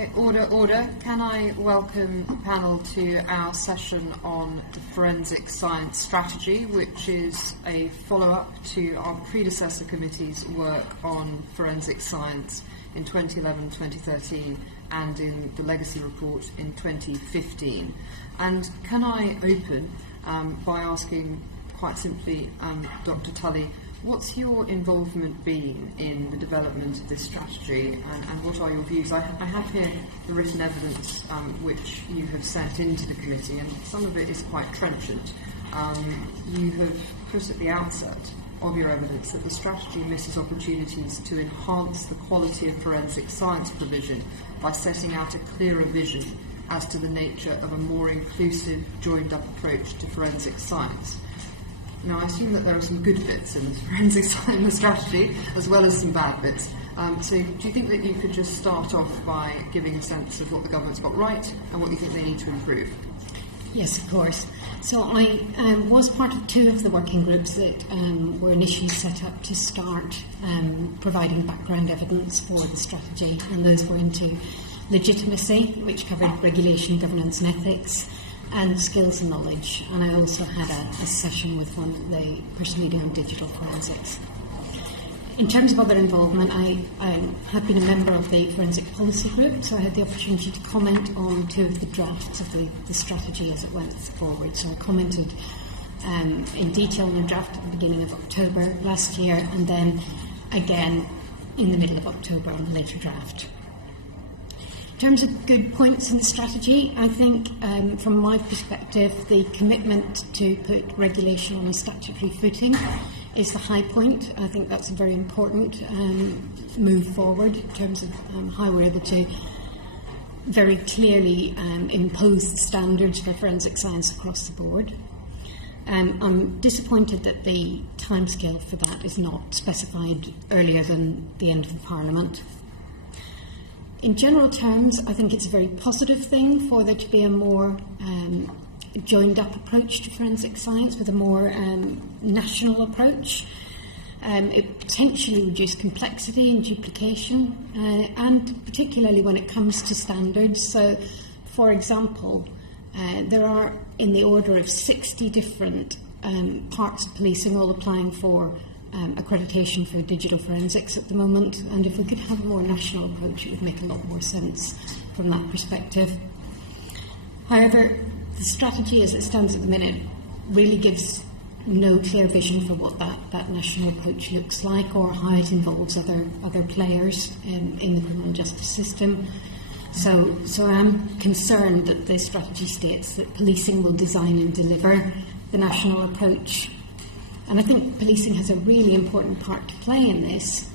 Okay, order. Can I welcome the panel to our session on the forensic science strategy, which is a follow-up to our predecessor committee's work on forensic science in 2011, 2013, and in the legacy report in 2015. And can I open by asking quite simply, Dr. Tully, what's your involvement been in the development of this strategy, and what are your views? I have here the written evidence which you have sent into the committee, and some of it is quite trenchant. You have put at the outset of your evidence that the strategy misses opportunities to enhance the quality of forensic science provision by setting out a clearer vision as to the nature of a more inclusive, joined-up approach to forensic science. Now, I assume that there are some good bits in the forensic science strategy, as well as some bad bits. So do you think that you could just start off by giving a sense of what the government's got right and what you think they need to improve? Yes, of course. So I was part of two of the working groups that were initially set up to start providing background evidence for the strategy, and those were into legitimacy, which covered regulation, governance and ethics, and skills and knowledge. And I also had a session with the person leading on digital forensics. In terms of other involvement, I have been a member of the Forensic Policy Group, so I had the opportunity to comment on two of the drafts of the strategy as it went forward. So I commented in detail on the draft at the beginning of October last year, and then again in the middle of October on the later draft. In terms of good points in the strategy, I think from my perspective the commitment to put regulation on a statutory footing is the high point. I think that's a very important move forward in terms of how we're able to very clearly impose the standards for forensic science across the board. I'm disappointed that the timescale for that is not specified earlier than the end of the Parliament. In general terms, I think it's a very positive thing for there to be a more joined-up approach to forensic science with a more national approach. It potentially reduces complexity and duplication, and particularly when it comes to standards. So, for example, there are in the order of 60 different parts of policing all applying for accreditation for digital forensics at the moment, and if we could have a more national approach it would make a lot more sense from that perspective. However, the strategy as it stands at the minute really gives no clear vision for what that national approach looks like or how it involves other players in the criminal justice system. So I am concerned that the strategy states that policing will design and deliver the national approach. And I think policing has a really important part to play in this,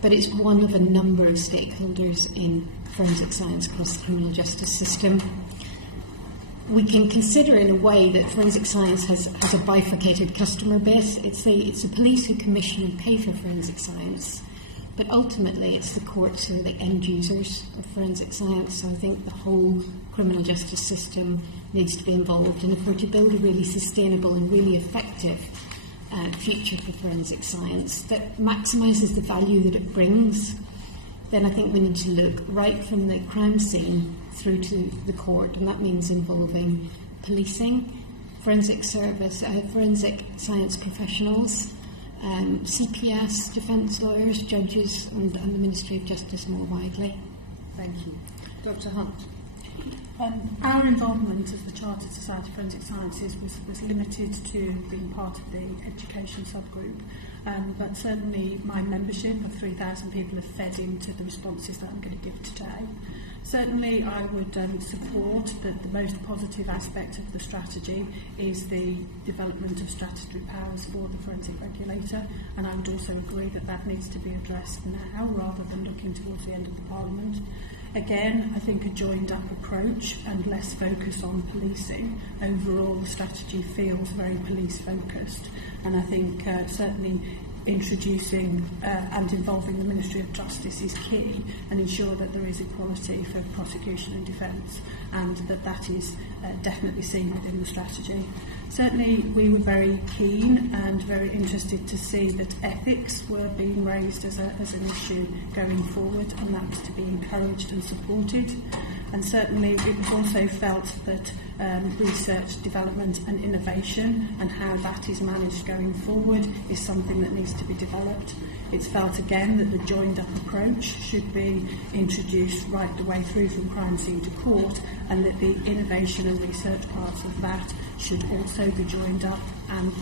but it's one of a number of stakeholders in forensic science across the criminal justice system. We can consider in a way that forensic science has a bifurcated customer base. It's the police who commission and pay for forensic science, but ultimately it's the courts who are the end users of forensic science. So I think the whole criminal justice system needs to be involved, and if we're to build a really sustainable and really effective future for forensic science that maximises the value that it brings, then I think we need to look right from the crime scene through to the court, and that means involving policing, forensic science professionals, CPS, defence lawyers, judges, and the Ministry of Justice more widely. Thank you. Dr. Hunt. Our involvement as the Chartered Society of Forensic Sciences was limited to being part of the education subgroup, but certainly my membership of 3,000 people have fed into the responses that I'm going to give today. Certainly I would support that the most positive aspect of the strategy is the development of statutory powers for the forensic regulator, and I would also agree that that needs to be addressed now rather than looking towards the end of the Parliament. Again, I think a joined-up approach and less focus on policing. Overall, the strategy feels very police-focused, and I think certainly introducing and involving the Ministry of Justice is key, and ensure that there is equality for prosecution and defence, and that is definitely seen within the strategy. Certainly we were very keen and very interested to see that ethics were being raised as an issue going forward, and that was to be encouraged and supported. And certainly it was also felt that research, development and innovation and how that is managed going forward is something that needs to be developed. It's felt again that the joined up approach should be introduced right the way through from crime scene to court, and that the innovation and research parts of that should also be joined up, and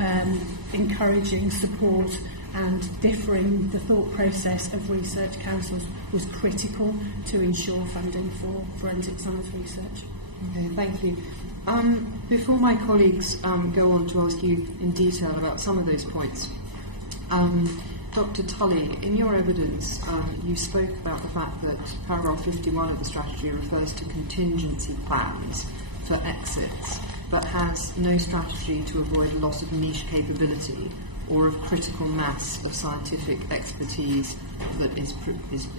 that encouraging support and differing the thought process of research councils was critical to ensure funding for forensic science research. Okay, thank you. Before my colleagues go on to ask you in detail about some of those points, Dr. Tully, in your evidence, you spoke about the fact that paragraph 51 of the strategy refers to contingency plans for exits, but has no strategy to avoid loss of niche capability or of critical mass of scientific expertise that is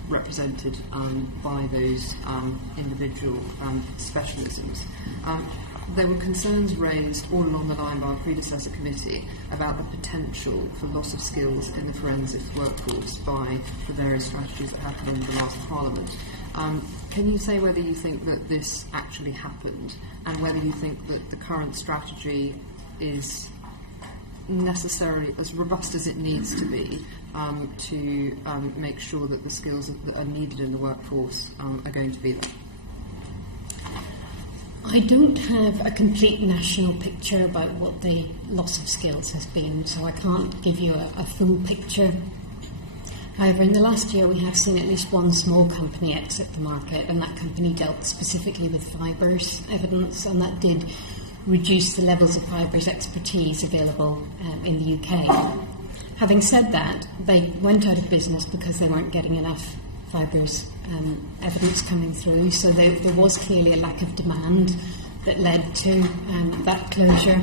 represented by those individual specialisms. There were concerns raised all along the line by our predecessor committee about the potential for loss of skills in the forensic workforce by the various strategies that happened in the last Parliament. Can you say whether you think that this actually happened, and whether you think that the current strategy is necessarily as robust as it needs to be to make sure that the skills that are needed in the workforce are going to be there? I don't have a complete national picture about what the loss of skills has been, so I can't give you a full picture. However, in the last year we have seen at least one small company exit the market, and that company dealt specifically with fibres evidence, and that did reduce the levels of fibres expertise available in the UK. Having said that, they went out of business because they weren't getting enough fibres evidence coming through, so there was clearly a lack of demand that led to that closure.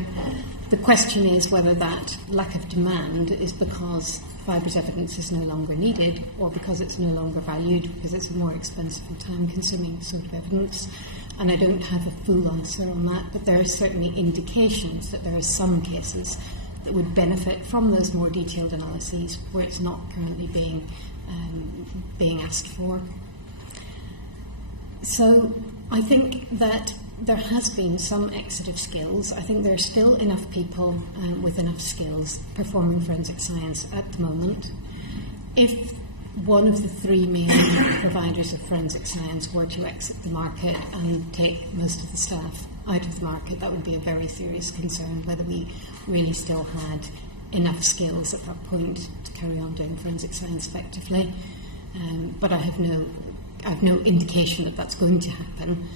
The question is whether that lack of demand is because fibres evidence is no longer needed, or because it's no longer valued because it's a more expensive and time-consuming sort of evidence. And I don't have a full answer on that, but there are certainly indications that there are some cases that would benefit from those more detailed analyses where it's not currently being asked for. So I think that there has been some exit of skills. I think there are still enough people with enough skills performing forensic science at the moment. If one of the three main providers of forensic science were to exit the market and take most of the staff out of the market, that would be a very serious concern, whether we really still had enough skills at that point to carry on doing forensic science effectively. But I have no indication that that's going to happen.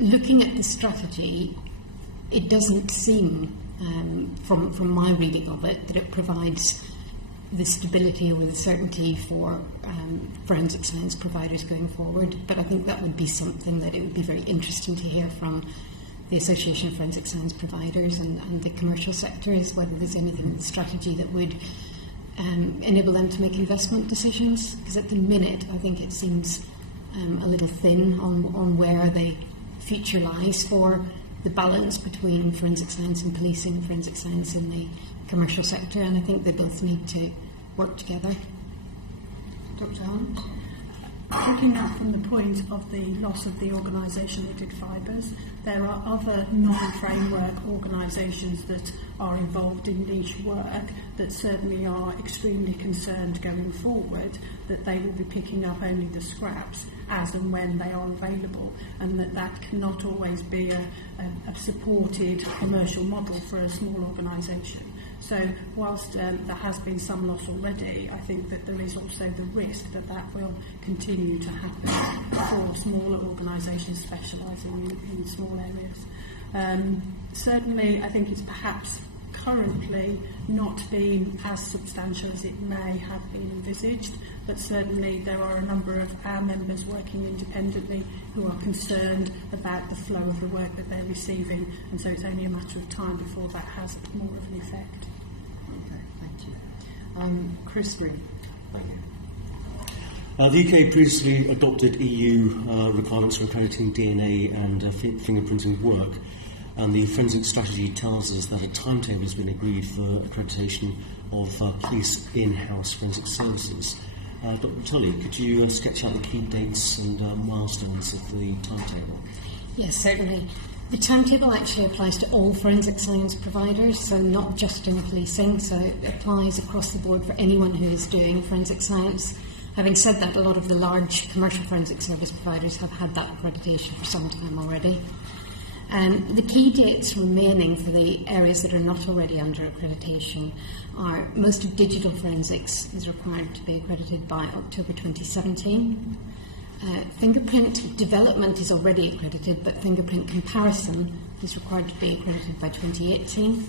Looking at the strategy, it doesn't seem, from my reading of it, that it provides the stability or the certainty for forensic science providers going forward. But I think that would be something that it would be very interesting to hear from the Association of Forensic Science Providers and the commercial sectors, whether there's anything in the strategy that would enable them to make investment decisions. Because at the minute, I think it seems a little thin on where the future lies for the balance between forensic science and policing, forensic science in the commercial sector, and I think they both need to work together. Dr. Hunt? Picking up from the point of the loss of the organisation that did fibres, there are other non-framework organisations that are involved in niche work that certainly are extremely concerned going forward that they will be picking up only the scraps as and when they are available, and that cannot always be a supported commercial model for a small organisation. So whilst there has been some loss already, I think that there is also the risk that that will continue to happen for smaller organisations specialising in small areas. Certainly, I think it's perhaps currently not been as substantial as it may have been envisaged, but certainly there are a number of our members working independently who are concerned about the flow of the work that they're receiving, and so it's only a matter of time before that has more of an effect. Okay. Chris Green. Thank you. The UK previously adopted EU requirements for accrediting DNA and fingerprinting work, and the forensic strategy tells us that a timetable has been agreed for accreditation of police in-house forensic services. Dr. Tully, could you sketch out the key dates and milestones of the timetable? Yes, certainly. The timetable actually applies to all forensic science providers, so not just in policing, so it applies across the board for anyone who is doing forensic science. Having said that, a lot of the large commercial forensic service providers have had that accreditation for some time already. The key dates remaining for the areas that are not already under accreditation are most of digital forensics is required to be accredited by October 2017. Fingerprint development is already accredited, but fingerprint comparison is required to be accredited by 2018.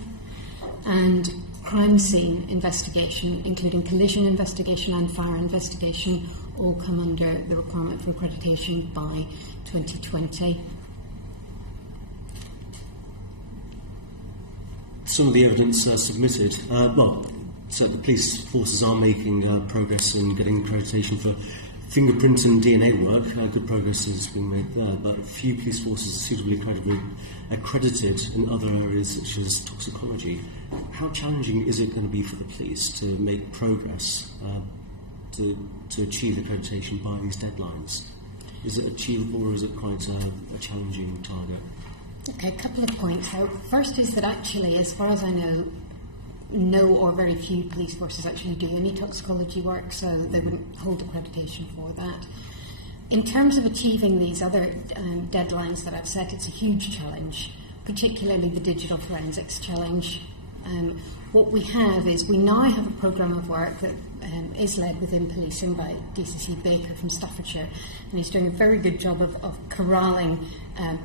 And crime scene investigation, including collision investigation and fire investigation, all come under the requirement for accreditation by 2020. Some of the evidence submitted, so the police forces are making progress in getting accreditation for fingerprint and DNA work. Good progress is being made there, but few police forces are suitably accredited in other areas such as toxicology. How challenging is it going to be for the police to make progress to achieve accreditation by these deadlines? Is it achievable, or is it quite a challenging target? Okay, a couple of points. First is that actually, as far as I know, no or very few police forces actually do any toxicology work, so they wouldn't hold accreditation for that. In terms of achieving these other deadlines that I've set, it's a huge challenge, particularly the digital forensics challenge. What we have is we now have a programme of work that is led within policing by DCC Baker from Staffordshire, and he's doing a very good job of corralling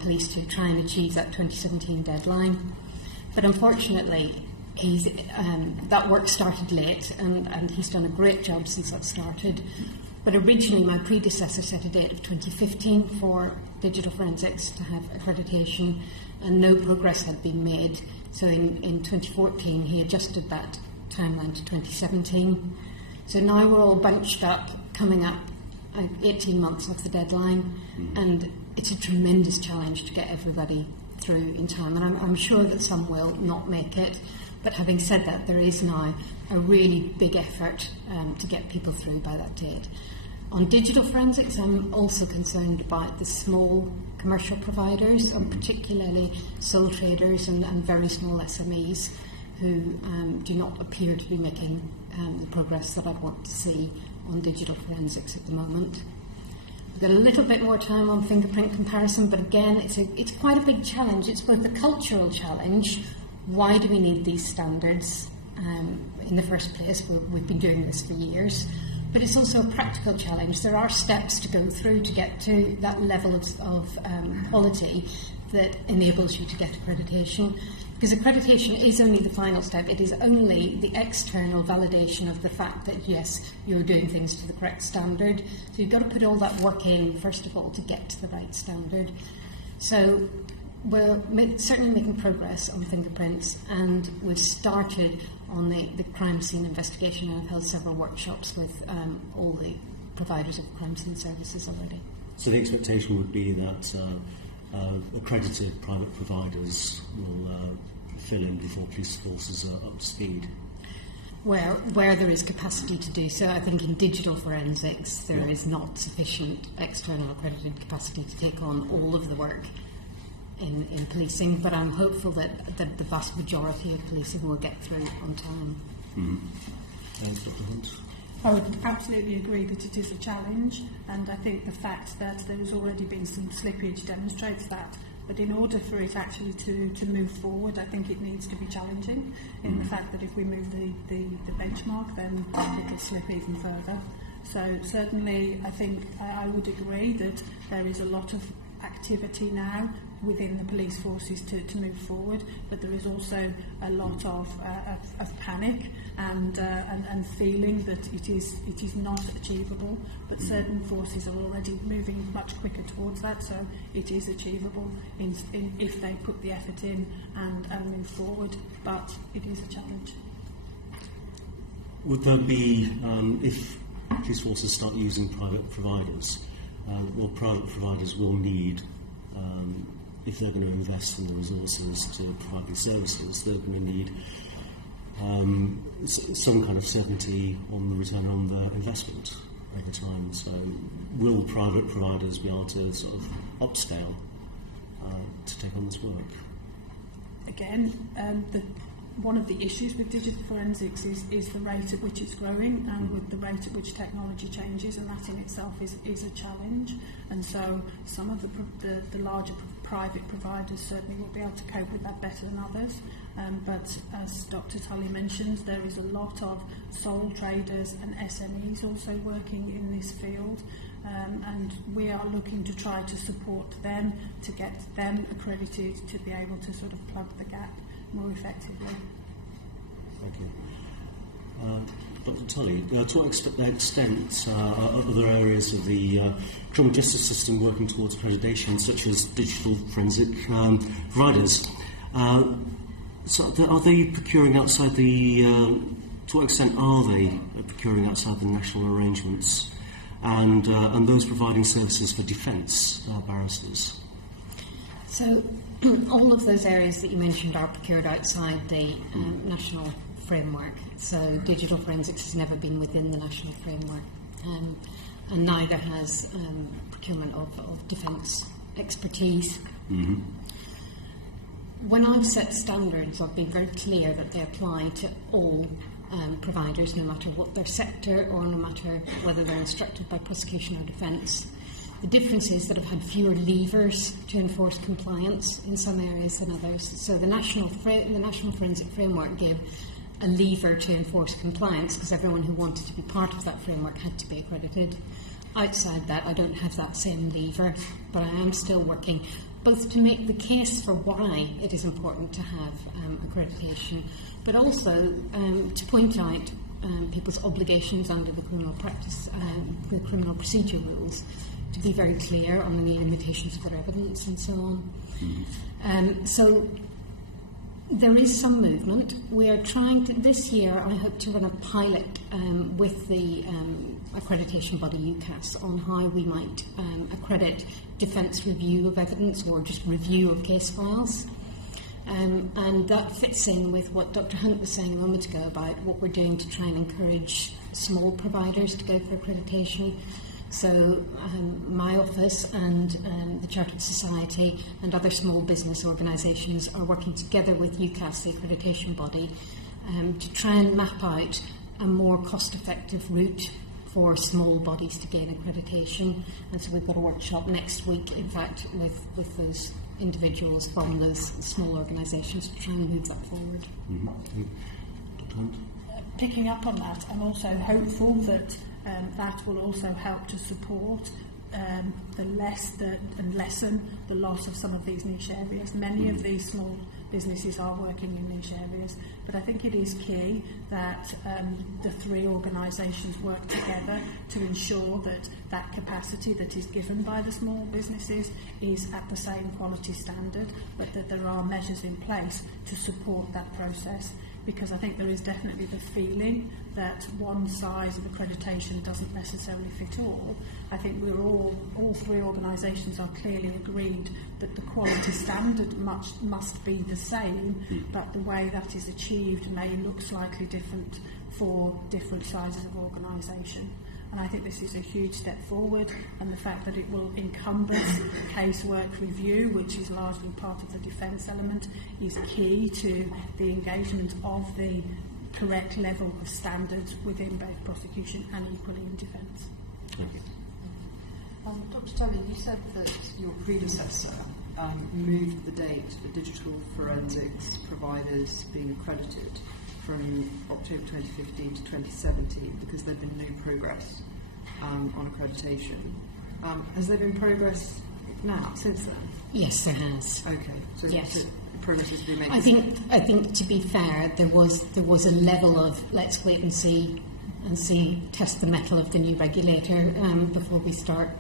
police to try and achieve that 2017 deadline. But unfortunately, that work started late, and he's done a great job since that started. But originally my predecessor set a date of 2015 for digital forensics to have accreditation, and no progress had been made. So in 2014 he adjusted that timeline to 2017. So now we're all bunched up, coming up 18 months off the deadline, and it's a tremendous challenge to get everybody through in time, and I'm sure that some will not make it. But having said that, there is now a really big effort to get people through by that date. On digital forensics, I'm also concerned about the small commercial providers, and particularly sole traders and very small SMEs who do not appear to be making the progress that I'd want to see on digital forensics at the moment. We've got a little bit more time on fingerprint comparison, but again, it's quite a big challenge. It's both a cultural challenge. Why do we need these standards in the first place? We've been doing this for years. But it's also a practical challenge. There are steps to go through to get to that level of quality that enables you to get accreditation. Because accreditation is only the final step. It is only the external validation of the fact that, yes, you're doing things to the correct standard. So you've got to put all that work in, first of all, to get to the right standard. So we're certainly making progress on fingerprints, and we've started on the crime scene investigation, and I've held several workshops with all the providers of crime scene services already. So the expectation would be that accredited private providers will fill in before police forces are up to speed? Where there is capacity to do so. I think in digital forensics there is not sufficient external accredited capacity to take on all of the work in policing, but I'm hopeful that the vast majority of policing will get through on time. Thanks, Dr. Hunt. I would absolutely agree that it is a challenge, and I think the fact that there has already been some slippage demonstrates that. But in order for it actually to move forward, I think it needs to be challenging in the fact that if we move the benchmark, then it could slip even further. So certainly I think I would agree that there is a lot of activity now within the police forces to move forward, but there is also a lot of panic and feeling that it is not achievable, but certain forces are already moving much quicker towards that, so it is achievable if they put the effort in and move forward, but it is a challenge. would there be, if police forces start using private providers, private providers will need, if they're going to invest in the resources to provide these services, they're going to need some kind of certainty on the return on their investment over time. So will private providers be able to sort of upscale to take on this work? Again, one of the issues with digital forensics is the rate at which it's growing, and with the rate at which technology changes, and that in itself is a challenge. And so some of the larger private providers certainly will be able to cope with that better than others. But as Dr. Tully mentioned, there is a lot of sole traders and SMEs also working in this field, and we are looking to try to support them to get them accredited to be able to sort of plug the gap more effectively. Thank you. Dr. Tully, to what extent are other areas of the criminal justice system working towards accreditation, such as digital forensic providers? So are they procuring outside the... to what extent are they procuring outside the national arrangements and those providing services for defence barristers? So all of those areas that you mentioned are procured outside the national framework. So digital forensics has never been within the national framework, and neither has procurement of defence expertise. Mm-hmm. When I've set standards, I've been very clear that they apply to all providers, no matter what their sector or no matter whether they're instructed by prosecution or defence. The difference is that I've had fewer levers to enforce compliance in some areas than others. So the National Forensic Framework gave a lever to enforce compliance because everyone who wanted to be part of that framework had to be accredited. Outside that, I don't have that same lever, but I am still working both to make the case for why it is important to have accreditation, but also to point out people's obligations under the criminal practice, the criminal procedure rules, to be very clear on the limitations of their evidence and so on. Mm-hmm. So there is some movement. We are trying to, this year I hope to run a pilot with the accreditation body UCAS on how we might accredit defence review of evidence or just review of case files. And that fits in with what Dr. Hunt was saying a moment ago about what we're doing to try and encourage small providers to go for accreditation. So my office and the Chartered Society and other small business organisations are working together with UCAS, the accreditation body, to try and map out a more cost-effective route for small bodies to gain accreditation. And so we've got a workshop next week, in fact, with those individuals from those small organisations to try and move that forward. Mm-hmm. Dr. Hunt? Picking up on that, I'm also hopeful that that will also help to support and lessen the loss of some of these niche areas. Many of these small businesses are working in niche areas, but I think it is key that the three organisations work together to ensure that that capacity that is given by the small businesses is at the same quality standard, but that there are measures in place to support that process. Because I think there is definitely the feeling that one size of accreditation doesn't necessarily fit all. I think we're all three organisations are clearly agreed that the quality standard must be the same, but the way that is achieved may look slightly different for different sizes of organisation. And I think this is a huge step forward, and the fact that it will encompass casework review, which is largely part of the defence element, is key to the engagement of the correct level of standards within both prosecution and equally in defence. Dr. Tully, you said that your predecessor moved the date for digital forensics providers being accredited from October 2015 to 2017 because there had been no progress on accreditation. Has there been progress now since then? Yes, there has. Okay, so yes. Progress has been made. I think to be fair, there was a level of let's wait and see, test the mettle of the new regulator before we start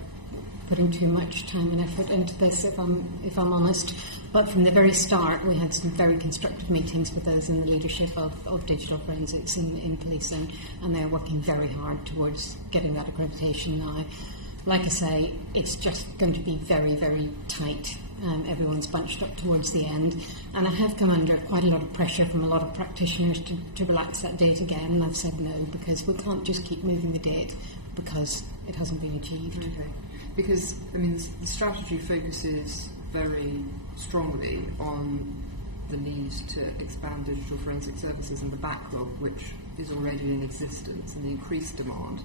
putting too much time and effort into this, if I'm honest. But from the very start, we had some very constructive meetings with those in the leadership of digital forensics in policing, and they're working very hard towards getting that accreditation now. Like I say, it's just going to be very, very tight. Everyone's bunched up towards the end, and I have come under quite a lot of pressure from a lot of practitioners to relax that date again, and I've said no, because we can't just keep moving the date because it hasn't been achieved. Okay. Because, I mean, the strategy focuses very strongly on the need to expand digital forensic services and the backlog which is already in existence and the increased demand.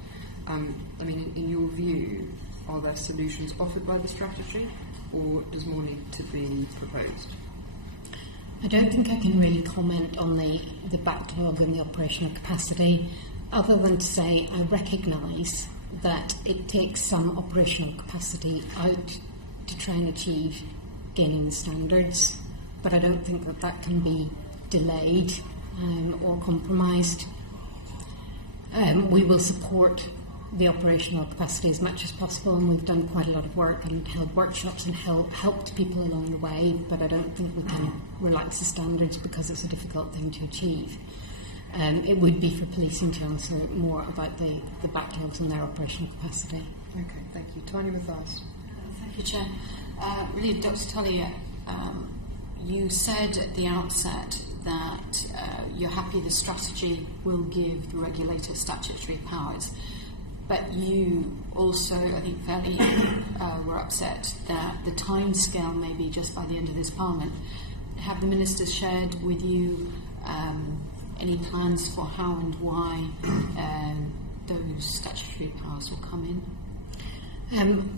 I mean, in your view, are there solutions offered by the strategy, or does more need to be proposed? I don't think I can really comment on the backlog and the operational capacity, other than to say I recognise that it takes some operational capacity out to try and achieve gaining the standards, but I don't think that can be delayed or compromised. We will support the operational capacity as much as possible, and we've done quite a lot of work and held workshops and helped people along the way, but I don't think we can relax the standards because it's a difficult thing to achieve. It would be for policing to answer more about the backlogs and their operational capacity. Okay, thank you. Tanya Matthias. Thank you, Chair. Really, Dr. Tully, you said at the outset that you're happy the strategy will give the regulator statutory powers, but you also, I think, fairly were upset that the timescale may be just by the end of this Parliament. Have the ministers shared with you any plans for how and why those statutory powers will come in?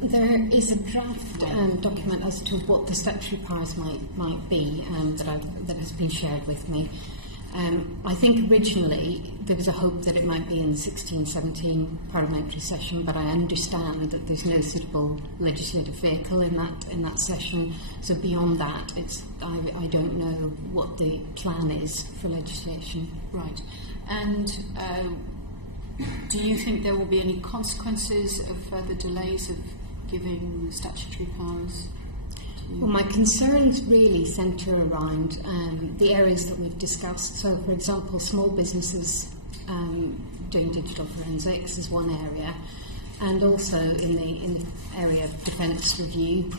There is a draft document as to what the statutory powers might be that has been shared with me. I think originally there was a hope that it might be in the 16-17 parliamentary session, but I understand that there's no suitable legislative vehicle in that session. So beyond that, I don't know what the plan is for legislation. Right. And do you think there will be any consequences of further delays of giving statutory powers? Well, my concerns really centre around the areas that we've discussed. So, for example, small businesses doing digital forensics is one area, and also in the area of defence review.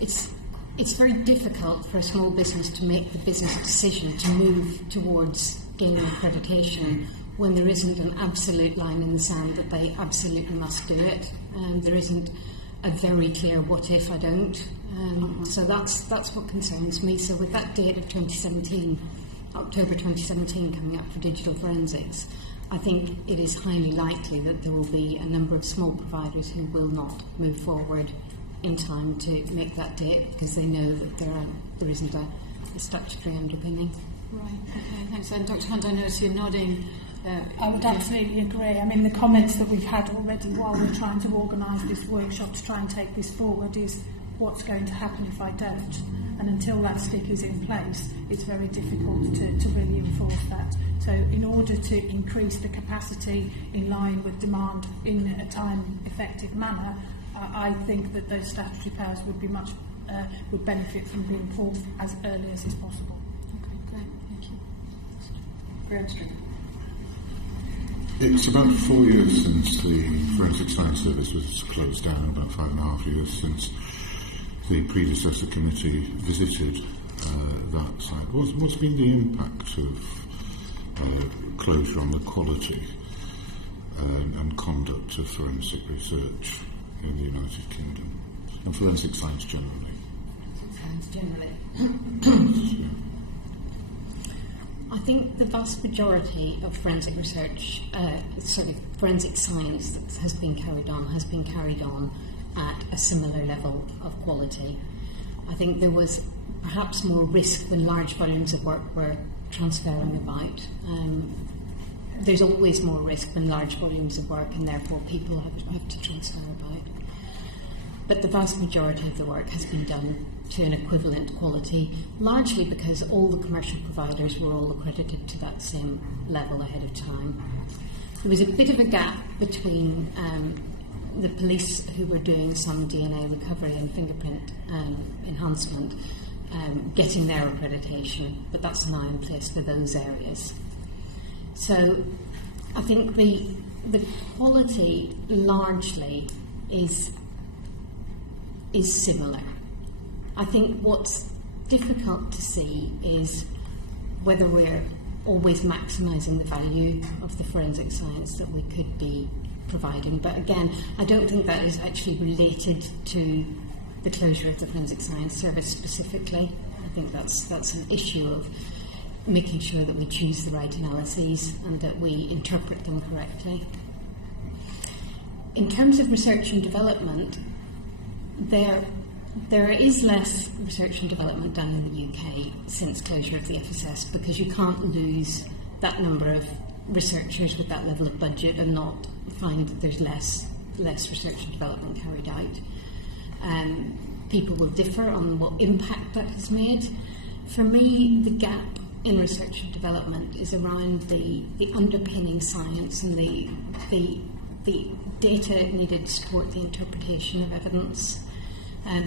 It's very difficult for a small business to make the business decision to move towards gaining accreditation when there isn't an absolute line in the sand that they absolutely must do it. There isn't a very clear what if I don't. So that's what concerns me. So with that date of 2017, October 2017 coming up for digital forensics, I think it is highly likely that there will be a number of small providers who will not move forward in time to make that date because they know that there isn't a statutory underpinning. Right, okay, thanks. And Dr. Hunt, I notice you're nodding. I would absolutely agree. I mean, the comments that we've had already while we're trying to organise this workshop to try and take this forward is what's going to happen if I don't. And until that stick is in place, it's very difficult to really enforce that. So in order to increase the capacity in line with demand in a time-effective manner, I think that those statutory powers would benefit from being enforced as early as is possible. Okay, great. Thank you. Graham Street. It's about 4 years since the Forensic Science Service was closed down, about 5.5 years since the predecessor committee visited that site. What's been the impact of closure on the quality and conduct of forensic research in the United Kingdom and forensic science generally? I think the vast majority of forensic research, forensic science that has been carried on at a similar level of quality. I think there was perhaps more risk when large volumes of work were transferring about. There's always more risk when large volumes of work, and therefore people have to transfer about. But the vast majority of the work has been done to an equivalent quality, largely because all the commercial providers were all accredited to that same level ahead of time. There was a bit of a gap between the police who were doing some DNA recovery and fingerprint enhancement getting their accreditation, but that's now in place for those areas. So I think the quality largely is similar. I think what's difficult to see is whether we're always maximising the value of the forensic science that we could be providing. But again, I don't think that is actually related to the closure of the Forensic Science Service specifically. I think that's an issue of making sure that we choose the right analyses and that we interpret them correctly. In terms of research and development, there is less research and development done in the UK since closure of the FSS, because you can't lose that number of researchers with that level of budget and not find that there's less research and development carried out. People will differ on what impact that has made. For me, the gap in research and development is around the underpinning science and the data needed to support the interpretation of evidence,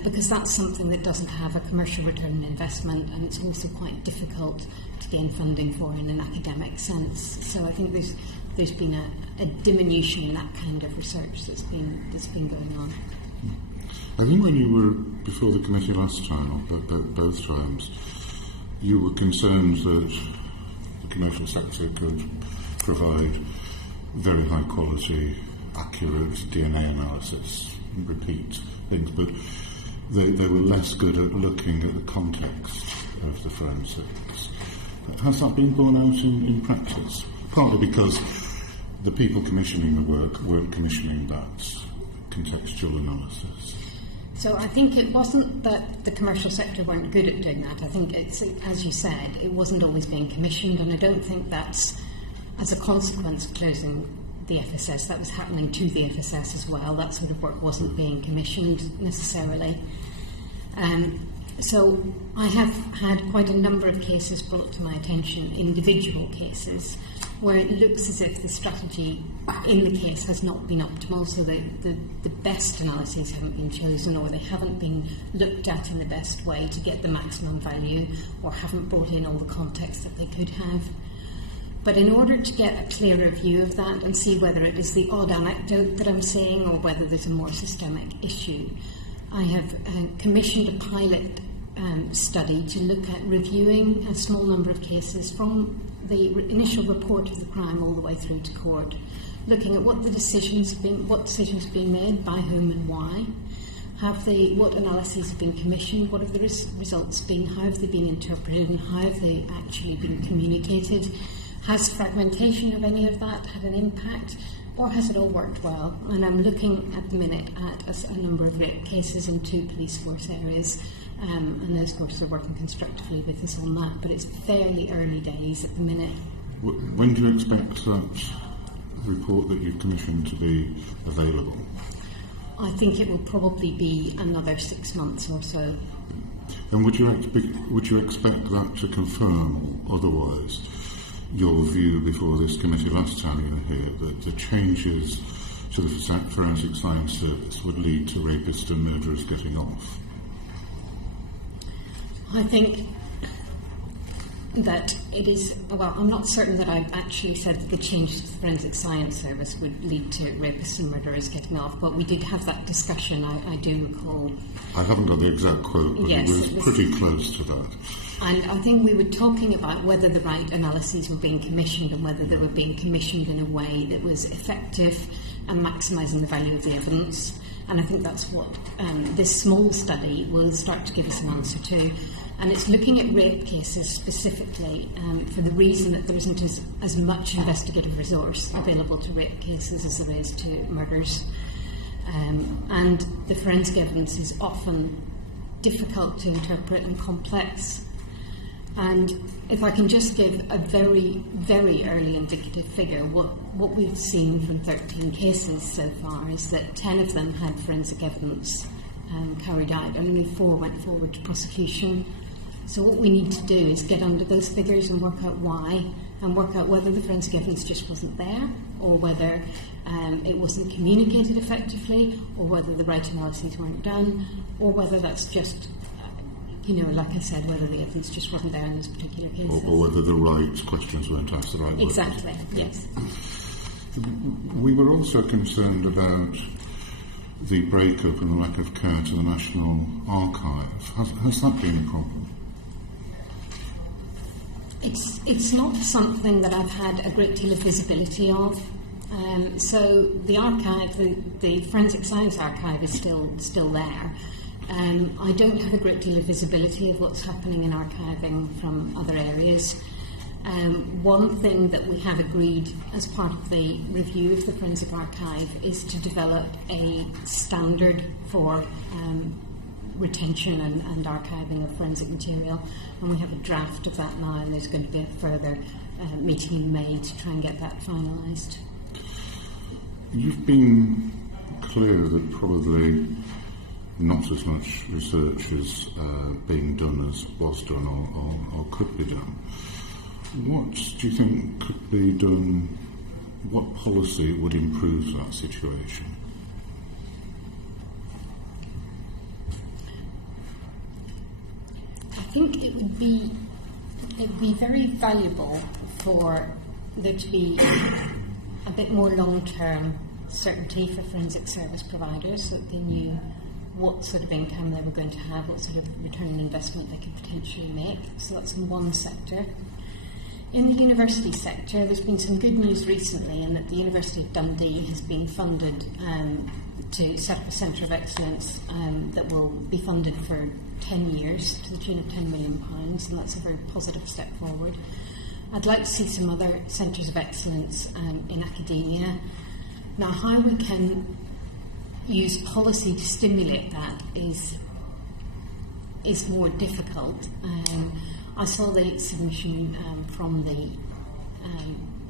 because that's something that doesn't have a commercial return on investment, and it's also quite difficult to gain funding for in an academic sense. So I think there's been a diminution in that kind of research that's been going on. I think when you were before the committee last time, or both times, you were concerned that the commercial sector could provide very high quality, accurate DNA analysis and repeat things, but they were less good at looking at the context of the forensics. Has that been borne out in practice? Partly because the people commissioning the work weren't commissioning that contextual analysis. So I think it wasn't that the commercial sector weren't good at doing that. I think it's, as you said, it wasn't always being commissioned, and I don't think that's as a consequence of closing the FSS. That was happening to the FSS as well. That sort of work wasn't being commissioned necessarily. So I have had quite a number of cases brought to my attention, individual cases, where it looks as if the strategy in the case has not been optimal, so the best analyses haven't been chosen, or they haven't been looked at in the best way to get the maximum value, or haven't brought in all the context that they could have. But in order to get a clearer view of that and see whether it is the odd anecdote that I'm seeing or whether there's a more systemic issue, I have commissioned a pilot study to look at reviewing a small number of cases from the initial report of the crime all the way through to court, looking at what decisions have been made, by whom and why, what analyses have been commissioned, what have the results been, how have they been interpreted, and how have they actually been communicated. Has fragmentation of any of that had an impact, or has it all worked well? And I'm looking at the minute at a number of cases in 2 police force areas, and those forces are working constructively with us on that, but it's fairly early days at the minute. When do you expect that report that you've commissioned to be available? I think it will probably be another 6 months or so. And would you expect that to confirm, otherwise, your view before this committee last time you were here, that the changes to the Forensic Science Service would lead to rapists and murderers getting off? I think that it is, well, I'm not certain that I've actually said that the changes to the Forensic Science Service would lead to rapists and murderers getting off, but we did have that discussion, I do recall. I haven't got the exact quote, but yes, it was pretty close to that. And I think we were talking about whether the right analyses were being commissioned and whether they were being commissioned in a way that was effective and maximising the value of the evidence. And I think that's what this small study will start to give us an answer to. And it's looking at rape cases specifically for the reason that there isn't as much investigative resource available to rape cases as there is to murders. And the forensic evidence is often difficult to interpret and complex. And if I can just give a very, very early indicative figure, what we've seen from 13 cases so far is that 10 of them had forensic evidence carried out, and only 4 went forward to prosecution. So what we need to do is get under those figures and work out why, and work out whether the forensic evidence just wasn't there, or whether it wasn't communicated effectively, or whether the right analyses weren't done, or whether that's just, like I said, whether the evidence just wasn't there in this particular case. Or whether the right questions weren't asked the right way. Exactly, yes. We were also concerned about the breakup and the lack of care to the National Archive. Has that been a problem? It's not something that I've had a great deal of visibility of. So the archive, the Forensic Science Archive, is still there. I don't have a great deal of visibility of what's happening in archiving from other areas. One thing that we have agreed as part of the review of the Forensic Archive is to develop a standard for retention and archiving of forensic material, and we have a draft of that now, and there's going to be a further meeting in May to try and get that finalised. You've been clear that probably not as much research is being done as was done or could be done. What do you think could be done? What policy would improve that situation? I think it would be very valuable for there to be a bit more long-term certainty for forensic service providers, so that they knew what sort of income they were going to have, what sort of return on investment they could potentially make. So that's in one sector. In the university sector, there's been some good news recently in that the University of Dundee has been funded to set up a Centre of Excellence that will be funded for 10 years to the tune of £10 million, and that's a very positive step forward. I'd like to see some other centres of excellence in academia. Now, how we can use policy to stimulate that is more difficult. I saw the submission from the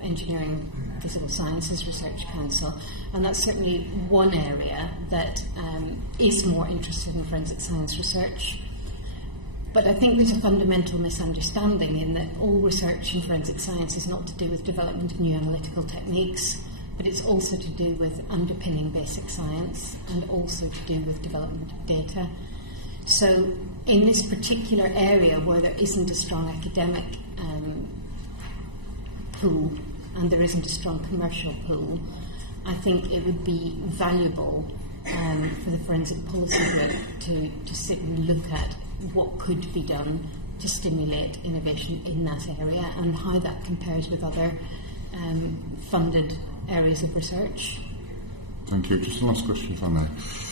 Engineering Physical Sciences Research Council, and that's certainly one area that is more interested in forensic science research. But I think there's a fundamental misunderstanding in that all research in forensic science is not to do with development of new analytical techniques, but it's also to do with underpinning basic science and also to do with development of data. So in this particular area where there isn't a strong academic pool and there isn't a strong commercial pool, I think it would be valuable for the forensic policy group to sit and look at what could be done to stimulate innovation in that area and how that compares with other funded areas of research. Thank you. Just the last question, if I may.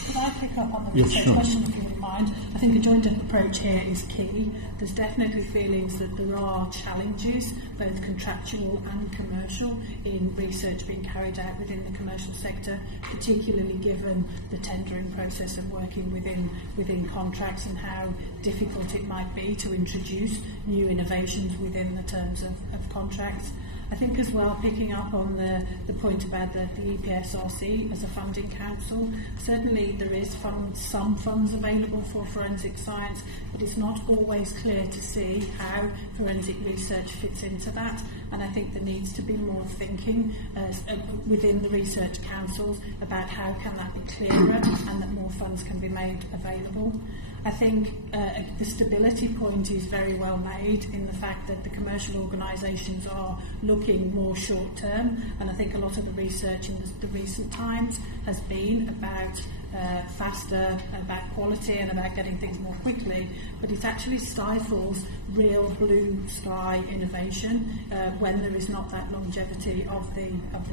Could I pick up on the research question, if you wouldn't mind? I think a joined-up approach here is key. There's definitely feelings that there are challenges, both contractual and commercial, in research being carried out within the commercial sector, particularly given the tendering process of working within contracts and how difficult it might be to introduce new innovations within the terms of contracts. I think as well, picking up on the point about the EPSRC as a funding council, certainly there is some funds available for forensic science, but it's not always clear to see how forensic research fits into that, and I think there needs to be more thinking within the research councils about how can that be clearer and that more funds can be made available. I think the stability point is very well made in the fact that the commercial organisations are looking more short term, and I think a lot of the research in the recent times has been about faster, about quality and about getting things more quickly, but it actually stifles real blue sky innovation when there is not that longevity of the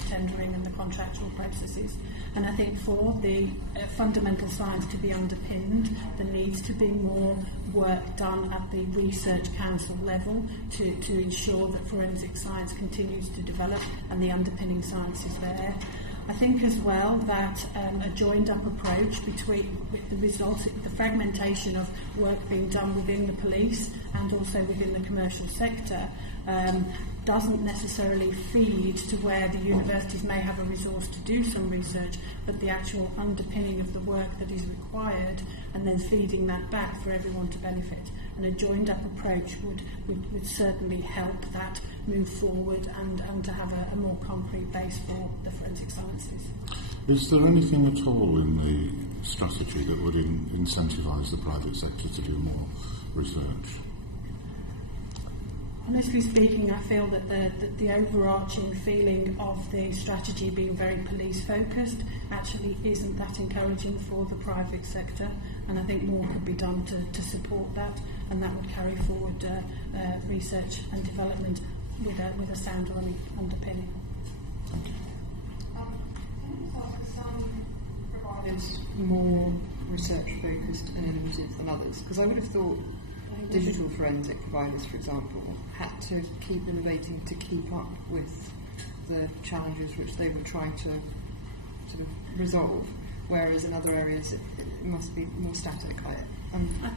tendering and the contractual processes. And I think for the fundamental science to be underpinned, there needs to be more work done at the research council level to ensure that forensic science continues to develop and the underpinning science is there. I think as well that a joined-up approach between the results, the fragmentation of work being done within the police and also within the commercial sector doesn't necessarily feed to where the universities may have a resource to do some research, but the actual underpinning of the work that is required and then feeding that back for everyone to benefit. And a joined-up approach would certainly help that move forward and to have a more concrete base for the forensic sciences. Is there anything at all in the strategy that would incentivise the private sector to do more research? Honestly speaking, I feel that the overarching feeling of the strategy being very police-focused actually isn't that encouraging for the private sector, and I think more could be done to support that, and that would carry forward research and development with a sound underpinning. Thank you. Is more research-focused and innovative than others? Because I would have thought digital forensic providers, for example, had to keep innovating to keep up with the challenges which they were trying to sort of resolve, whereas in other areas it must be more static.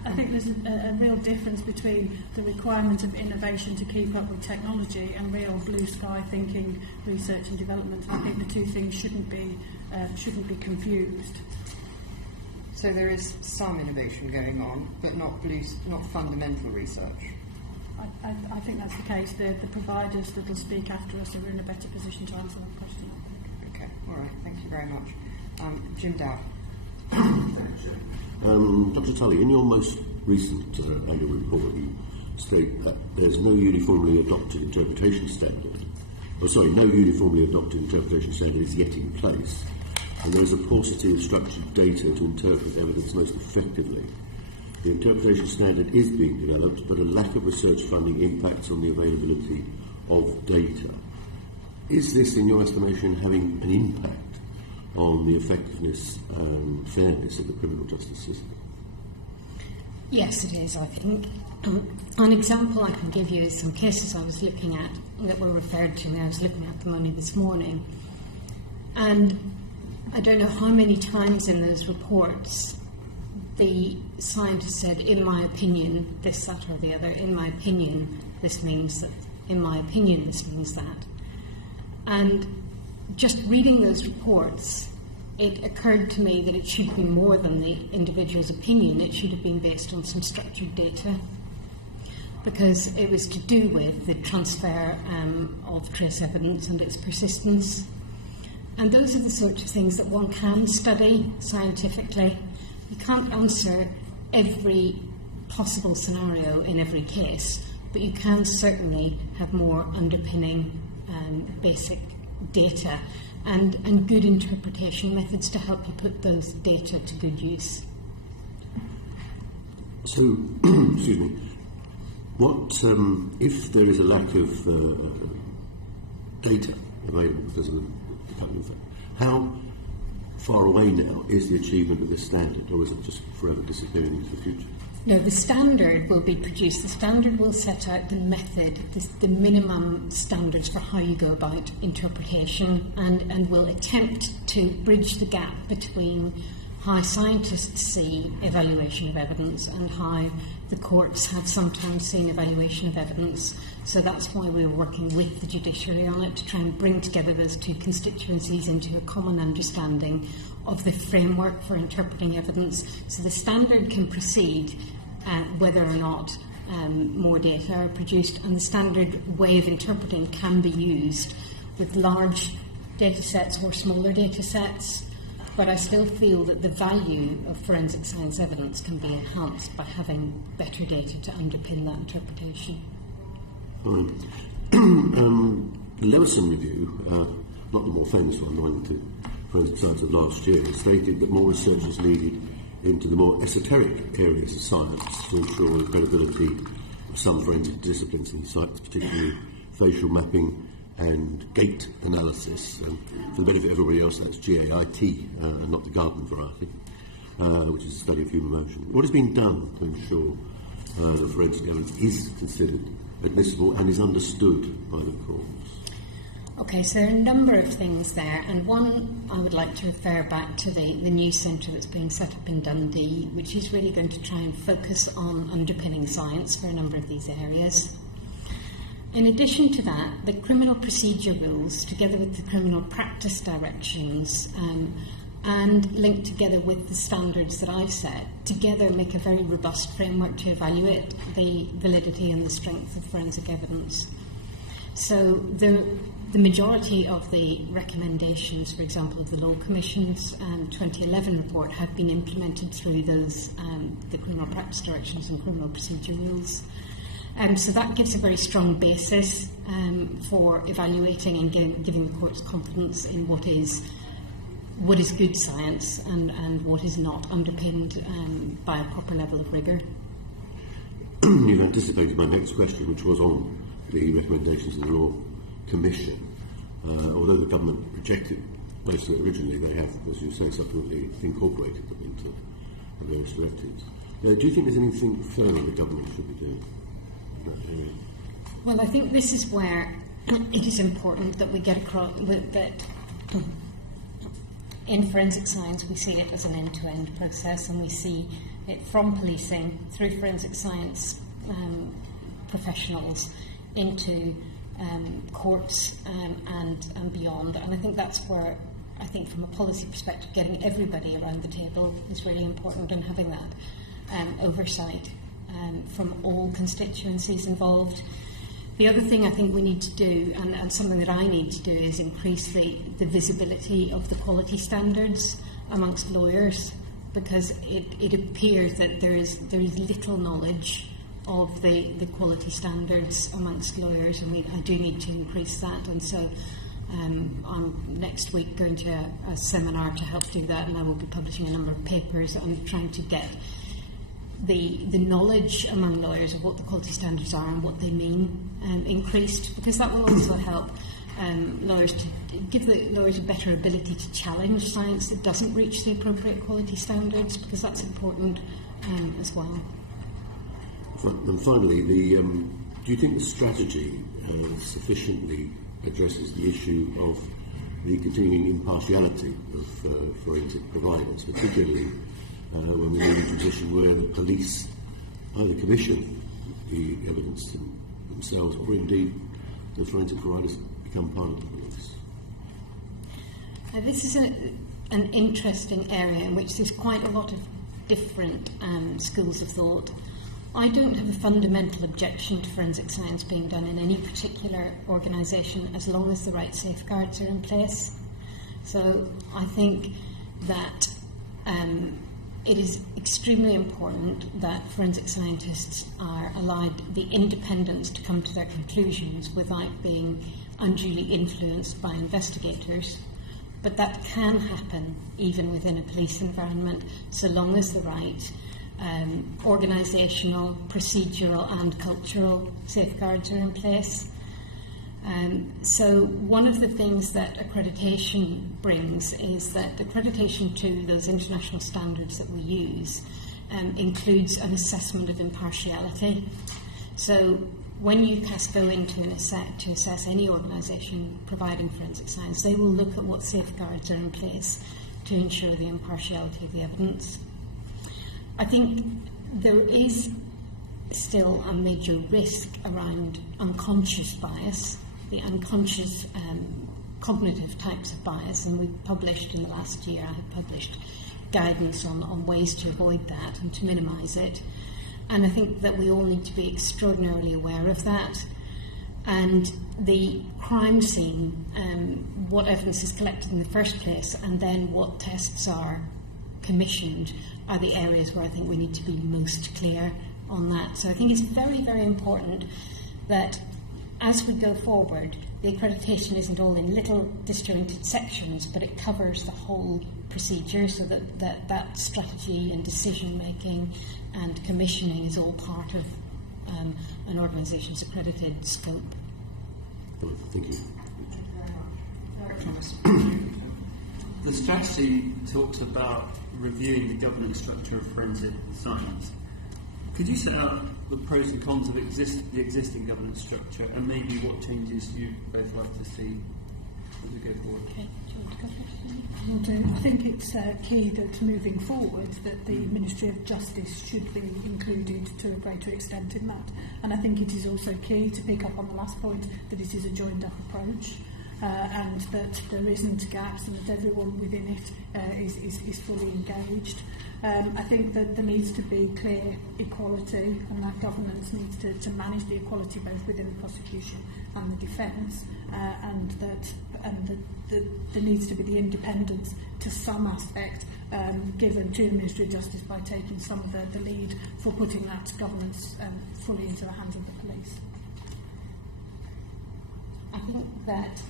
I think there's a real difference between the requirement of innovation to keep up with technology and real blue sky thinking research and development. I think the two things shouldn't be confused. So there is some innovation going on, but not fundamental research. I think that's the case. The providers that will speak after us are in a better position to answer that question, I think. Okay, all right, thank you very much. Jim Dow. Dr. Tully, in your most recent annual report, you state that there's no uniformly adopted interpretation standard. No uniformly adopted interpretation standard is yet in place, and there is a paucity of structured data to interpret evidence most effectively. The interpretation standard is being developed, but a lack of research funding impacts on the availability of data. Is this, in your estimation, having an impact on the effectiveness and fairness of the criminal justice system? Yes, it is, I think. An example I can give you is some cases I was looking at that were referred to me. I was looking at them only this morning. And I don't know how many times in those reports the scientist said, in my opinion, this, that or the other, in my opinion, this means that, in my opinion, this means that. And just reading those reports, it occurred to me that it should be more than the individual's opinion. It should have been based on some structured data, because it was to do with the transfer of trace evidence and its persistence. And those are the sorts of things that one can study scientifically. You can't answer every possible scenario in every case, but you can certainly have more underpinning basic data and good interpretation methods to help you put those data to good use. So, excuse me, what if there is a lack of data available because of the development effect? How far away now is the achievement of this standard, or is it just forever disappearing into the future? No, the standard will be produced. The standard will set out the method, the minimum standards for how you go about interpretation, and will attempt to bridge the gap between how scientists see evaluation of evidence and how the courts have sometimes seen evaluation of evidence. So that's why we're working with the judiciary on it, to try and bring together those two constituencies into a common understanding of the framework for interpreting evidence, so the standard can proceed whether or not more data are produced, and the standard way of interpreting can be used with large data sets or smaller data sets. But I still feel that the value of forensic science evidence can be enhanced by having better data to underpin that interpretation. The Lewison Review, not the more famous one, the one to forensic science of last year, stated that more research is needed into the more esoteric areas of science to ensure the credibility of some forensic disciplines in science, particularly facial mapping and gait analysis. For the benefit of everybody else, that's GAIT, and not the garden variety, which is the study of human motion. What has been done to ensure that forensic evidence is considered admissible and is understood by the courts? Okay, so there are a number of things there, and one I would like to refer back to the new centre that's being set up in Dundee, which is really going to try and focus on underpinning science for a number of these areas. In addition to that, the criminal procedure rules, together with the criminal practice directions, and linked together with the standards that I've set, together make a very robust framework to evaluate the validity and the strength of forensic evidence. So the majority of the recommendations, for example, of the Law Commission's 2011 report have been implemented through those the criminal practice directions and criminal procedure rules. So that gives a very strong basis for evaluating and giving the courts confidence in what is good science and what is not, underpinned by a proper level of rigour. You've anticipated my next question, which was on the recommendations of the Law Commission. Although the government rejected most of it originally, they have, as you say, subsequently incorporated them into the various directives. Do you think there's anything further the government should be doing in that area? Well, I think this is where it is important that we get across that in forensic science we see it as an end-to-end process, and we see it from policing through forensic science professionals into courts and beyond. And I think that's where, I think from a policy perspective, getting everybody around the table is really important, and having that oversight from all constituencies involved. The other thing I think we need to do, and something that I need to do, is increase the visibility of the quality standards amongst lawyers, because it appears that there is little knowledge of the quality standards amongst lawyers, and I do need to increase that. And so I'm next week going to a seminar to help do that, and I will be publishing a number of papers and trying to get the knowledge among lawyers of what the quality standards are and what they mean increased, because that will also help lawyers to give the lawyers a better ability to challenge science that doesn't reach the appropriate quality standards, because that's important as well. And finally, do you think the strategy sufficiently addresses the issue of the continuing impartiality of forensic providers, particularly when we're in a position where the police either commission the evidence themselves, or indeed the forensic providers become part of the police? This is an interesting area in which there's quite a lot of different schools of thought. I don't have a fundamental objection to forensic science being done in any particular organisation as long as the right safeguards are in place. So I think that it is extremely important that forensic scientists are allowed the independence to come to their conclusions without being unduly influenced by investigators. But that can happen even within a police environment, so long as the right organisational, procedural and cultural safeguards are in place. So one of the things that accreditation brings is that accreditation to those international standards that we use includes an assessment of impartiality. So when UCAS go in to assess any organisation providing forensic science, they will look at what safeguards are in place to ensure the impartiality of the evidence. I think there is still a major risk around unconscious bias, the unconscious cognitive types of bias, and we've published in the last year, I have published guidance on ways to avoid that and to minimise it. And I think that we all need to be extraordinarily aware of that. And the crime scene, what evidence is collected in the first place, and then what tests are commissioned, are the areas where I think we need to be most clear on that. So I think it's very, very important that as we go forward, the accreditation isn't all in little disjointed sections, but it covers the whole procedure, so that strategy and decision making and commissioning is all part of an organisation's accredited scope. Thank you. The strategy talks about reviewing the governance structure of forensic science. Could you set out the pros and cons of the existing governance structure, and maybe what changes you'd both love to see as we go forward? Okay. Do you want to go first? Will do. I think it's key that moving forward that the Ministry of Justice should be included to a greater extent in that. And I think it is also key to pick up on the last point that it is a joined up approach. And that there isn't gaps, and that everyone within it is fully engaged. I think that there needs to be clear equality, and that governance needs to manage the equality both within the prosecution and the defence, and that there needs to be the independence to some aspect given to the Ministry of Justice by taking some of the lead for putting that governance fully into the hands of the police. I think that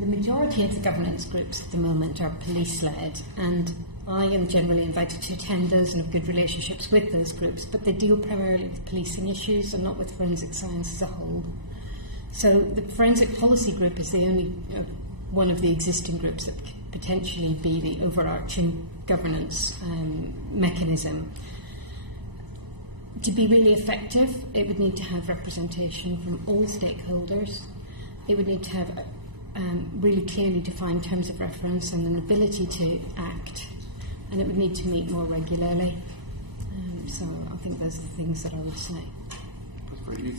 the majority of the governance groups at the moment are police-led, and I am generally invited to attend those and have good relationships with those groups, but they deal primarily with policing issues and not with forensic science as a whole. So the Forensic Policy Group is the only one of the existing groups that could potentially be the overarching governance mechanism. To be really effective, it would need to have representation from all stakeholders. It would need to have really clearly defined terms of reference and an ability to act, and it would need to meet more regularly. So I think those are the things that I would say. That's great. You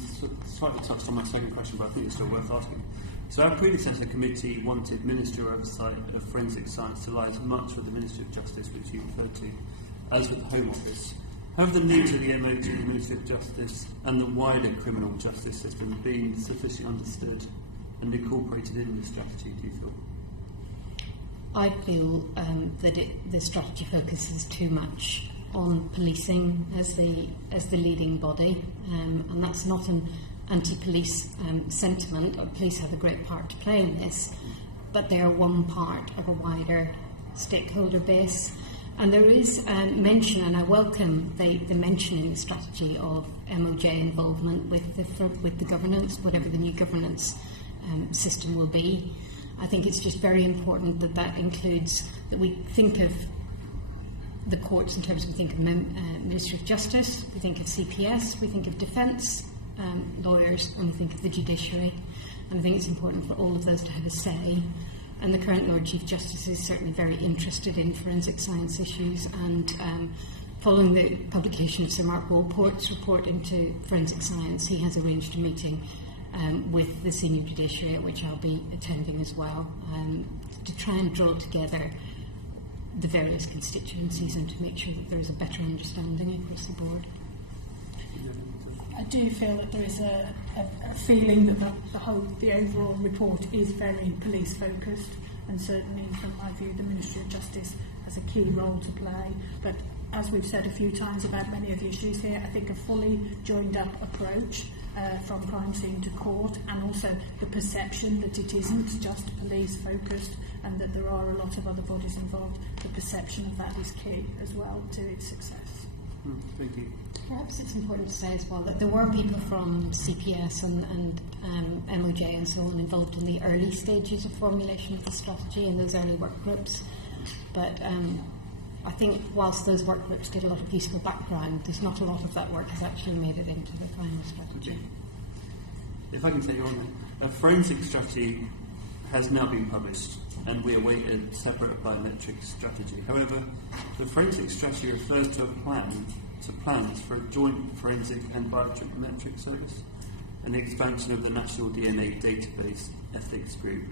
slightly touched on my second question, but I think it's still worth asking. So our predecessor committee wanted ministerial oversight of forensic science to lie as much with the Ministry of Justice, which you referred to, as with the Home Office. Have the needs of the MOJ, the Ministry of Justice, and the wider criminal justice system been sufficiently understood and incorporated in the strategy, do you feel? I feel that the strategy focuses too much on policing as the leading body, and that's not an anti-police sentiment. Police have a great part to play in this, but they are one part of a wider stakeholder base. And there is mention, and I welcome the mention in the strategy of MOJ involvement with the governance, whatever the new governance system will be. I think it's just very important that includes that we think of the courts in terms of, we think of Ministry of Justice, we think of CPS, we think of defence lawyers, and we think of the judiciary. And I think it's important for all of those to have a say. And the current Lord Chief Justice is certainly very interested in forensic science issues, and following the publication of Sir Mark Walport's report into forensic science, he has arranged a meeting with the senior judiciary, at which I'll be attending as well, to try and draw together the various constituencies and to make sure that there is a better understanding across the board. I do feel that there is a feeling that the overall report is very police focused, and certainly from my view the Ministry of Justice has a key role to play. But as we've said a few times about many of the issues here, I think a fully joined up approach from crime scene to court, and also the perception that it isn't just police focused and that there are a lot of other bodies involved, the perception of that is key as well to its success. Thank you. Perhaps it's important to say as well that there were people from CPS and MOJ and so on involved in the early stages of formulation of the strategy and those early work groups. But I think whilst those work groups get a lot of useful background, there's not a lot of that work has actually made it into the final strategy. If I can take on that, a forensic strategy has now been published, and we await a separate biometric strategy. However, the forensic strategy refers to plans for a joint forensic and biometric service and the expansion of the National DNA Database Ethics Group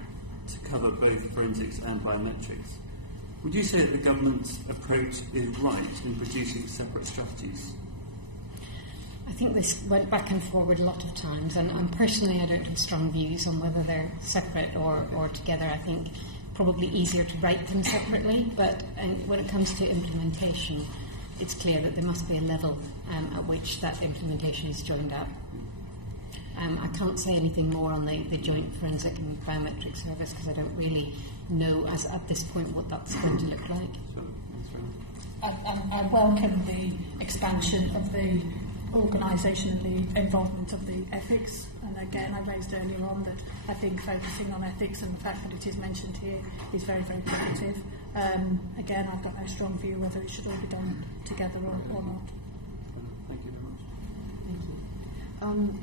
to cover both forensics and biometrics. Would you say that the government's approach is right in producing separate strategies? I think this went back and forward a lot of times, and personally I don't have strong views on whether they're separate or together. I think probably easier to write them separately, but when it comes to implementation, it's clear that there must be a level at which that implementation is joined up. I can't say anything more on the joint forensic and biometric service because I don't really know as at this point what that's going to look like. I welcome the expansion of the organisation and the involvement of the ethics, and again I raised earlier on that I think focusing on ethics and the fact that it is mentioned here is very, very positive. Again, I've got no strong view whether it should all be done together or not. Thank you very much. Thank you.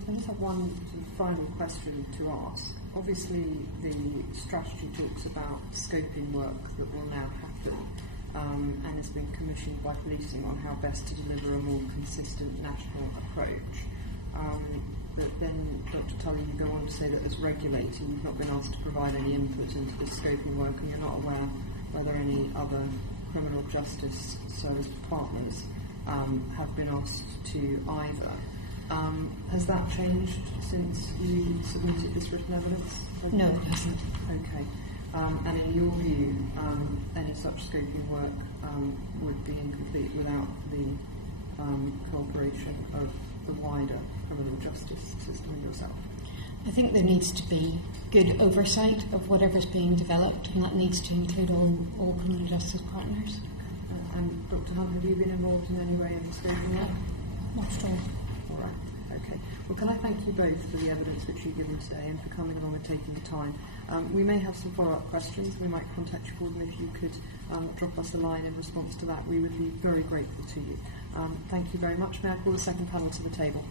I just have one final question to ask. Obviously, the strategy talks about scoping work that will now happen and has been commissioned by policing on how best to deliver a more consistent national approach. But then, Dr. Tully, you go on to say that as regulator, you've not been asked to provide any input into this scoping work, and you're not aware whether any other criminal justice service partners have been asked to either. Has that changed since you submitted this written evidence? No, it hasn't. Okay. And in your view, any such scoping work would be incomplete without the cooperation of the wider criminal justice system and yourself? I think there needs to be good oversight of whatever's being developed, and that needs to include all criminal justice partners. And Dr. Hunt, have you been involved in any way in the scoping work? Not at all. All right. Okay. Well, can I thank you both for the evidence which you've given today and for coming along and taking the time. We may have some follow-up questions. We might contact you, Gordon, if you could drop us a line in response to that. We would be very grateful to you. Thank you very much. May I call the second panel to the table?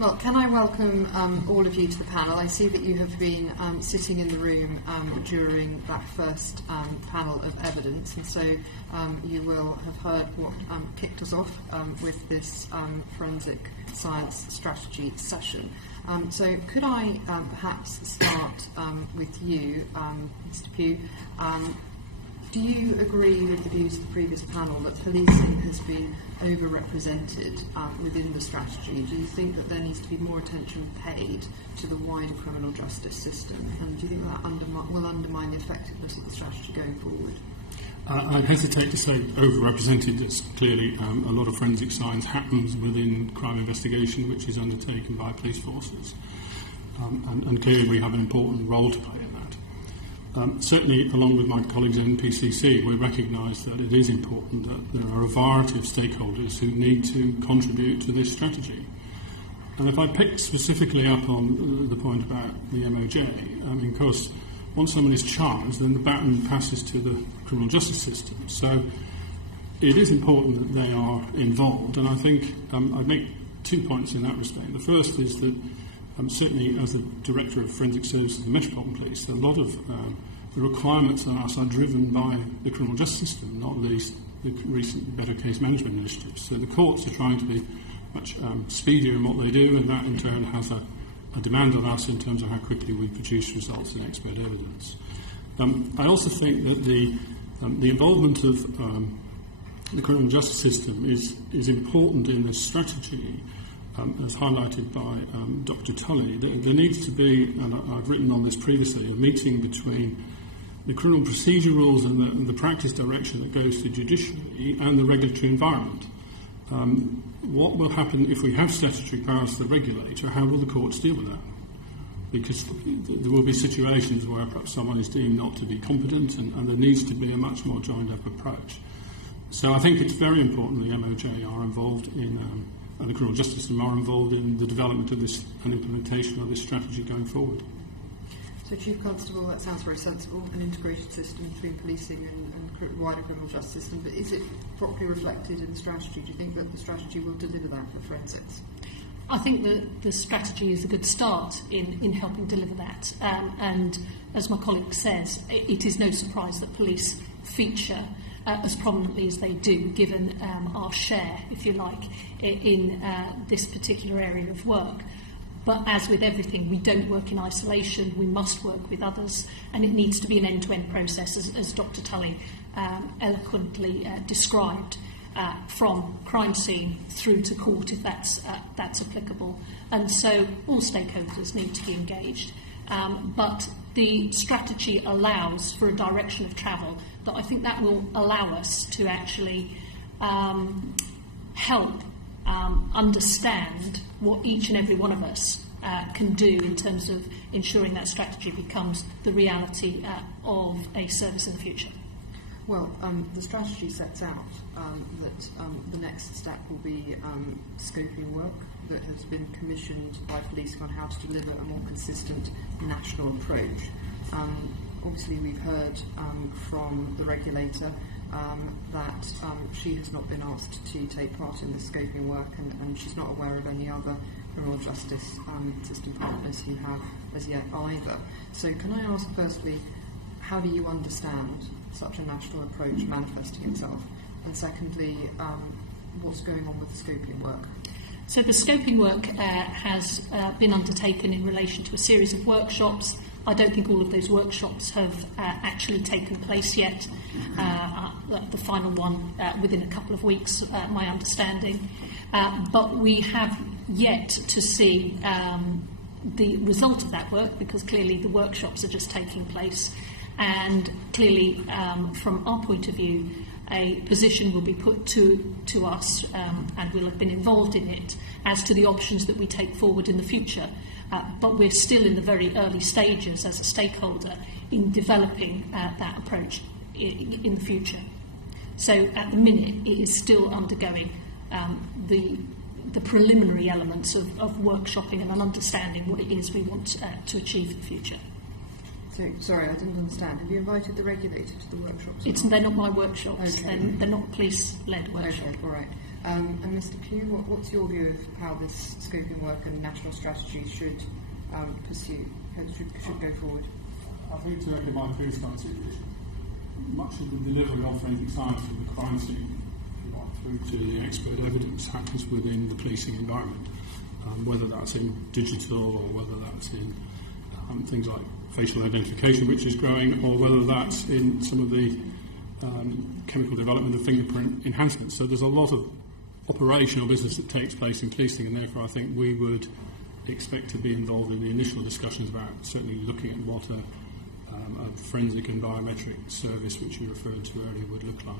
Well, can I welcome all of you to the panel? I see that you have been sitting in the room during that first panel of evidence, and so you will have heard what kicked us off with this forensic science strategy session. So could I perhaps start with you, Mr. Pugh? Do you agree with the views of the previous panel that policing has been overrepresented within the strategy? Do you think that there needs to be more attention paid to the wider criminal justice system? And do you think that will undermine the effectiveness of the strategy going forward? I hesitate to say overrepresented. It's clearly a lot of forensic science happens within crime investigation, which is undertaken by police forces. And clearly we have an important role to play in that. Certainly, along with my colleagues in PCC, we recognise that it is important that there are a variety of stakeholders who need to contribute to this strategy. And if I pick specifically up on the point about the MOJ, of course, once someone is charged, then the baton passes to the criminal justice system. So it is important that they are involved, and I think I'd make 2 points in that respect. The first is that certainly as the Director of Forensic Services of the Metropolitan Police, a lot of the requirements on us are driven by the criminal justice system, not least the recent Better Case Management initiatives. So the courts are trying to be much speedier in what they do, and that in turn has a demand on us in terms of how quickly we produce results and expert evidence. I also think that the involvement of the criminal justice system is important in this strategy. As highlighted by Dr. Tully, there needs to be, and I've written on this previously, a meeting between the criminal procedure rules and the practice direction that goes to judiciary and the regulatory environment. What will happen if we have statutory powers to the regulator? How will the courts deal with that? Because there will be situations where perhaps someone is deemed not to be competent, and there needs to be a much more joined-up approach. So I think it's very important the MOJ are involved in and the criminal justice system are involved in the development of this and implementation of this strategy going forward. So, Chief Constable, that sounds very sensible, an integrated system between policing and wider criminal justice system, but is it properly reflected in the strategy? Do you think that the strategy will deliver that for forensics? I think that the strategy is a good start in helping deliver that. And as my colleague says, it is no surprise that police feature as prominently as they do, given our share, if you like, in this particular area of work. But as with everything, we don't work in isolation, we must work with others, and it needs to be an end-to-end process, as Dr. Tully eloquently described, from crime scene through to court, if that's applicable. And so all stakeholders need to be engaged. But the strategy allows for a direction of travel that I think that will allow us to actually help understand what each and every one of us can do in terms of ensuring that strategy becomes the reality of a service in the future. Well, the strategy sets out that the next step will be scoping work that has been commissioned by policing on how to deliver a more consistent national approach. Obviously, we've heard from the regulator that she has not been asked to take part in the scoping work, and she's not aware of any other criminal justice system partners who have as yet either. So can I ask firstly, how do you understand such a national approach manifesting itself? And secondly, what's going on with the scoping work? So the scoping work has been undertaken in relation to a series of workshops. I don't think all of those workshops have actually taken place yet. The final one within a couple of weeks, my understanding. But we have yet to see the result of that work, because clearly the workshops are just taking place. And clearly, from our point of view, a position will be put to us, and we'll have been involved in it, as to the options that we take forward in the future. But we're still in the very early stages as a stakeholder in developing that approach in the future. So at the minute, it is still undergoing the preliminary elements of workshopping and understanding what it is we want to achieve in the future. So, sorry, I didn't understand. Have you invited the regulator to the workshops? They're not my workshops. Okay. They're not police-led workshops. Okay, all right. And Mr. Pugh, what's your view of how this scoping work and national strategy should pursue, should go forward? I think to echo my previous answer, much of the delivery of forensic science from the crime scene right through to the expert evidence happens within the policing environment, whether that's in digital or whether that's in things like facial identification, which is growing, or whether that's in some of the chemical development and fingerprint enhancements. So there's a lot of operational business that takes place in policing, and therefore I think we would expect to be involved in the initial discussions about certainly looking at what a forensic and biometric service, which you referred to earlier, would look like.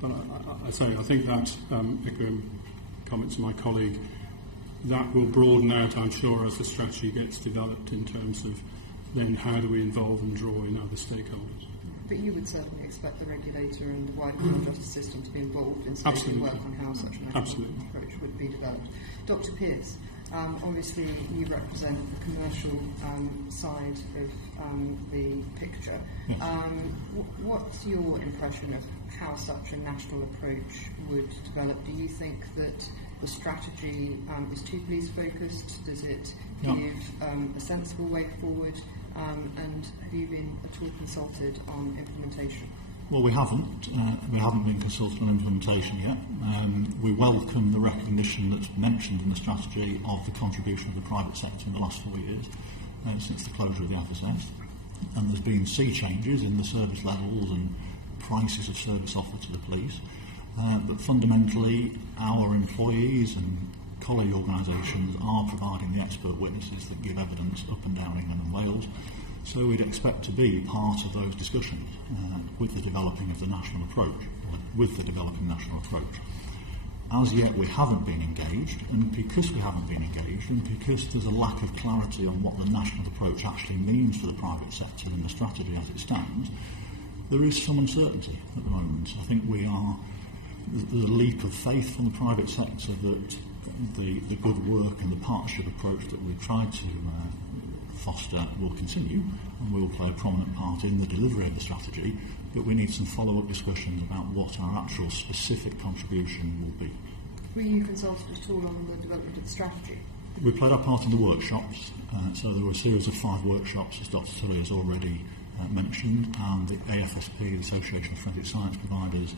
But I think that, echoing comments of my colleague, that will broaden out, I'm sure, as the strategy gets developed in terms of then how do we involve and draw in other stakeholders. But you would certainly expect the regulator and the wider criminal justice system to be involved in scoping work on how such a national approach would be developed. Dr. Pearce, obviously you represent the commercial side of the picture. Yes. What's your impression of how such a national approach would develop? Do you think that the strategy is too police focused? Does it give a sensible way forward? And have you been at all consulted on implementation? Well, we haven't. We haven't been consulted on implementation yet. We welcome the recognition that's mentioned in the strategy of the contribution of the private sector in the last 4 years, since the closure of the AFSP. And there's been sea changes in the service levels and prices of service offered to the police. But fundamentally, our employees and colleague organisations are providing the expert witnesses that give evidence up and down England and Wales. So we'd expect to be part of those discussions with the developing of the national approach, As yet we haven't been engaged, and because we haven't been engaged, and because there's a lack of clarity on what the national approach actually means for the private sector in the strategy as it stands, there is some uncertainty at the moment. I think there's a leap of faith from the private sector that the good work and the partnership approach that we've tried to foster will continue, and we will play a prominent part in the delivery of the strategy, but we need some follow-up discussions about what our actual specific contribution will be. Were you consulted at all on the development of the strategy? We played our part in the workshops, so there were a series of 5 workshops, as Dr. Tully has already mentioned, and the AFSP, the Association of Forensic Science Providers,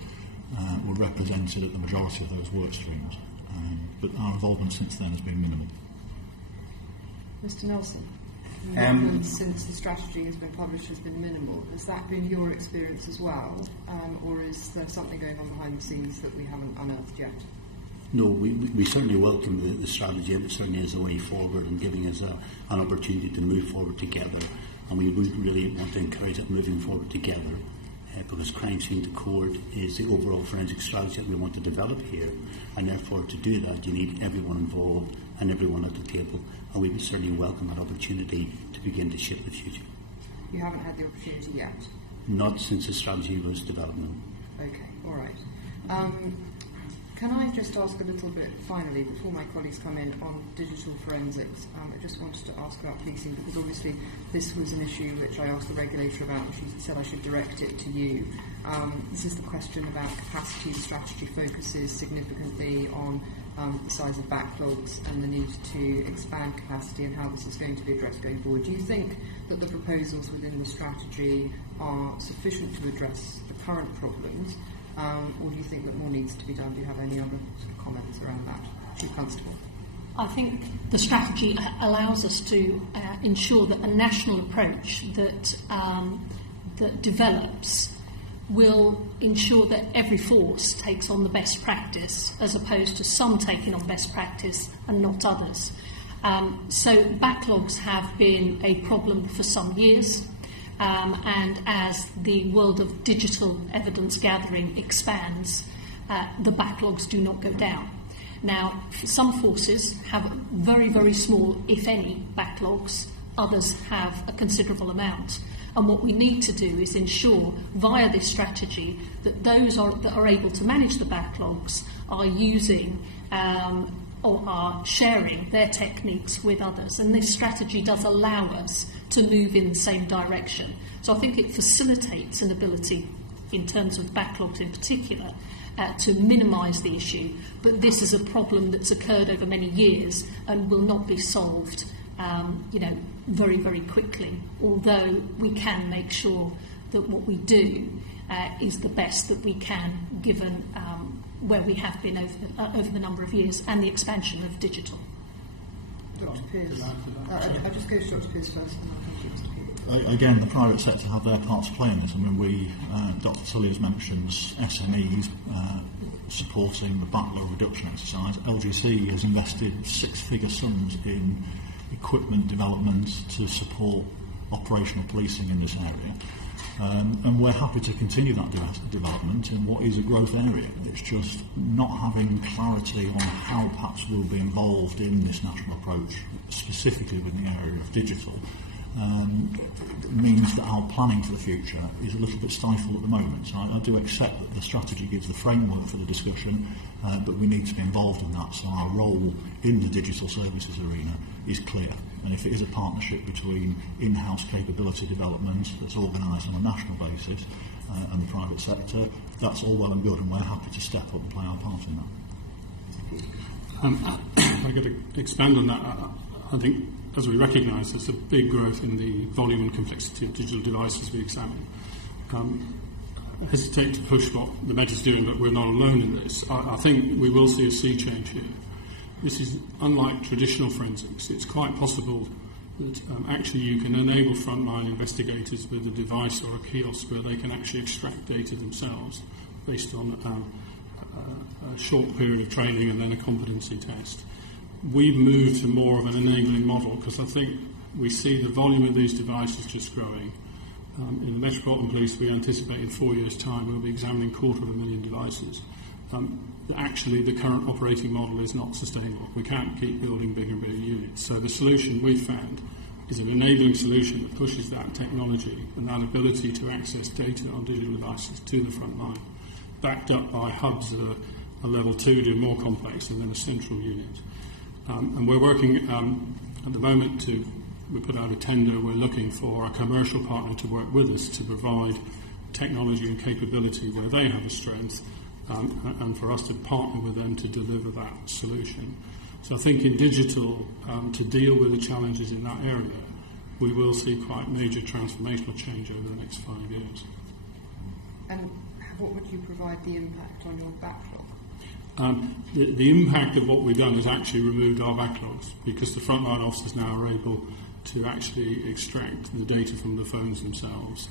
were represented at the majority of those work streams. But our involvement since then has been minimal. Mr. Nelson, since the strategy has been published has been minimal. Has that been your experience as well, or is there something going on behind the scenes that we haven't unearthed yet? No, we certainly welcome the strategy, and it certainly is a way forward and giving us an opportunity to move forward together. And we would really want to encourage it moving forward together. because crime scene to court is the overall forensic strategy that we want to develop here, and therefore to do that you need everyone involved and everyone at the table, and we would certainly welcome that opportunity to begin to shape the future. You haven't had the opportunity yet? Not since the strategy was developed. Okay, all right. Can I just ask a little bit, finally, before my colleagues come in, on digital forensics? I just wanted to ask about policing, because obviously this was an issue which I asked the regulator about, and she said I should direct it to you. This is the question about capacity. The strategy focuses significantly on the size of backlogs and the need to expand capacity and how this is going to be addressed going forward. Do you think that the proposals within the strategy are sufficient to address the current problems? Or do you think that more needs to be done? Do you have any other sort of comments around that? Chief Constable. I think the strategy allows us to ensure that a national approach that develops will ensure that every force takes on the best practice, as opposed to some taking on best practice and not others. So backlogs have been a problem for some years. And as the world of digital evidence gathering expands, the backlogs do not go down. Now, some forces have very, very small, if any, backlogs. Others have a considerable amount. And what we need to do is ensure, via this strategy, that those that are able to manage the backlogs are using or are sharing their techniques with others. And this strategy does allow us to move in the same direction. So I think it facilitates an ability, in terms of backlogs in particular, to minimise the issue. But this is a problem that's occurred over many years and will not be solved, very, very quickly. Although we can make sure that what we do is the best that we can, given where we have been over the number of years and the expansion of digital. Dr. Pearce. I'll just go to Dr. Pearce first, and I'll come to Mr. Keegan. Again, the private sector have their part to play in this. I mean, Dr. Tullius mentions SMEs supporting the backlog reduction exercise. LGC has invested six-figure sums in equipment development to support operational policing in this area. And we're happy to continue that development in what is a growth area. It's just not having clarity on how perhaps we'll be involved in this national approach, specifically within the area of digital, means that our planning for the future is a little bit stifled at the moment. So I do accept that the strategy gives the framework for the discussion, but we need to be involved in that. So our role in the digital services arena is clear. And if it is a partnership between in-house capability development that's organised on a national basis and the private sector, that's all well and good, and we're happy to step up and play our part in that. I've got to expand on that. I think, as we recognise, there's a big growth in the volume and complexity of digital devices we examine. I hesitate to push what the Met is doing, but we're not alone in this. I think we will see a sea change here. This is unlike traditional forensics. It's quite possible that actually you can enable frontline investigators with a device or a kiosk where they can actually extract data themselves based on a short period of training and then a competency test. We've moved to more of an enabling model because I think we see the volume of these devices just growing. In the Metropolitan Police, we anticipate in 4 years' time we'll be examining 250,000 devices. Actually, the current operating model is not sustainable. We can't keep building bigger and bigger units. So the solution we've found is an enabling solution that pushes that technology and that ability to access data on digital devices to the front line, backed up by hubs that are a level 2, do more complex, and then a central unit. And we're working at the moment we put out a tender. We're looking for a commercial partner to work with us to provide technology and capability where they have a strength, and for us to partner with them to deliver that solution. So I think in digital, to deal with the challenges in that area, we will see quite major transformational change over the next 5 years. And what would you provide the impact on your backlog? The impact of what we've done has actually removed our backlogs because the frontline officers now are able to actually extract the data from the phones themselves.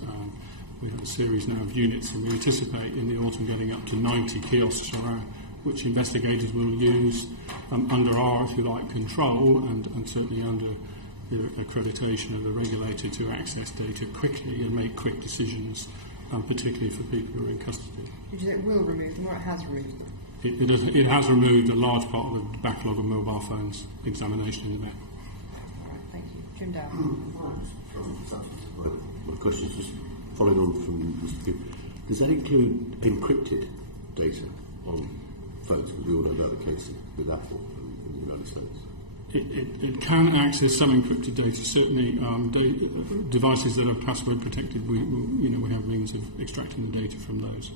We have a series now of units, and we anticipate in the autumn getting up to 90 kiosks around, which investigators will use under our, if you like, control and certainly under the accreditation of the regulator to access data quickly and make quick decisions particularly for people who are in custody. Did you say it will remove them or it has removed them? It has removed a large part of the backlog of mobile phones examination in the back. All right, thank you. Jim Dow. My question is just following on from Mr. Pugh. Does that include encrypted data on phones? Because we all know about the case with Apple in the United States. It can access some encrypted data. Certainly, devices that are password protected, we have means of extracting the data from those.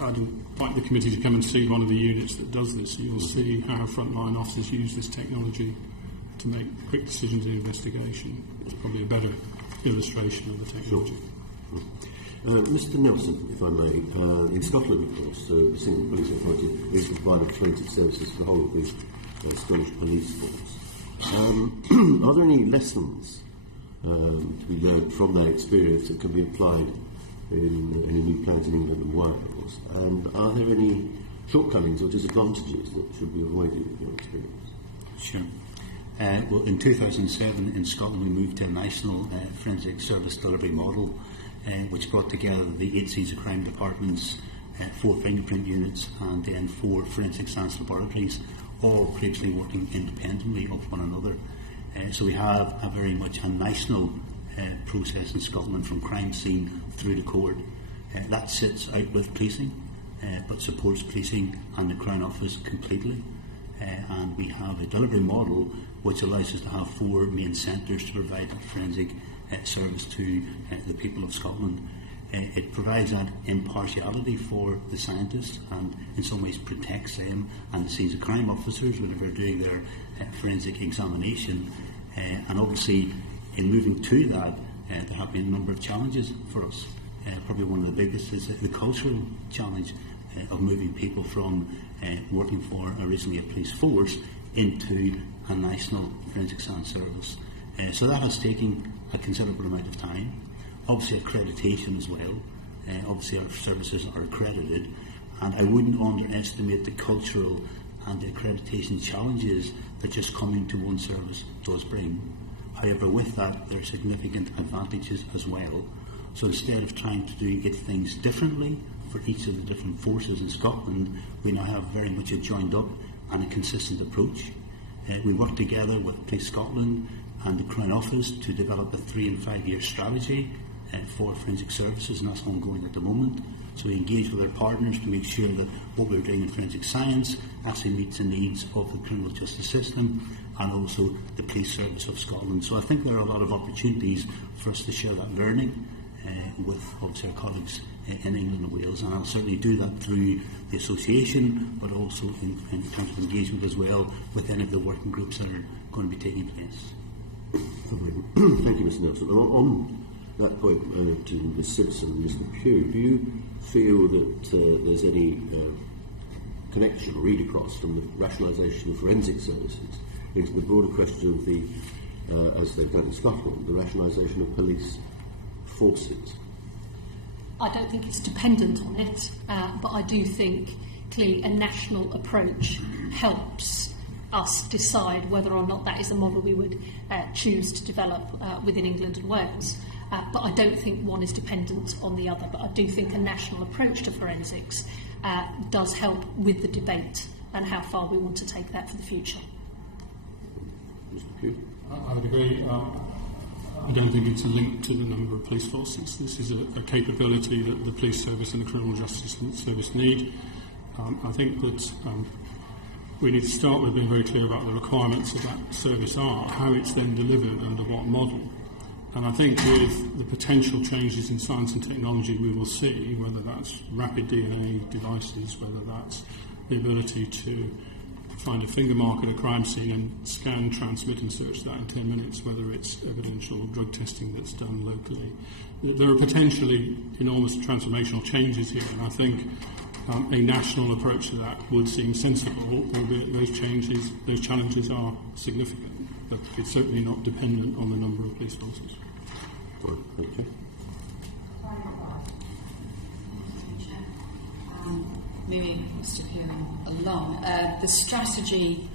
I'd invite the committee to come and see one of the units that does this. You'll see how frontline officers use this technology to make quick decisions in investigation. It's probably a better illustration of the technology. Sure. Mr. Nelson, if I may, in Scotland, of course, the single police authority is providing forensic services for the whole of the Scottish police force. Are there any lessons to be learned from that experience that can be applied in any new plans in England and Wales? And are there any shortcomings or disadvantages that should be avoided in your experience? Sure. Well, in 2007 in Scotland we moved to a national forensic service delivery model which brought together the 8 C's of crime departments, 4 fingerprint units and then 4 forensic science laboratories, all previously working independently of one another. So we have a very much a national process in Scotland from crime scene through to court. That sits out with policing but supports policing and the Crown Office completely. And we have a delivery model which allows us to have 4 main centres to provide forensic service to the people of Scotland. It provides that impartiality for the scientists and in some ways protects them and the scenes of crime officers whenever they're doing their forensic examination. And obviously in moving to that there have been a number of challenges for us. Probably one of the biggest is the cultural challenge of moving people from working for originally a police force into a national forensic science service. So that has taken a considerable amount of time. Obviously accreditation as well. Obviously our services are accredited, and I wouldn't underestimate the cultural and the accreditation challenges that just coming to one service does bring. However, with that there are significant advantages as well. So instead of trying to do things differently for each of the different forces in Scotland, we now have very much a joined up and a consistent approach. We work together with Police Scotland and the Crown Office to develop a 3- and 5-year strategy for forensic services, and that's ongoing at the moment. So we engage with our partners to make sure that what we're doing in forensic science actually meets the needs of the criminal justice system and also the police service of Scotland. So I think there are a lot of opportunities for us to share that learning with obviously our colleagues in England and Wales, and I'll certainly do that through the association but also in terms of engagement as well with any of the working groups that are going to be taking place. Thank you, Mr. Nelson. On that point to Ms. Simpson and Mr. Pugh, do you feel that there's any connection or read across from the rationalisation of forensic services into the broader question of the, as they've done in Scotland, the rationalisation of police forces? I don't think it's dependent on it, but I do think clearly a national approach helps us decide whether or not that is the model we would choose to develop within England and Wales. But I don't think one is dependent on the other. But I do think a national approach to forensics does help with the debate and how far we want to take that for the future. Mr. Pugh? I would agree. I don't think it's a link to the number of police forces. This is a capability that the police service and the criminal justice service need. I think that we need to start with being very clear about the requirements of that service are, how it's then delivered, under what model. And I think with the potential changes in science and technology we will see, whether that's rapid DNA devices, whether that's the ability to find a finger mark at a crime scene and scan, transmit and search that in 10 minutes, whether it's evidential or drug testing that's done locally. There are potentially enormous transformational changes here, and I think a national approach to that would seem sensible, albeit those challenges are significant, but it's certainly not dependent on the number of police forces. Thank you. Moving still hearing along, the strategy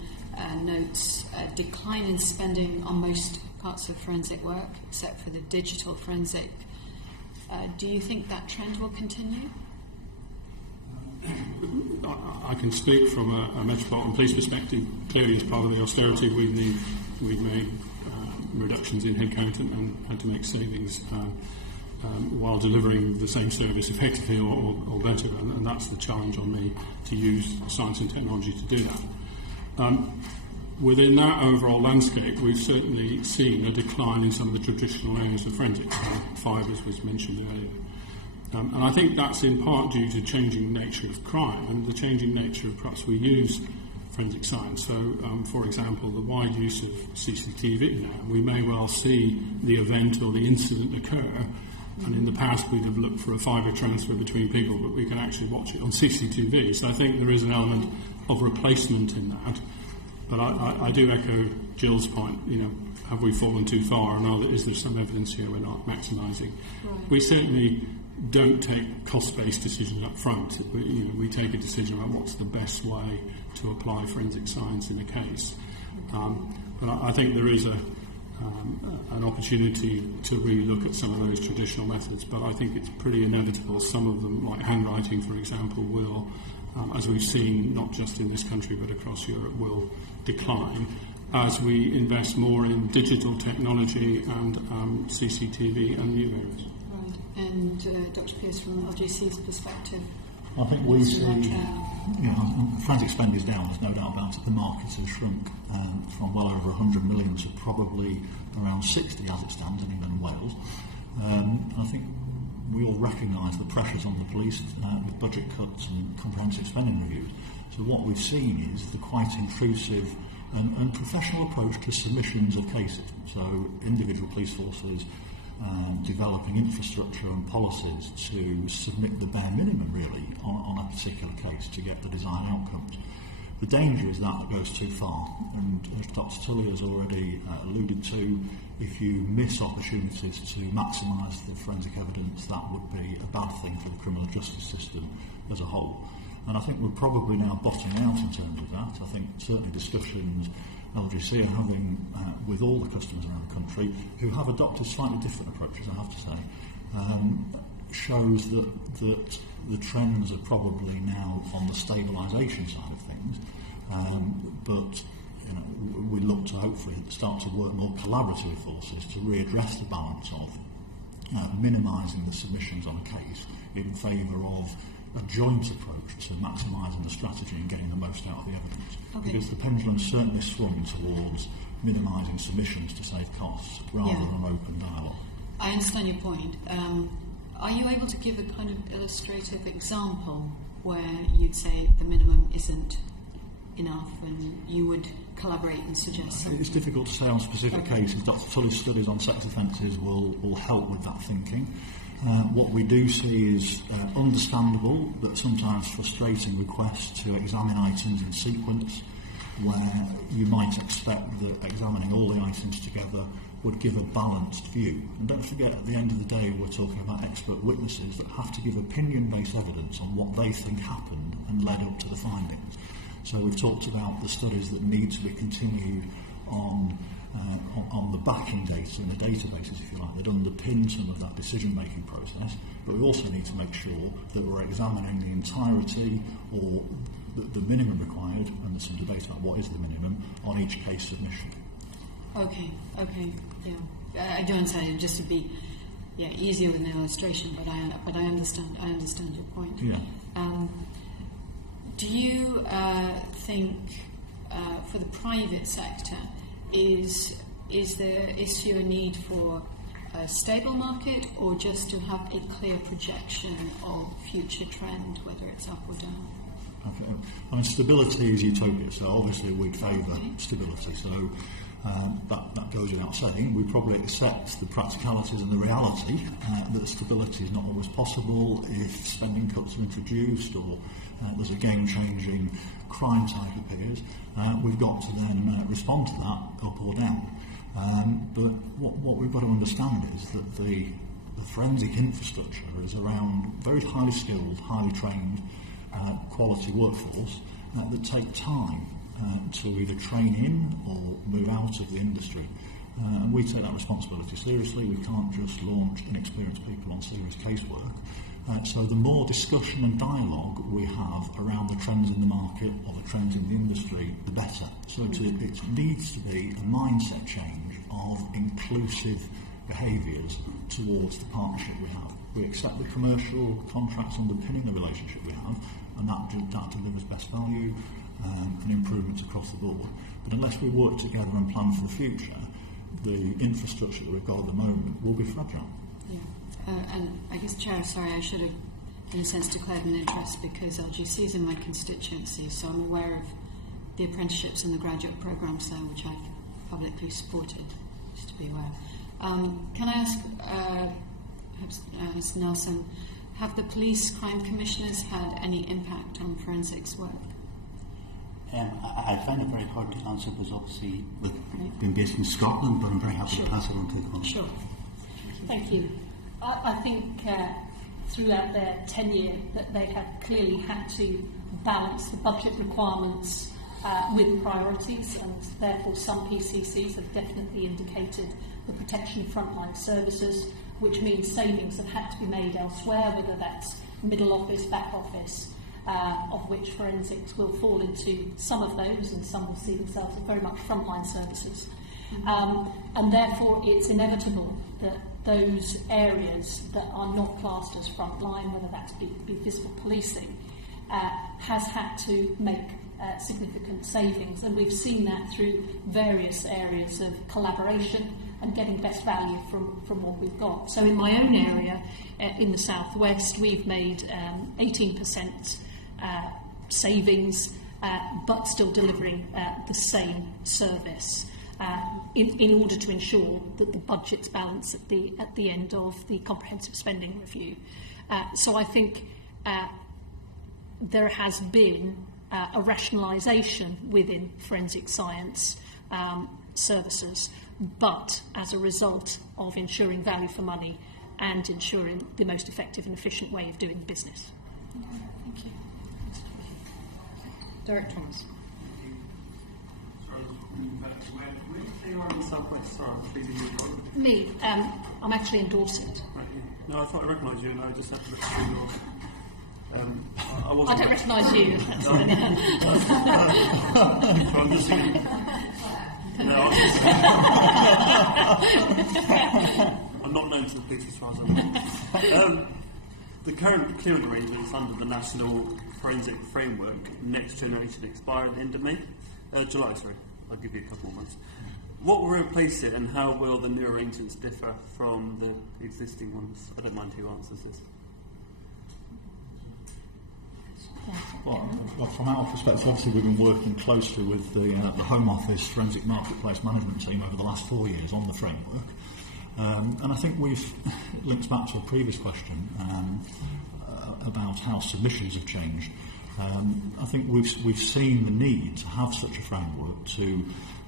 notes a decline in spending on most parts of forensic work, except for the digital forensic Do you think that trend will continue? I can speak from a Metropolitan Police perspective. Clearly, as part of the austerity, we've made reductions in headcount and had to make savings while delivering the same service effectively or better, and that's the challenge on me, to use science and technology to do that. Within that overall landscape, we've certainly seen a decline in some of the traditional areas of forensics. Fibres was mentioned earlier. And I think that's in part due to changing nature of crime and the changing nature of perhaps we use forensic science. So, for example, the wide use of CCTV now, we may well see the event or the incident occur, and in the past we'd have looked for a fibre transfer between people, but we can actually watch it on CCTV. So I think there is an element of replacement in that. But I do echo Jill's point, have we fallen too far, and is there some evidence here we're not maximising? Right. We certainly don't take cost-based decisions up front. We take a decision about what's the best way to apply forensic science in a case. But I think there is an opportunity to really look at some of those traditional methods, but I think it's pretty inevitable. Some of them, like handwriting, for example, will, as we've seen, not just in this country but across Europe, will decline as we invest more in digital technology and CCTV and new areas. And Dr. Pearce, from LGC's perspective? I think we see, forensic spend is down, there's no doubt about it. The market has shrunk from well over 100 million to probably around 60 as it stands in England and Wales. I think we all recognise the pressures on the police with budget cuts and comprehensive spending reviews. So what we've seen is the quite intrusive and professional approach to submissions of cases. So individual police forces developing infrastructure and policies to submit the bare minimum, really, on a particular case to get the desired outcomes. The danger is that it goes too far, and as Dr. Tully has already alluded to, if you miss opportunities to maximise the forensic evidence, that would be a bad thing for the criminal justice system as a whole. And I think we're probably now bottoming out in terms of that. I think certainly discussions LGC are having with all the customers around the country who have adopted slightly different approaches, I have to say, shows that the trends are probably now on the stabilisation side of things, but we look to hopefully start to work more collaborative forces to readdress the balance of minimising the submissions on a case in favour of a joint approach to maximising the strategy and getting the most out of the evidence. Okay. Because the pendulum certainly swung towards minimising submissions to save costs rather than open dialogue. I understand your point. Are you able to give a kind of illustrative example where you'd say the minimum isn't enough and you would collaborate and suggest something? It's difficult to say on specific cases. Dr. Tully's studies on sex offences will help with that thinking. What we do see is understandable but sometimes frustrating requests to examine items in sequence where you might expect that examining all the items together would give a balanced view. And don't forget, at the end of the day, we're talking about expert witnesses that have to give opinion-based evidence on what they think happened and led up to the findings. So we've talked about the studies that need to be continued on the backing data and the databases, if you like, that underpin some of that decision-making process. But we also need to make sure that we're examining the entirety or the minimum required, and there's some debate about what is the minimum, on each case submission. Okay, yeah. I don't say it just to be easier with an illustration, but I understand your point. Yeah. Do you think for the private sector is there a need for a stable market, or just to have a clear projection of future trend, whether it's up or down? Okay. I mean, stability is utopia, so obviously we'd favour stability. So that goes without saying. We probably accept the practicalities and the reality that stability is not always possible if spending cuts are introduced or there's a game-changing crime type appears. We've got to then respond to that up or down. But what we've got to understand is that the forensic infrastructure is around very highly skilled, highly trained, quality workforce that take time to either train in or move out of the industry. And we take that responsibility seriously. We can't just launch inexperienced people on serious casework. So the more discussion and dialogue we have around the trends in the market or the trends in the industry, the better. So it needs to be a mindset change of inclusive behaviours towards the partnership we have. We accept the commercial contracts underpinning the relationship we have, and that delivers best value and improvements across the board. But unless we work together and plan for the future, the infrastructure that we've got at the moment will be fragile. Yeah. And I guess, Chair, sorry, I should have, in a sense, declared an interest because LGC is in my constituency, so I'm aware of the apprenticeships and the graduate programmes there, which I've publicly supported, just to be aware. Can I ask, Mr. Nelson, have the police crime commissioners had any impact on forensics work? I find it very hard to answer because obviously we've been based in Scotland, but I'm very happy to pass it on to you. Sure. Thank you. I think throughout their tenure that they have clearly had to balance the budget requirements with priorities, and therefore some PCCs have definitely indicated the protection of frontline services, which means savings have had to be made elsewhere, whether that's middle office, back office, of which forensics will fall into some of those, and some will see themselves as very much frontline services. And therefore it's inevitable that those areas that are not classed as frontline, whether that's be physical policing, has had to make significant savings, and we've seen that through various areas of collaboration and getting best value from what we've got. So in my own area, in the southwest, we've made 18% savings, but still delivering the same service in order to ensure that the budget's balanced at the end of the comprehensive spending review. So I think there has been a rationalisation within forensic science services, but as a result of ensuring value for money and ensuring the most effective and efficient way of doing business. Thank you. Derek Thomas. Me, I'm actually in Dorset. Right, yeah. No, I thought I recognised you, and I just had to look through your... I don't recognise you. I'm just saying... No, I'm not known to the police as far as I know. The current clearance arrangements under the National Forensic Framework Next Generation expire at the end of July, sorry. I'll give you a couple more months. What will replace it, and how will the new arrangements differ from the existing ones? I don't mind who answers this. Well, from our perspective, obviously we've been working closely with the Home Office Forensic Marketplace Management team over the last 4 years on the framework. And I think it links back to a previous question about how submissions have changed. I think we've seen the need to have such a framework to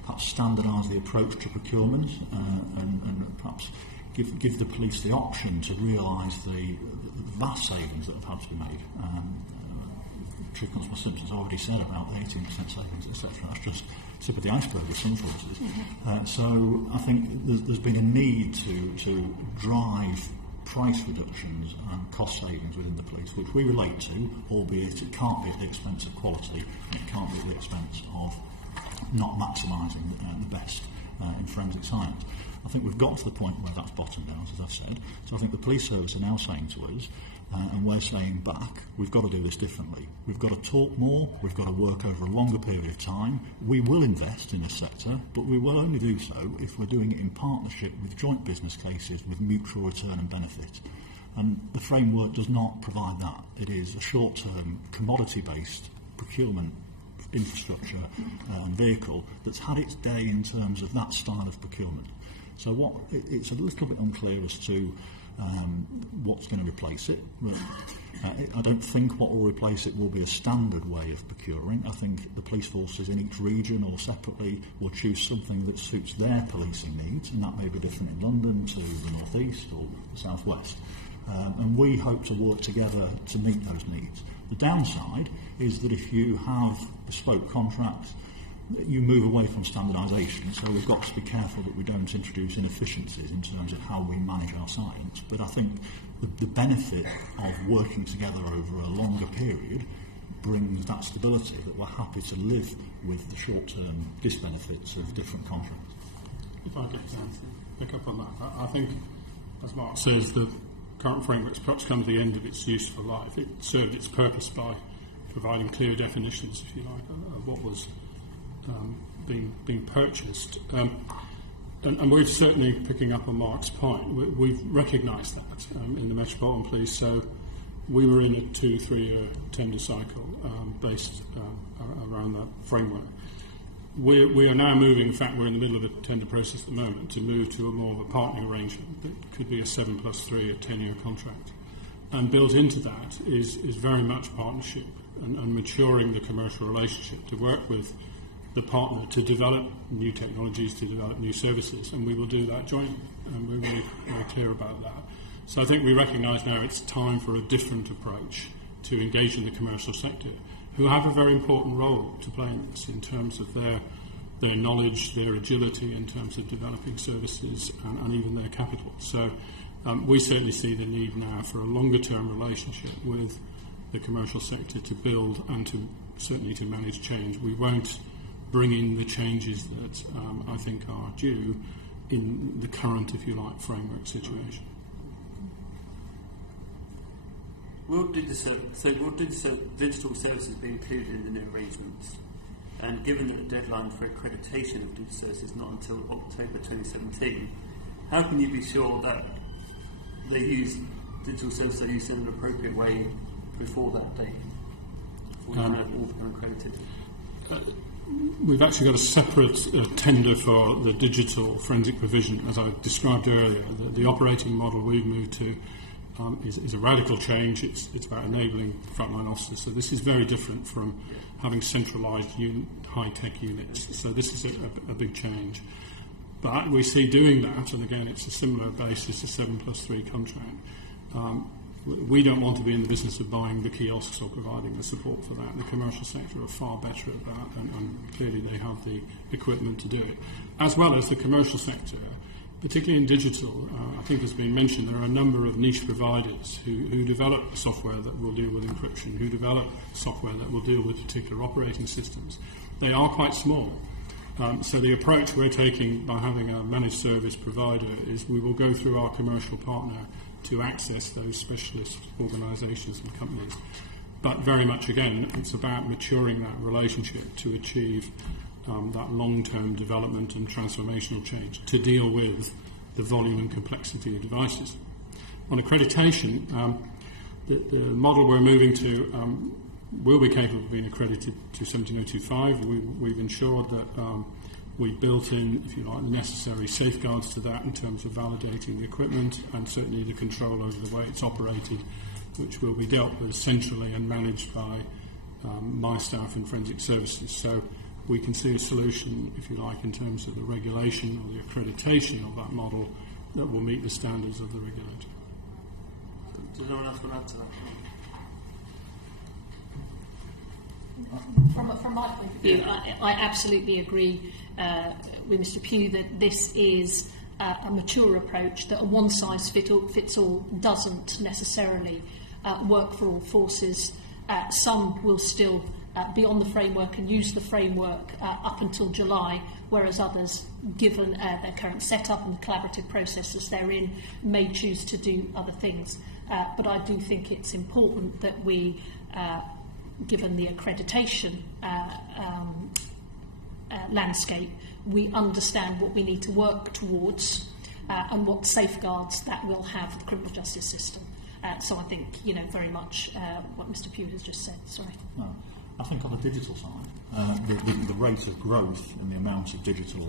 perhaps standardise the approach to procurement and perhaps give the police the option to realise the vast savings that have had to be made. Chief Constable Simpson's already said about the 18% savings, etc. That's just tip of the iceberg with some forces. So I think there's been a need to drive price reductions and cost savings within the police, which we relate to, albeit it can't be at the expense of quality, and it can't be at the expense of not maximising the best in forensic science. I think we've got to the point where that's bottomed out, as I've said. So I think the police service are now saying to us, and we're saying back, we've got to do this differently. We've got to talk more, we've got to work over a longer period of time. We will invest in this sector, but we will only do so if we're doing it in partnership with joint business cases with mutual return and benefit. And the framework does not provide that. It is a short-term, commodity-based procurement infrastructure and vehicle that's had its day in terms of that style of procurement. So it's a little bit unclear as to what's going to replace it. But, I don't think what will replace it will be a standard way of procuring. I think the police forces in each region or separately will choose something that suits their policing needs, and that may be different in London to the North East or the South West. And we hope to work together to meet those needs. The downside is that if you have bespoke contracts, you move away from standardisation, so we've got to be careful that we don't introduce inefficiencies in terms of how we manage our science. But I think the benefit of working together over a longer period brings that stability that we're happy to live with the short-term disbenefits of different contracts. If I could pick up on that, I think, as Mark says, the current framework's perhaps come to the end of its useful life. It served its purpose by providing clear definitions, if you like, of what was being purchased. And we've certainly, picking up on Mark's point, we've recognised that in the Metropolitan Police. So we were in a 2-3 year tender cycle based around that framework. We are now moving, in fact we're in the middle of a tender process at the moment, to move to a more of a partnering arrangement that could be a 7+3, a 10-year contract. And built into that is very much partnership and maturing the commercial relationship to work with the partner to develop new technologies, to develop new services, and we will do that jointly, and we're really very clear about that. So I think we recognise now it's time for a different approach to engage in the commercial sector, who have a very important role to play in this in terms of their knowledge, their agility in terms of developing services and even their capital. So we certainly see the need now for a longer term relationship with the commercial sector to build and to certainly to manage change. We won't bring in the changes that I think are due in the current, if you like, framework situation. Will digital services be included in the new arrangements? And given that the deadline for accreditation of digital services is not until October 2017, how can you be sure that they use digital services are used in an appropriate way before that date? Or all become accredited? We've actually got a separate tender for the digital forensic provision, as I described earlier. The operating model we've moved to is a radical change. It's about enabling frontline officers. So this is very different from having centralised high-tech units. So this is a big change. But we see doing that, and again, it's a similar basis, a 7+3 contract. We don't want to be in the business of buying the kiosks or providing the support for that. The commercial sector are far better at that, and clearly they have the equipment to do it. As well as the commercial sector, particularly in digital, I think has been mentioned, there are a number of niche providers who develop software that will deal with encryption, who develop software that will deal with particular operating systems. They are quite small. So the approach we're taking by having a managed service provider is we will go through our commercial partner to access those specialist organisations and companies. But very much, again, it's about maturing that relationship to achieve that long-term development and transformational change to deal with the volume and complexity of devices. On accreditation, the model we're moving to will be capable of being accredited to 17025. We've ensured that we built in, if you like, the necessary safeguards to that in terms of validating the equipment and certainly the control over the way it's operated, which will be dealt with centrally and managed by my staff in forensic services. So we can see a solution, if you like, in terms of the regulation or the accreditation of that model that will meet the standards of the regulator. Does anyone else want to add to that? From my point of view, I absolutely agree with Mr. Pugh that this is a mature approach, that a one-size-fits-all doesn't necessarily work for all forces. Some will still be on the framework and use the framework up until July, whereas others, given their current setup and the collaborative processes they're in, may choose to do other things. But I do think it's important that we, given the accreditation landscape, we understand what we need to work towards and what safeguards that will have for the criminal justice system. So I think, very much what Mr. Pugh has just said. Sorry. No. I think on the digital side, the rate of growth and the amount of digital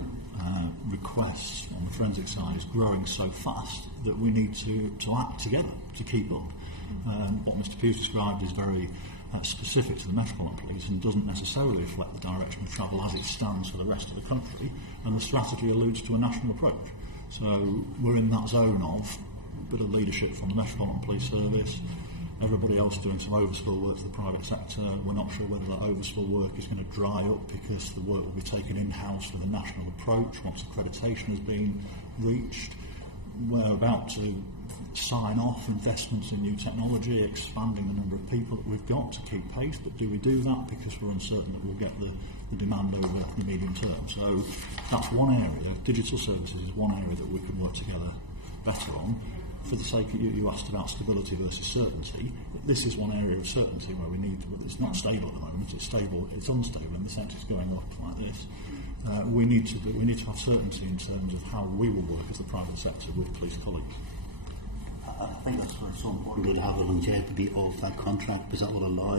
requests on the forensic side is growing so fast that we need to act together to keep up. What Mr. Pugh described is very specific to the Metropolitan Police and doesn't necessarily reflect the direction of travel as it stands for the rest of the country, and the strategy alludes to a national approach. So we're in that zone of a bit of leadership from the Metropolitan Police Service, everybody else doing some overspill work for the private sector. We're not sure whether that overspill work is going to dry up because the work will be taken in-house with a national approach once accreditation has been reached. We're about to sign off investments in new technology, expanding the number of people that we've got to keep pace, but do we do that because we're uncertain that we'll get the demand over the medium term? So that's one area. Digital services is one area that we can work together better on. For the sake of you asked about stability versus certainty. This is one area of certainty where we need to, it's not stable at the moment, it's stable, it's unstable in the sense it's going up like this. We need to have certainty in terms of how we will work as the private sector with police colleagues. I think that's why it's so important to have the longevity of that contract, because that will allow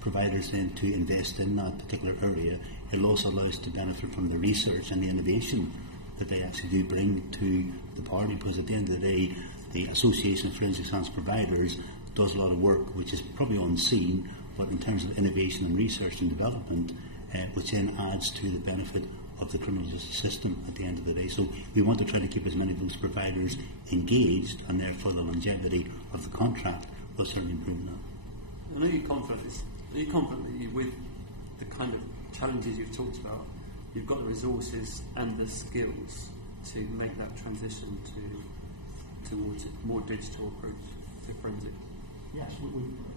providers then to invest in that particular area. It'll also allow us to benefit from the research and the innovation that they actually do bring to the party, because at the end of the day, the Association of Forensic Science Providers does a lot of work which is probably unseen, but in terms of innovation and research and development, which then adds to the benefit of the criminal justice system at the end of the day. So we want to try to keep as many of those providers engaged, and therefore the longevity of the contract will certainly improve that. Are you confident that you, with the kind of challenges you've talked about, you've got the resources and the skills to make that transition towards a more digital approach to forensic? Yes,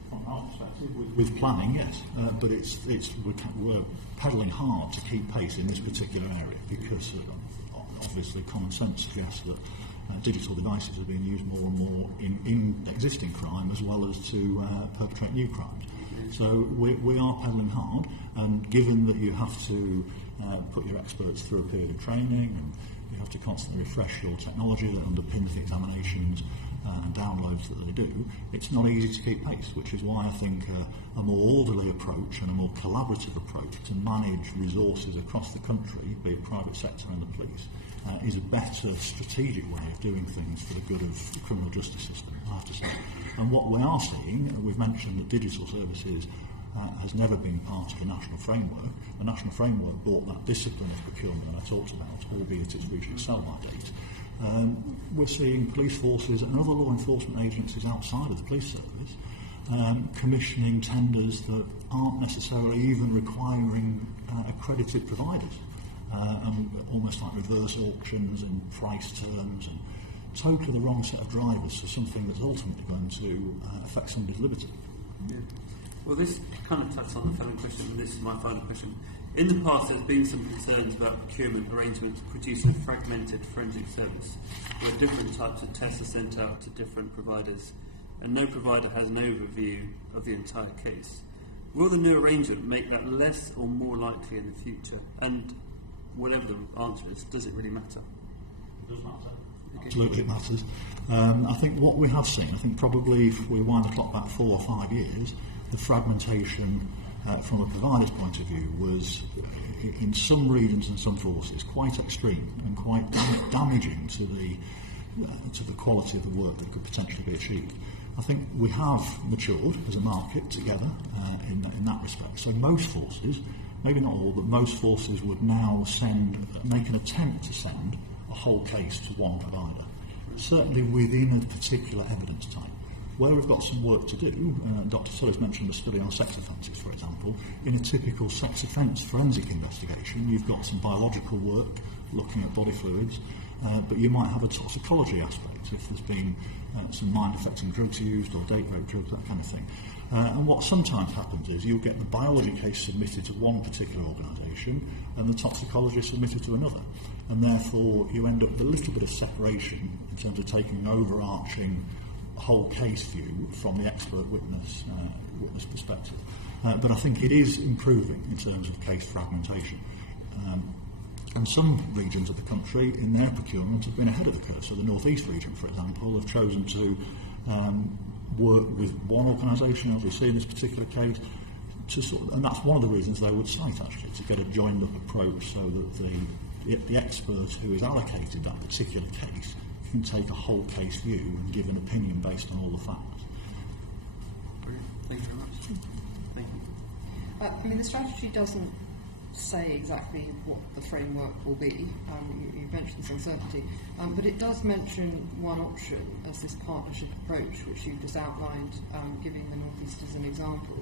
from our perspective, with planning, yes, but we're pedalling hard to keep pace in this particular area because obviously common sense suggests that digital devices are being used more and more in existing crime as well as to perpetrate new crimes. So we are pedalling hard, and given that you have to put your experts through a period of training and you have to constantly refresh your technology that underpins the examinations and downloads that they do, it's not easy to keep pace, which is why I think a more orderly approach and a more collaborative approach to manage resources across the country, be it private sector and the police, is a better strategic way of doing things for the good of the criminal justice system, I have to say. And what we are seeing, we've mentioned that digital services has never been part of the national framework. The national framework brought that discipline of procurement that I talked about, albeit it's reaching a sell-by date. We're seeing police forces and other law enforcement agencies outside of the police service commissioning tenders that aren't necessarily even requiring accredited providers, and almost like reverse auctions and price terms and totally the wrong set of drivers for something that's ultimately going to affect somebody's liberty. Yeah. Well, this kind of touches on the final question, and this is my final question. In the past, there's been some concerns about procurement arrangements producing a fragmented forensic service, where different types of tests are sent out to different providers, and no provider has an overview of the entire case. Will the new arrangement make that less or more likely in the future? And whatever the answer is, does it really matter? It does matter. Absolutely it matters. I think what we have seen, I think probably if we wind the clock back 4 or 5 years, the fragmentation from a provider's point of view was, in some regions and some forces, quite extreme and quite damaging to the quality of the work that could potentially be achieved. I think we have matured as a market together in that respect. So most forces, maybe not all, but most forces would now make an attempt to send a whole case to one provider, certainly within a particular evidence type. Where we've got some work to do, Dr. Sully's mentioned a study on sex offences, for example. In a typical sex offence forensic investigation, you've got some biological work looking at body fluids, but you might have a toxicology aspect if there's been some mind-affecting drugs used or date rape drugs, that kind of thing. And what sometimes happens is you'll get the biology case submitted to one particular organisation and the toxicology submitted to another. And therefore you end up with a little bit of separation in terms of taking an overarching whole case view from the expert witness perspective. But I think it is improving in terms of case fragmentation. And some regions of the country in their procurement have been ahead of the curve. So the North East region, for example, have chosen to work with one organisation, as we see in this particular case, and that's one of the reasons they would cite, actually, to get a joined-up approach so that the expert who is allocated that particular case can take a whole case view and give an opinion based on all the facts. Brilliant. Thank you very much. Thank you. I mean, the strategy doesn't say exactly what the framework will be. You mentioned this uncertainty, but it does mention one option as this partnership approach, which you just outlined, giving the North East as an example.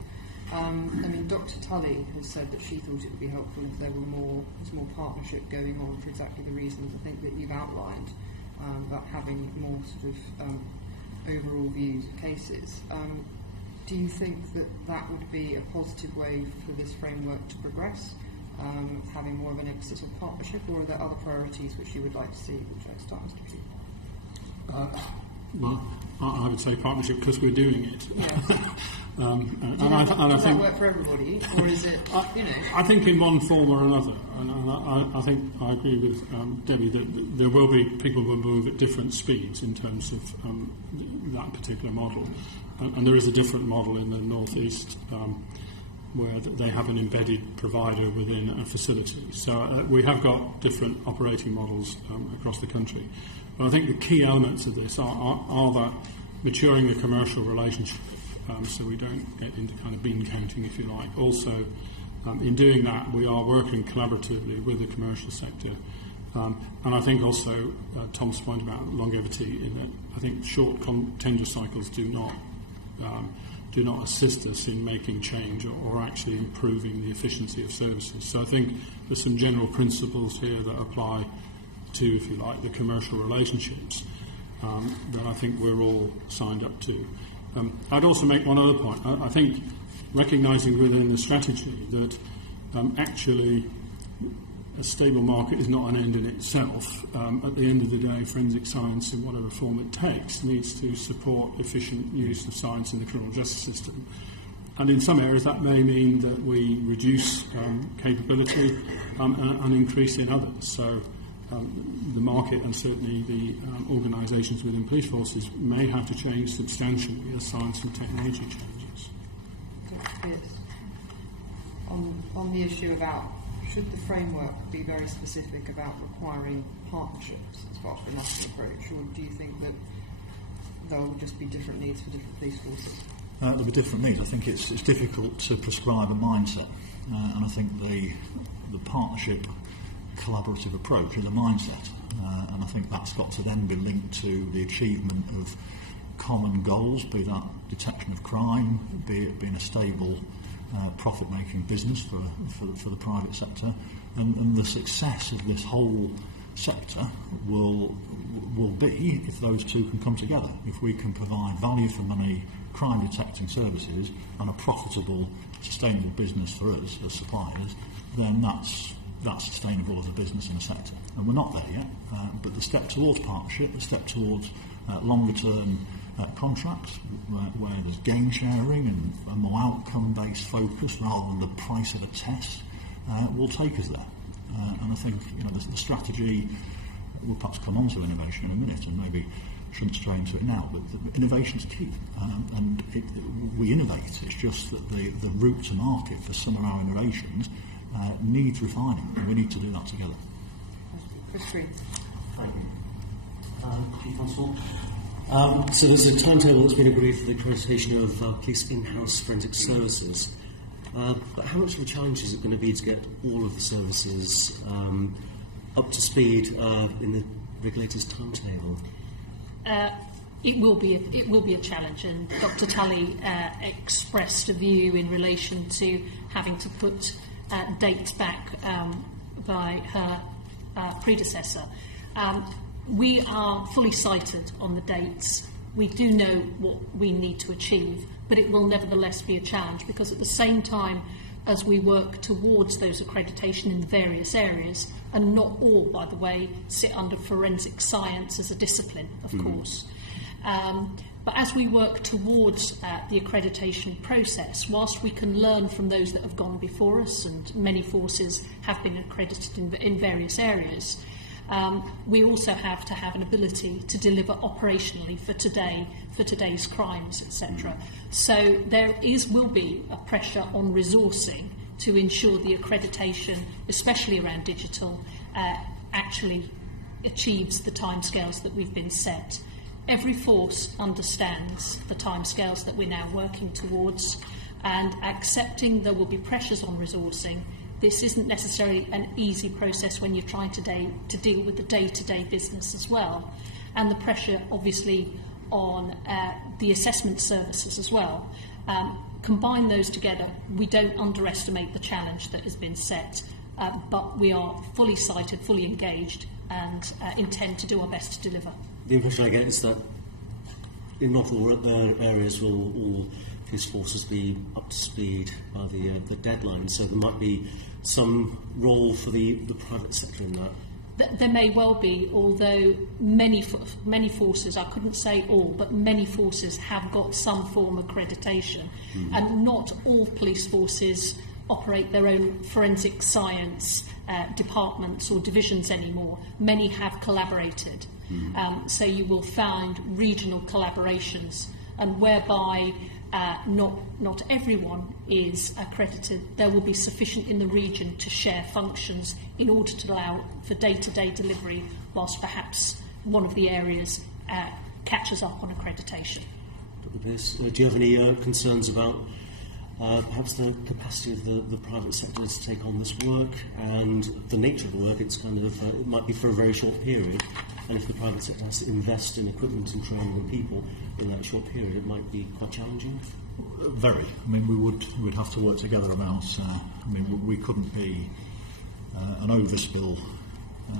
I mean, Dr. Tully has said that she thought it would be helpful if there was more partnership going on for exactly the reasons I think that you've outlined, about having more sort of overall views of cases. Do you think that would be a positive way for this framework to progress, having more of an emphasis on partnership, or are there other priorities which you would like to see which I start to see? Well, I would say partnership because we're doing it. Yes. Does that work for everybody, or is it, I think in one form or another, and I think I agree with Debbie that there will be people who will move at different speeds in terms of that particular model. And there is a different model in the North East where they have an embedded provider within a facility. So we have got different operating models across the country. But I think the key elements of this are that maturing the commercial relationship, so we don't get into kind of bean counting, if you like. Also, in doing that, we are working collaboratively with the commercial sector. And I think also Tom's point about longevity, I think short tender cycles do not assist us in making change or actually improving the efficiency of services. So I think there's some general principles here that apply to, if you like, the commercial relationships that I think we're all signed up to. I'd also make one other point. I think recognising within the strategy that actually a stable market is not an end in itself. At the end of the day, forensic science, in whatever form it takes, needs to support efficient use of science in the criminal justice system. And in some areas that may mean that we reduce capability and increase in others. So the market and certainly the organisations within police forces may have to change substantially as science and technology changes. Yes. On the issue about should the framework be very specific about requiring partnerships as part of the national approach, or do you think that there will just be different needs for different police forces? There'll be different needs. I think it's difficult to prescribe a mindset, and I think the partnership collaborative approach is a mindset, and I think that's got to then be linked to the achievement of common goals, be that detection of crime, be it being a stable profit-making business for the private sector, and the success of this whole sector will be if those two can come together. If we can provide value for money, crime detecting services, and a profitable, sustainable business for us as suppliers, then that's sustainable as a business in a sector. And we're not there yet, but the step towards partnership, the step towards longer-term contracts where there's gain sharing and a more outcome-based focus rather than the price of a test will take us there. And I think the strategy, we'll perhaps come on to innovation in a minute and maybe shouldn't stray into it now, but innovation's key. And we innovate, it's just that the route to market for some of our innovations needs refining, and we need to do that together. Thank you. So there's a timetable that's been agreed for the accreditation of police in-house forensic services. But how much of a challenge is it going to be to get all of the services up to speed in the regulator's timetable? It will be a challenge, and Dr. Tully expressed a view in relation to having to put dates back by her predecessor. We are fully sighted on the dates. We do know what we need to achieve, but it will nevertheless be a challenge because at the same time as we work towards those accreditation in various areas, and not all, by the way, sit under forensic science as a discipline, of course. But as we work towards the accreditation process, whilst we can learn from those that have gone before us, and many forces have been accredited in various areas, we also have to have an ability to deliver operationally for today's crimes, etc. So there will be a pressure on resourcing to ensure the accreditation, especially around digital, actually achieves the timescales that we've been set. Every force understands the timescales that we're now working towards, and accepting there will be pressures on resourcing this isn't necessarily an easy process when you're trying to deal with the day-to-day business as well, and the pressure obviously on the assessment services as well. Combine those together, we don't underestimate the challenge that has been set, but we are fully sighted, fully engaged, and intend to do our best to deliver. The impression I get is that in not all areas will all police forces be up to speed by the deadline, so there might be some role for the private sector in that. There may well be, although many forces, I couldn't say all, but many forces have got some form of accreditation, and not all police forces operate their own forensic science departments or divisions anymore. Many have collaborated, so you will find regional collaborations, and whereby not everyone is accredited, there will be sufficient in the region to share functions in order to allow for day-to-day delivery, whilst perhaps one of the areas catches up on accreditation. Dr. Pearce, do you have any concerns about perhaps the capacity of the private sector to take on this work and the nature of the work? It's kind of it might be for a very short period, and if the private sector has to invest in equipment and training and people in that short period, it might be quite challenging. Very. I mean, we'd have to work together about. We couldn't be an overspill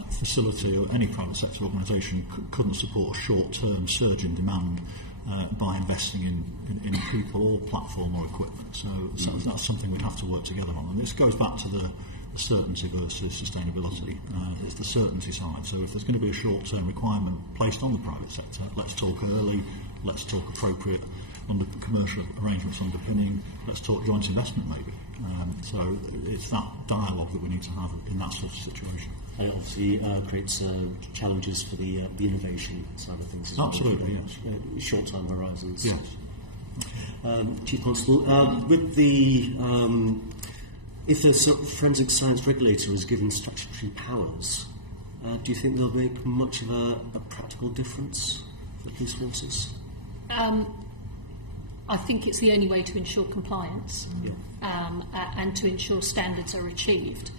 facility, or any private sector organisation couldn't support a short-term surge in demand by investing in people or platform or equipment. So that's something we'd have to work together on. And this goes back to the certainty versus sustainability. It's the certainty side. So if there's going to be a short-term requirement placed on the private sector, let's talk early, let's talk appropriate under commercial arrangements underpinning, let's talk joint investment maybe. So it's that dialogue that we need to have in that sort of situation. And it obviously creates challenges for the innovation side of things. Absolutely, yes. Short time horizons. Yes. Chief Constable, with the if the forensic science regulator is given statutory powers, do you think there'll be much of a practical difference for police forces? I think it's the only way to ensure compliance and to ensure standards are achieved.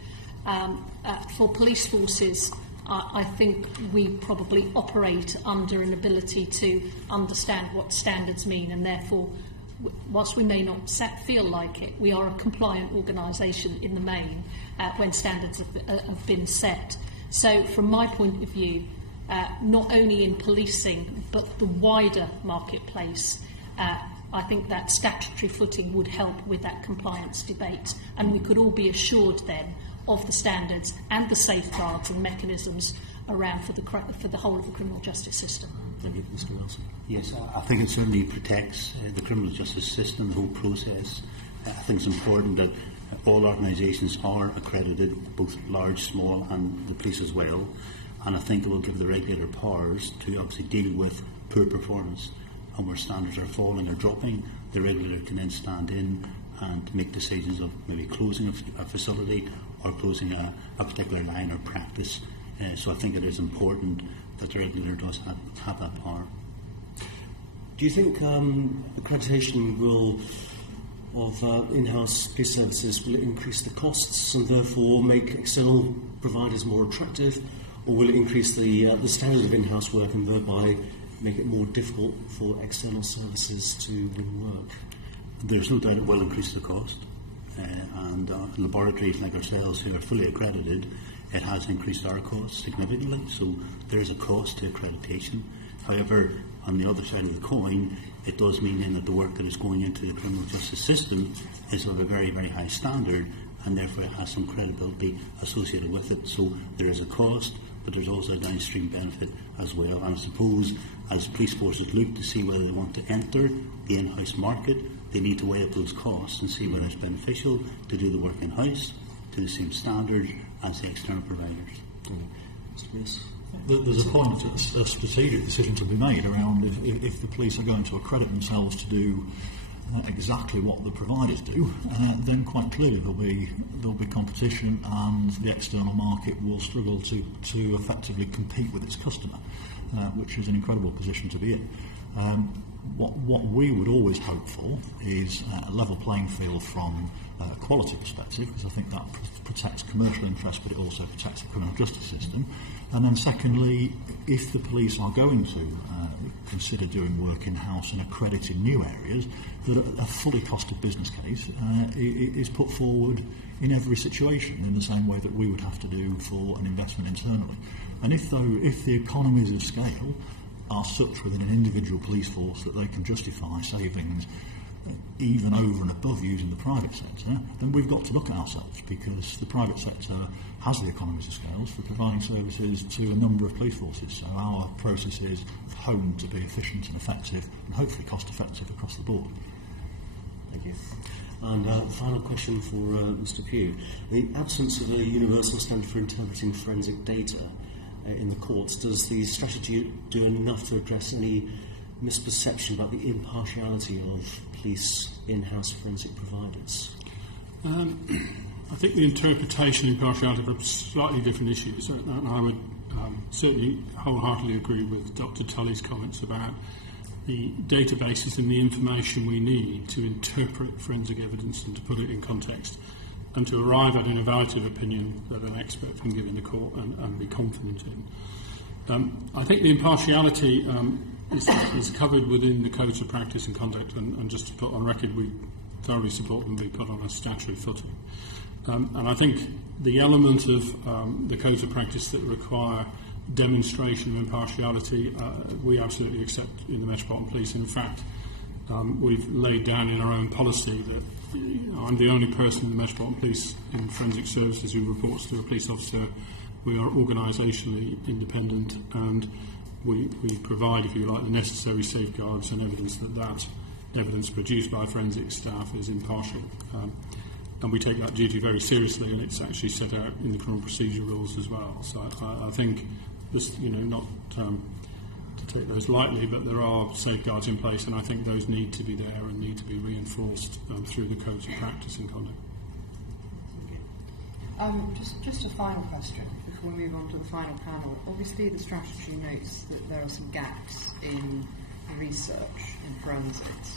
For police forces, I think we probably operate under an ability to understand what standards mean, and therefore, whilst we may not feel like it, we are a compliant organisation in the main when standards have been set. So from my point of view, not only in policing but the wider marketplace, I think that statutory footing would help with that compliance debate, and we could all be assured then of the standards and the safeguards and mechanisms around for the whole of the criminal justice system. Thank you, Mr. Wilson. Yes, I think it certainly protects the criminal justice system, the whole process. I think it's important that all organisations are accredited, both large, small, and the police as well. And I think it will give the regulator powers to obviously deal with poor performance. And where standards are falling or dropping, the regulator can then stand in and make decisions of maybe closing a facility or closing a particular line or practice. So I think it is important that the regulator does have that power. Do you think accreditation of in-house police services will increase the costs and therefore make external providers more attractive, or will it increase the standard of in-house work and thereby make it more difficult for external services to win work? There's no doubt it will increase the cost, and laboratories like ourselves who are fully accredited, it has increased our costs significantly, so there is a cost to accreditation. However, on the other side of the coin, it does mean then that the work that is going into the criminal justice system is of a very, very high standard, and therefore it has some credibility associated with it. So there is a cost, but there's also a downstream benefit as well. And I suppose as police forces look to see whether they want to enter the in-house market, they need to weigh up those costs and see whether it's beneficial to do the work in-house to the same standard as the external providers. There's a point, a strategic decision to be made around if the police are going to accredit themselves to do exactly what the providers do, then quite clearly there'll be competition, and the external market will struggle to effectively compete with its customer, which is an incredible position to be in. What we would always hope for is a level playing field from a quality perspective, because I think that protects commercial interests, but it also protects the criminal justice system. And then secondly, if the police are going to consider doing work in-house in accredited new areas, that a fully costed business case is put forward in every situation in the same way that we would have to do for an investment internally. And if the economies of scale are such within an individual police force that they can justify savings even over and above using the private sector, then we've got to look at ourselves, because the private sector has the economies of scales for providing services to a number of police forces. So our processes are honed to be efficient and effective, and hopefully cost effective across the board. Thank you. And final question for Mr. Pugh. The absence of a universal standard for interpreting forensic data in the courts, does the strategy do enough to address any misperception about the impartiality of police in-house forensic providers? I think the interpretation and impartiality are slightly different issues, and I would certainly wholeheartedly agree with Dr. Tully's comments about the databases and the information we need to interpret forensic evidence and to put it in context and to arrive at an evaluative opinion that an expert can give in the court and be confident in. I think the impartiality is covered within the codes of practice and conduct, and just to put on record, we thoroughly support them being put on a statutory footing. And I think the element of the codes of practice that require demonstration of impartiality, we absolutely accept in the Metropolitan Police. In fact, we've laid down in our own policy that I'm the only person in the Metropolitan Police in forensic services who reports to a police officer. We are organisationally independent, and we provide, if you like, the necessary safeguards and evidence that evidence produced by forensic staff is impartial. And we take that duty very seriously, and it's actually set out in the criminal procedure rules as well. So I think this, not to take those lightly, but there are safeguards in place, and I think those need to be there and need to be reinforced through the codes of practice and conduct. Just a final question before we move on to the final panel. Obviously, the strategy notes that there are some gaps in research in forensics.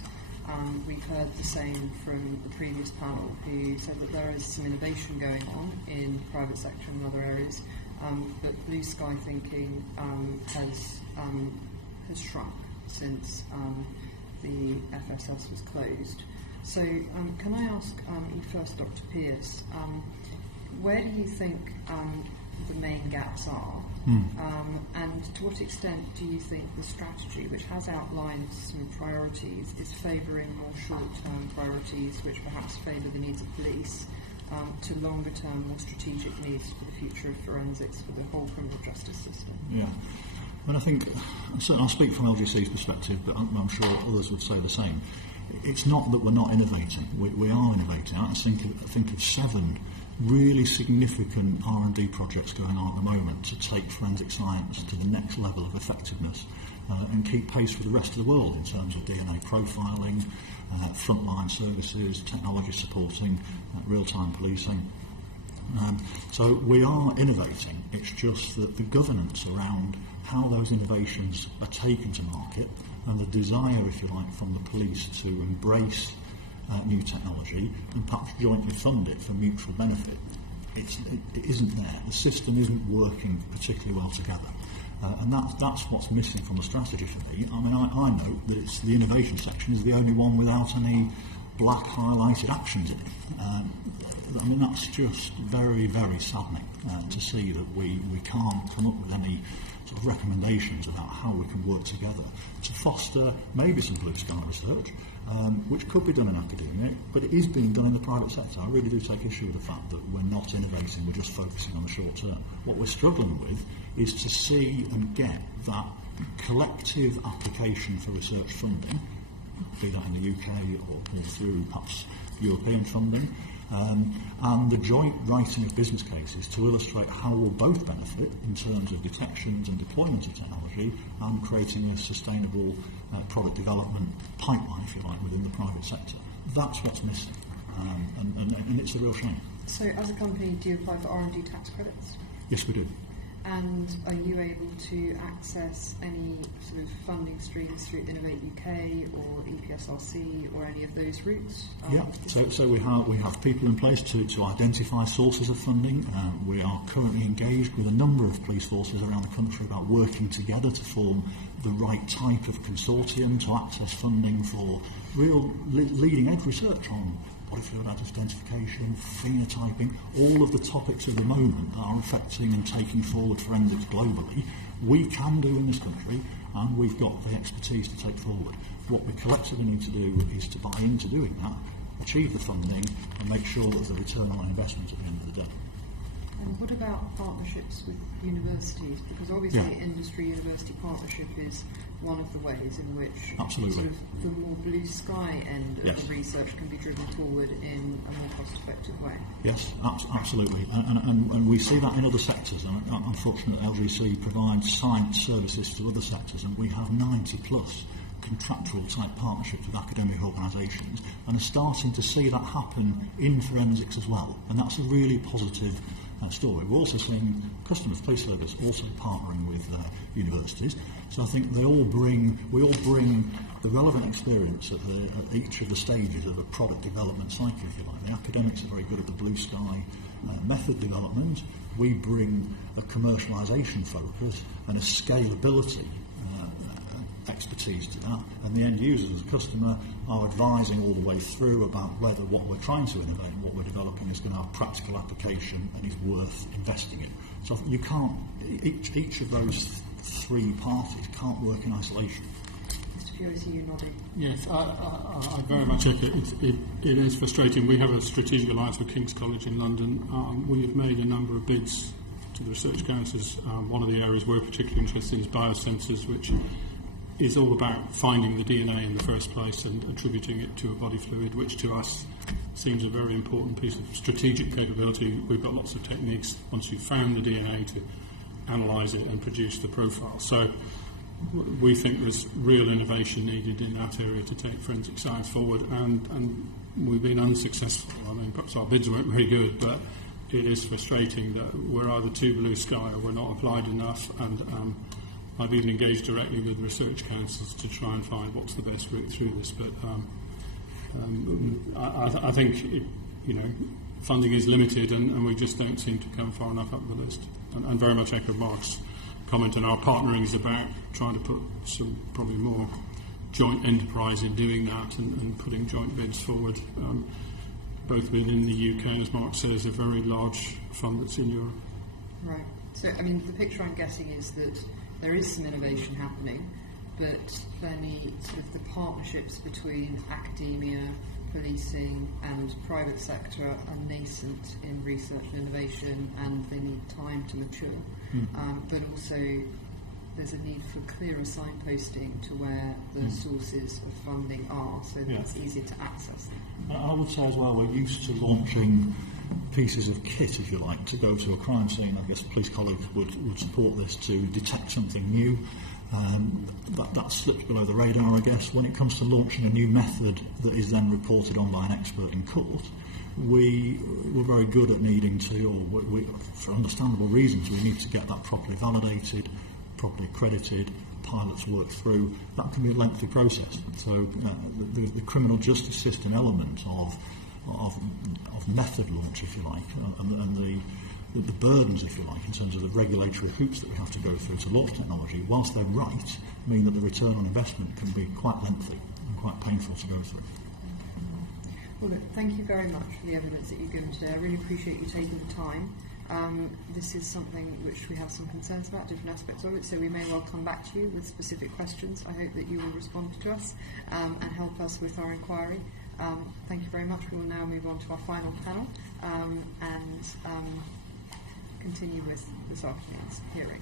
We've heard the same from the previous panel, who said that there is some innovation going on in the private sector and other areas, but blue sky thinking has shrunk since the FSS was closed. So can I ask you first, Dr. Pearce, where do you think the main gaps are, and to what extent do you think the strategy, which has outlined some priorities, is favouring more short-term priorities which perhaps favour the needs of police to longer-term, more strategic needs for the future of forensics for the whole criminal justice system? Yeah. I mean, I think, certainly I'll speak from LGC's perspective, but I'm sure others would say the same. It's not that we're not innovating. We are innovating. I think of 7 really significant R&D projects going on at the moment to take forensic science to the next level of effectiveness and keep pace with the rest of the world in terms of DNA profiling, frontline services, technology supporting real-time policing. So we are innovating. It's just that the governance around how those innovations are taken to market and the desire, if you like, from the police to embrace new technology and perhaps jointly fund it for mutual benefit, it isn't there. The system isn't working particularly well together. And that's what's missing from the strategy for me. I mean, I note that it's the innovation section is the only one without any black highlighted actions in it. I mean, that's just very, very saddening to see that we can't come up with any sort of recommendations about how we can work together to foster maybe some blue sky research, which could be done in academia, but it is being done in the private sector. I really do take issue with the fact that we're not innovating, we're just focusing on the short term. What we're struggling with is to see and get that collective application for research funding, be that in the UK or through perhaps European funding, and the joint writing of business cases to illustrate how we'll both benefit in terms of detections and deployment of technology and creating a sustainable product development pipeline, if you like, within the private sector. That's what's missing, and it's a real shame. So as a company, do you apply for R&D tax credits? Yes, we do. And are you able to access any sort of funding streams through Innovate UK or EPSRC or any of those routes? Yeah, so we have people in place to identify sources of funding. We are currently engaged with a number of police forces around the country about working together to form the right type of consortium to access funding for real leading edge research on body fluid identification, phenotyping, all of the topics of the moment that are affecting and taking forward forensics globally. We can do in this country, and we've got the expertise to take forward. What we collectively need to do is to buy into doing that, achieve the funding, and make sure that there's a return on investment at the end of the day. And what about partnerships with universities? Because obviously industry-university partnership is one of the ways in which Absolutely. sort of the more blue sky end of the research can be driven forward in a more cost-effective way. Yes, absolutely. And we see that in other sectors. And unfortunately, LGC provides science services to other sectors, and we have 90 plus contractual type partnerships with academic organisations, and are starting to see that happen in forensics as well. And that's a really positive story. We're also seeing customers, police service, also partnering with universities. So I think we all bring the relevant experience at each of the stages of a product development cycle, if you like. The academics are very good at the blue sky method development. We bring a commercialisation focus and a scalability expertise to that, and the end users, the customer, are advising all the way through about whether what we're trying to innovate and what we're developing is going to have practical application and is worth investing in. So you can't, each of those three parties can't work in isolation. Mr. Fury, see you nodding. Yes, I very much think it is frustrating. We have a strategic alliance with King's College in London. We have made a number of bids to the research councils. One of the areas we're particularly interested in is biosensors, which is all about finding the DNA in the first place and attributing it to a body fluid, which to us seems a very important piece of strategic capability. We've got lots of techniques once you've found the DNA to analyse it and produce the profile. So we think there's real innovation needed in that area to take forensic science forward, and we've been unsuccessful. I mean, perhaps our bids weren't very good, but it is frustrating that we're either too blue sky or we're not applied enough, and I've even engaged directly with research councils to try and find what's the best route through this. But I think funding is limited, and we just don't seem to come far enough up the list. And very much echo Mark's comment, and our partnering is about trying to put some probably more joint enterprise in doing that and putting joint bids forward, both within the UK and, as Mark says, a very large fund that's in Europe. Right. So, I mean, the picture I'm getting is that there is some innovation happening, but the sort of the partnerships between academia, policing and private sector are nascent in research and innovation, and they need time to mature. But also there's a need for clearer signposting to where the sources of funding are, so that it's easier to access them. I would say as well, we're used to launching pieces of kit, if you like, to go to a crime scene. I guess police colleagues would support this to detect something new. That slips below the radar, I guess. When it comes to launching a new method that is then reported on by an expert in court, we're very good at needing to, or for understandable reasons, we need to get that properly validated, properly accredited, pilots work through. That can be a lengthy process. So the criminal justice system element of method launch, if you like, and the burdens, if you like, in terms of the regulatory hoops that we have to go through to launch technology, whilst they're right, mean that the return on investment can be quite lengthy and quite painful to go through. Well, look, thank you very much for the evidence that you've given today. I really appreciate you taking the time. This is something which we have some concerns about, different aspects of it, so we may well come back to you with specific questions. I hope that you will respond to us and help us with our inquiry. Thank you very much. We will now move on to our final panel and continue with this afternoon's hearing.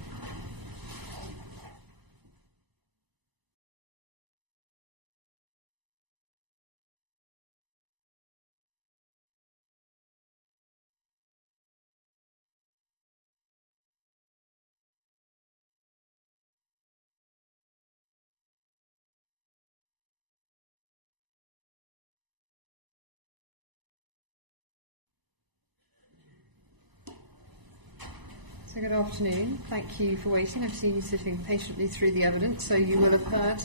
So So good afternoon. Thank you for waiting. I've seen you sitting patiently through the evidence, so you will have heard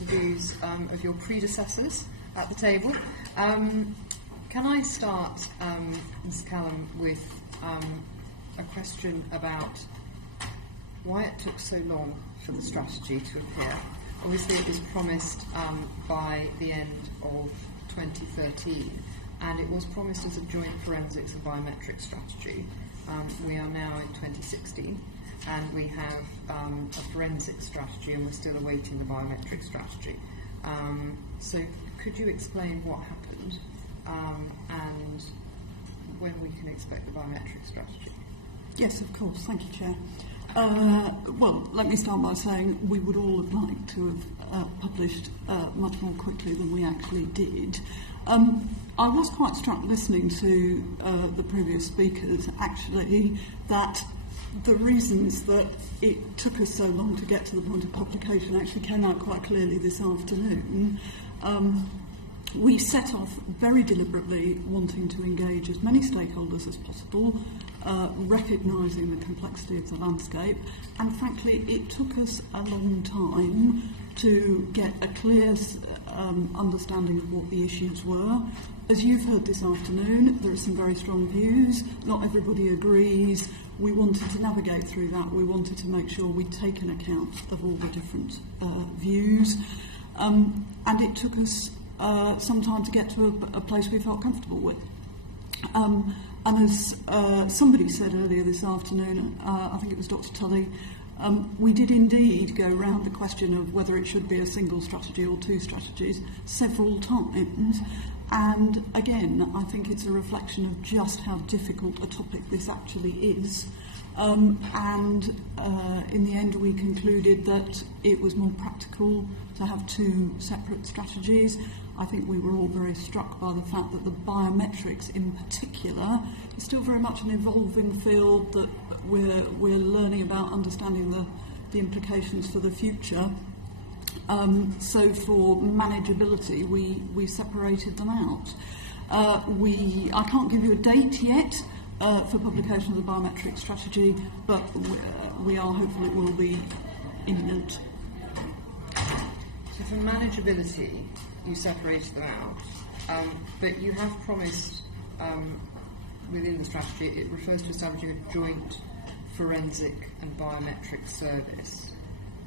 the views of your predecessors at the table. Can I start, Ms. Callum, with a question about why it took so long for the strategy to appear? Obviously, it was promised by the end of 2013, and it was promised as a joint forensics and biometric strategy. We are now in 2016, and we have a forensic strategy, and we're still awaiting the biometric strategy. So could you explain what happened and when we can expect the biometric strategy? Yes, of course. Thank you, Chair. Well, let me start by saying we would all have liked to have published much more quickly than we actually did. I was quite struck listening to the previous speakers, actually, that the reasons that it took us so long to get to the point of publication actually came out quite clearly this afternoon. We set off very deliberately wanting to engage as many stakeholders as possible, recognising the complexity of the landscape, and frankly it took us a long time to get a clear understanding of what the issues were. As you've heard this afternoon, there are some very strong views. Not everybody agrees. We wanted to navigate through that. We wanted to make sure we'd taken account of all the different views. And it took us some time to get to a place we felt comfortable with. And as somebody said earlier this afternoon, I think it was Dr. Tully, we did indeed go around the question of whether it should be a single strategy or two strategies several times. And again, I think it's a reflection of just how difficult a topic this actually is. And in the end, we concluded that it was more practical to have two separate strategies. I think we were all very struck by the fact that the biometrics in particular is still very much an evolving field that we're learning about, understanding the implications for the future. So for manageability, we separated them out. I can't give you a date yet for publication of the biometric strategy, but we are hopeful it will be imminent. So for manageability, you separated them out, but you have promised within the strategy, it refers to establishing a joint forensic and biometric service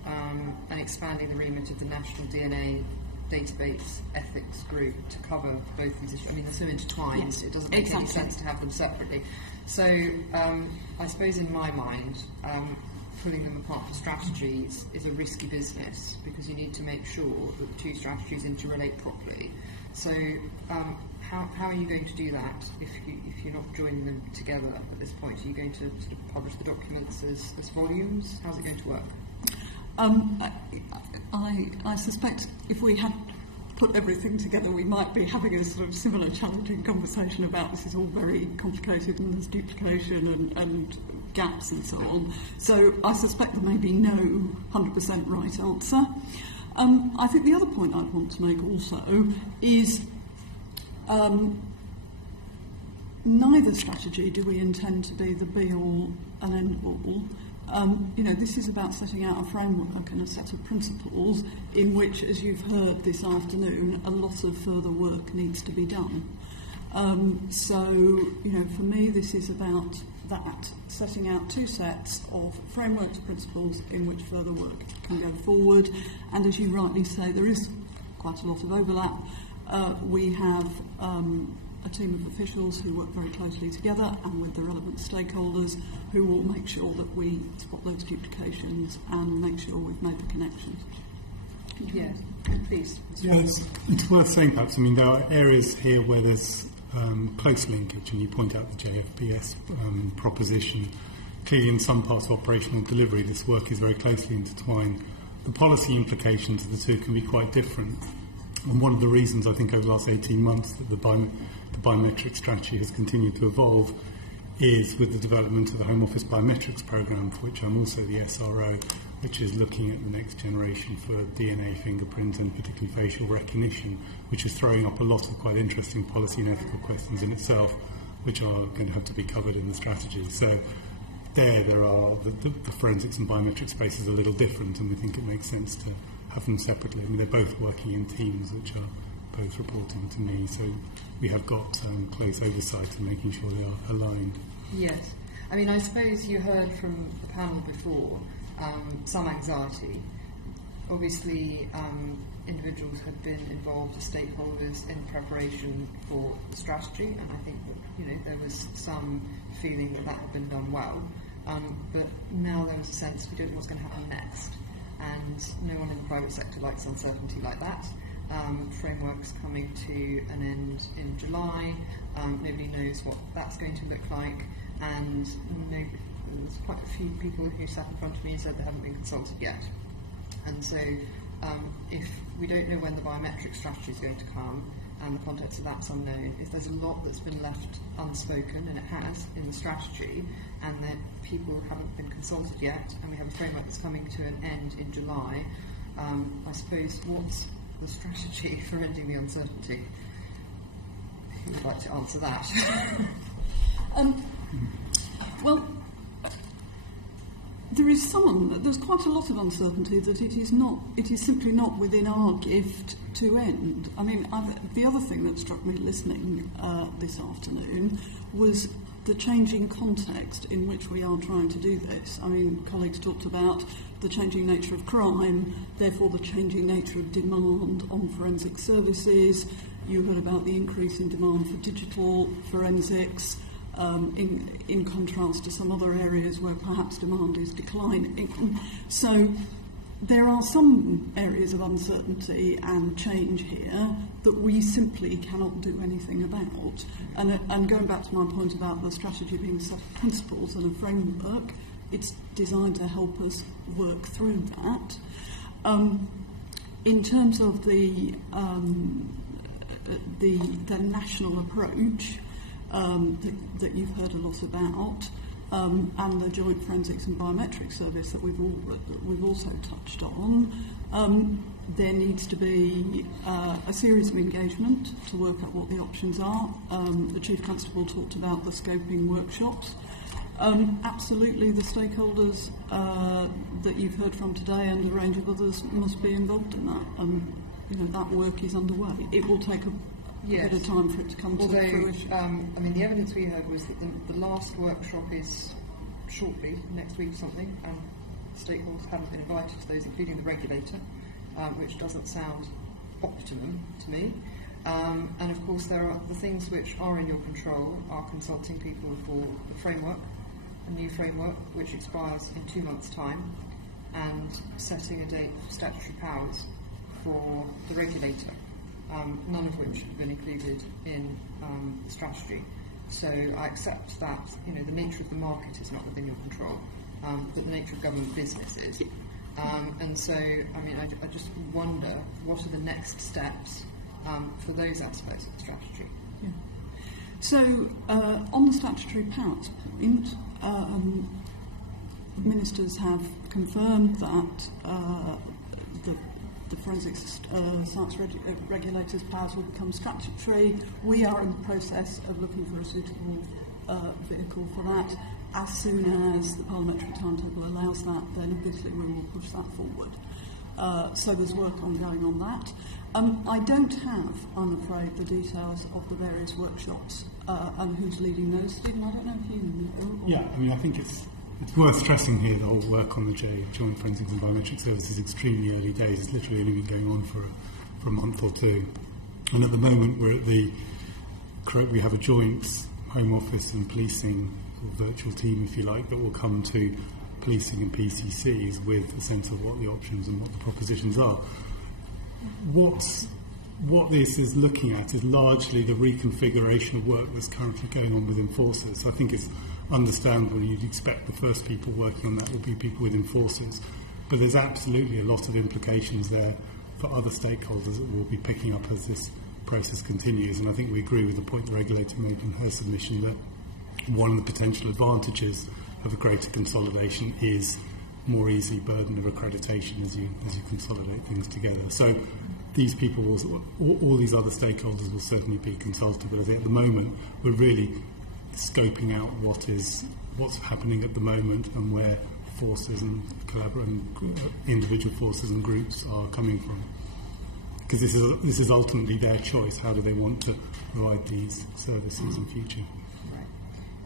and expanding the remit of the National DNA Database Ethics Group to cover both these issues. I mean, they're so intertwined, yes, it doesn't make any sense to have them separately. So I suppose in my mind, pulling them apart for strategies is a risky business because you need to make sure that the two strategies interrelate properly. So how are you going to do that if you're not joining them together at this point? Are you going to sort of publish the documents as volumes? How's it going to work? I suspect if we had put everything together, we might be having a sort of similar challenging conversation about this is all very complicated and there's duplication and gaps and so on. So I suspect there may be no 100% right answer. I think the other point I'd want to make also is neither strategy do we intend to be the be-all and end-all. This is about setting out a framework and a set of principles in which, as you've heard this afternoon, a lot of further work needs to be done. For me, this is about that, setting out two sets of frameworks, principles in which further work can go forward. And as you rightly say, there is quite a lot of overlap. We have a team of officials who work very closely together and with the relevant stakeholders who will make sure that we spot those duplications and make sure we've made the connections. Yes, please. Yes, it's worth saying perhaps, there are areas here where there's close linkage, and you point out the JFPS proposition. Clearly in some parts of operational delivery this work is very closely intertwined. The policy implications of the two can be quite different. And one of the reasons I think over the last 18 months that the biometric strategy has continued to evolve is with the development of the Home Office Biometrics Programme, for which I'm also the SRO, which is looking at the next generation for DNA, fingerprint and particularly facial recognition, which is throwing up a lot of quite interesting policy and ethical questions in itself, which are going to have to be covered in the strategy. So there are the forensics and biometric space is a little different, and we think it makes sense to have them separately. I mean, they're both working in teams which are both reporting to me, so we have got close oversight in making sure they are aligned. Yes. I mean, I suppose you heard from the panel before some anxiety. Obviously, individuals have been involved as stakeholders in preparation for the strategy, and I think that there was some feeling that had been done well. But now there was a sense we don't know what's going to happen next, and no one in the private sector likes uncertainty like that. Framework's coming to an end in July. Nobody knows what that's going to look like, and there's quite a few people who sat in front of me and said they haven't been consulted yet. And so if we don't know when the biometric strategy is going to come, and the context of that's unknown, if there's a lot that's been left unspoken, and it has, in the strategy, and that people haven't been consulted yet, and we have a framework that's coming to an end in July, I suppose what's the strategy for ending the uncertainty? Who would like to answer that? Well, there's quite a lot of uncertainty that it is simply not within our gift to end. I mean, the other thing that struck me listening this afternoon was the changing context in which we are trying to do this. I mean, colleagues talked about the changing nature of crime, therefore the changing nature of demand on forensic services. You heard about the increase in demand for digital forensics, in contrast to some other areas where perhaps demand is declining. So there are some areas of uncertainty and change here that we simply cannot do anything about. And going back to my point about the strategy being a set of principles and a framework, it's designed to help us work through that. In terms of the national approach that you've heard a lot about, and the joint forensics and biometric service that we've also touched on, there needs to be a series of engagement to work out what the options are. The Chief Constable talked about the scoping workshops. Absolutely, the stakeholders that you've heard from today and a range of others must be involved in that. That work is underway. It will take a bit of time for it to come to fruition. I mean, the evidence we heard was that the last workshop is shortly, next week or something, and stakeholders haven't been invited to those, including the regulator, which doesn't sound optimum to me. And of course, there are the things which are in your control are consulting people for the framework, a new framework which expires in 2 months' time, and setting a date for statutory powers for the regulator, none of which have been included in the strategy. So I accept that the nature of the market is not within your control, but the nature of government business is. And so, I mean, I just wonder what are the next steps for those aspects of the strategy. Yeah. So, on the statutory powers point, ministers have confirmed that the forensics science regulators' powers will become statutory. We are in the process of looking for a suitable vehicle for that. As soon as the parliamentary timetable allows that, then obviously we will push that forward. So there's work ongoing on that. I don't have, I'm afraid, the details of the various workshops and who's leading those. Stephen, I don't know if you know. Yeah, I mean, I think it's worth stressing here the whole work on the Joint Forensics and Biometric Service is extremely early days. It's literally only been going on for a month or two. And at the moment we have a joint Home Office and policing virtual team, if you like, that will come to policing and PCCs with a sense of what the options and what the propositions are. What this is looking at is largely the reconfiguration of work that's currently going on with enforcers. So I think it's understandable you'd expect the first people working on that will be people with enforcers, but there's absolutely a lot of implications there for other stakeholders that will be picking up as this process continues. And I think we agree with the point the regulator made in her submission that one of the potential advantages of a greater consolidation is more easy burden of accreditation as you consolidate things together. So these people all these other stakeholders will certainly be consulted, but I think at the moment we're really scoping out what is what's happening at the moment and where forces and individual forces and groups are coming from. Because this is ultimately their choice. How do they want to provide these services in future? Right.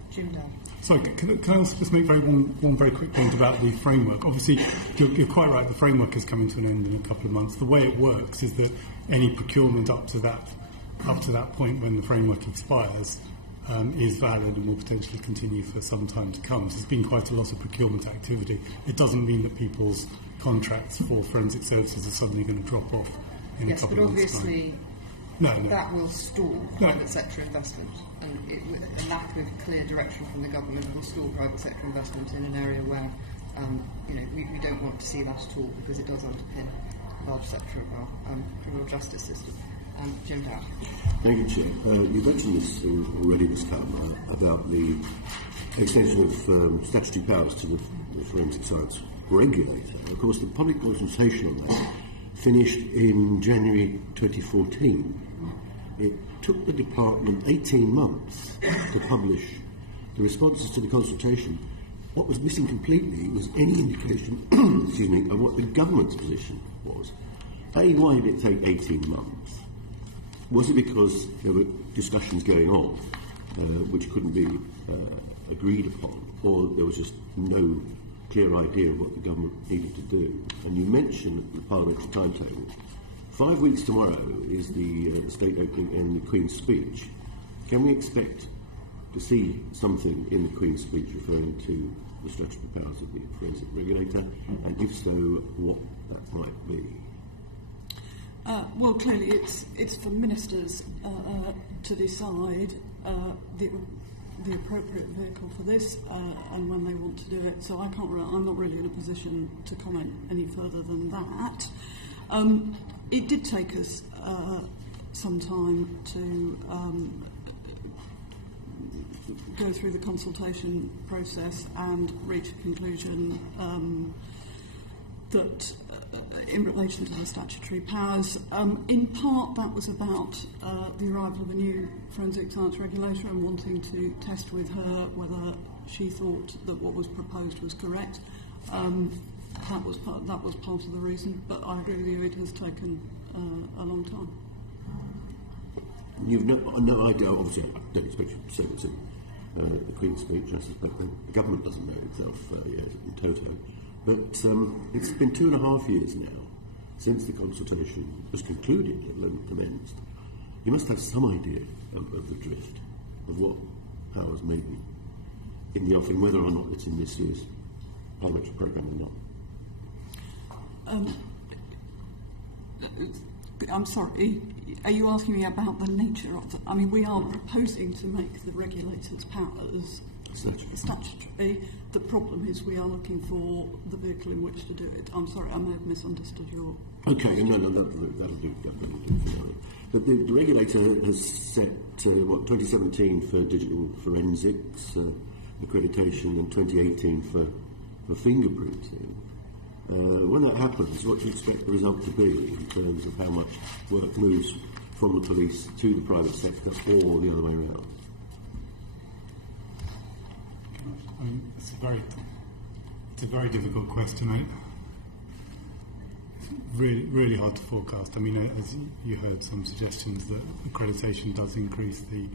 Jim Dale. Sorry, can I also just make one very quick point about the framework? Obviously, you're quite right, the framework is coming to an end in a couple of months. The way it works is that any procurement up to that point when the framework expires is valid and will potentially continue for some time to come. So there's been quite a lot of procurement activity. It doesn't mean that people's contracts for forensic services are suddenly going to drop off in a couple of months' time. Yes, but obviously that will stall private sector investment, and a lack of clear direction from the government will stall private sector investment in an area where we don't want to see that at all, because it does underpin a large sector of our criminal justice system. Jim Dowd. Thank you, Chair. You mentioned this already this time about the extension of statutory powers to the forensic science regulator. Of course, the public consultation on that finished in January 2014. It took the department 18 months to publish the responses to the consultation. What was missing completely was any indication of what the government's position was. Why did it take 18 months? Was it because there were discussions going on which couldn't be agreed upon, or there was just no clear idea of what the government needed to do? And you mentioned the parliamentary timetable. 5 weeks tomorrow is the state opening and the Queen's speech. Can we expect to see something in the Queen's speech referring to the statutory powers of the forensic regulator, and if so, what that might be? Well, clearly it's for ministers to decide the appropriate vehicle for this and when they want to do it. So I'm not really in a position to comment any further than that. It did take us some time to go through the consultation process and reach a conclusion that in relation to the statutory powers, in part that was about the arrival of a new forensic science regulator and wanting to test with her whether she thought that what was proposed was correct. That was part of the reason, but I agree with you, it has taken a long time. You've no idea, obviously I don't expect you to say what's in the Queen's speech. The government doesn't know itself yet in toto. But it's been 2.5 years now since the consultation was concluded and commenced. You must have some idea of the drift of what powers may be in the offing, whether or not it's in this year's parliamentary programme or not. I'm sorry, are you asking me about the nature of it? I mean, we are proposing to make the regulator's powers statutory. The problem is we are looking for the vehicle in which to do it. I'm sorry, I may have misunderstood your... Okay, no, that'll do. But the regulator has set, 2017 for digital forensics accreditation and 2018 for fingerprinting. When that happens, what do you expect the result to be in terms of how much work moves from the police to the private sector, or the other way around? It's a very difficult question, mate. Really hard to forecast. I mean, as you heard, some suggestions that accreditation does increase the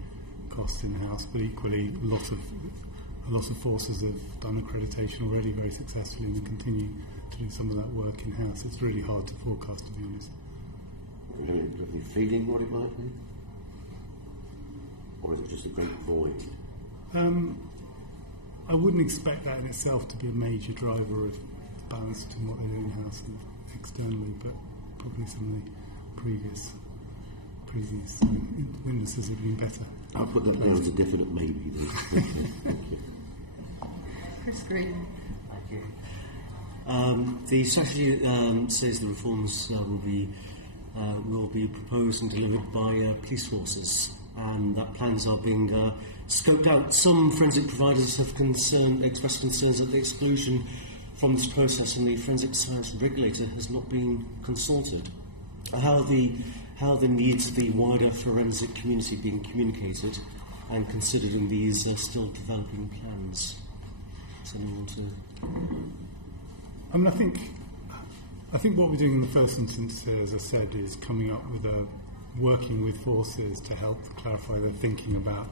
costs in house, but equally a lot of forces have done accreditation already very successfully and continue to do some of that work in house. It's really hard to forecast, to be honest. Do you have any feeling what it might be, or is it just a great void? I wouldn't expect that in itself to be a major driver of balance between what they do in-house and externally, but probably some of the previous witnesses have been better. I'll put that down as a definite maybe then. Thank you. Chris Green. Thank you. The strategy says the reforms will be proposed and delivered by police forces, and that plans are being scoped out. Some forensic providers have expressed concerns that the exclusion from this process and the forensic science regulator has not been consulted. How the needs of the wider forensic community being communicated and considered in these still developing plans? Does anyone want to? I mean, I think what we're doing in the first instance here, as I said, is coming up with working with forces to help clarify their thinking about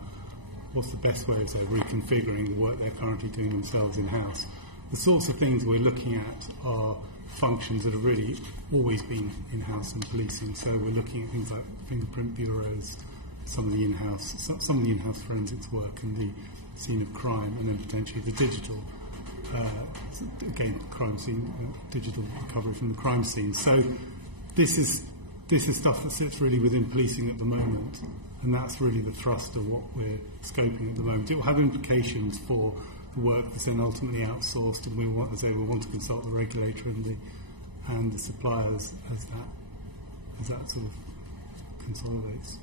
what's the best way of, say, reconfiguring the work they're currently doing themselves in-house. The sorts of things we're looking at are functions that have really always been in-house in policing. So we're looking at things like fingerprint bureaus, some of the in-house forensics work and the scene of crime, and then potentially the digital, again, crime scene, digital recovery from the crime scene. So this is stuff that sits really within policing at the moment, and that's really the thrust of what we're scoping at the moment. It will have implications for the work that's then ultimately outsourced, and we want to consult the regulator and the suppliers as that sort of consolidates.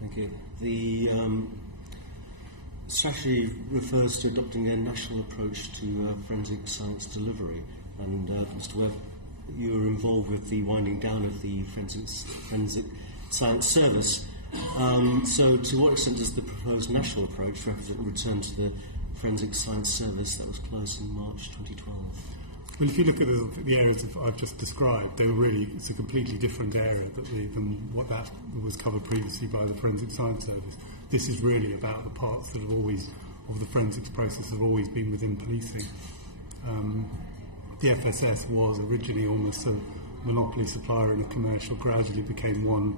Thank you. The strategy refers to adopting a national approach to forensic science delivery, and Mr. Webb, you're involved with the winding down of the forensic science service. So to what extent does the proposed national approach represent a return to the forensic science service that was closed in March 2012? Well, if you look at the areas I've just described, it's a completely different area than what that was covered previously by the Forensic Science Service. This is really about the parts that of the forensics process have always been within policing. The FSS was originally almost a monopoly supplier and a commercial, gradually became one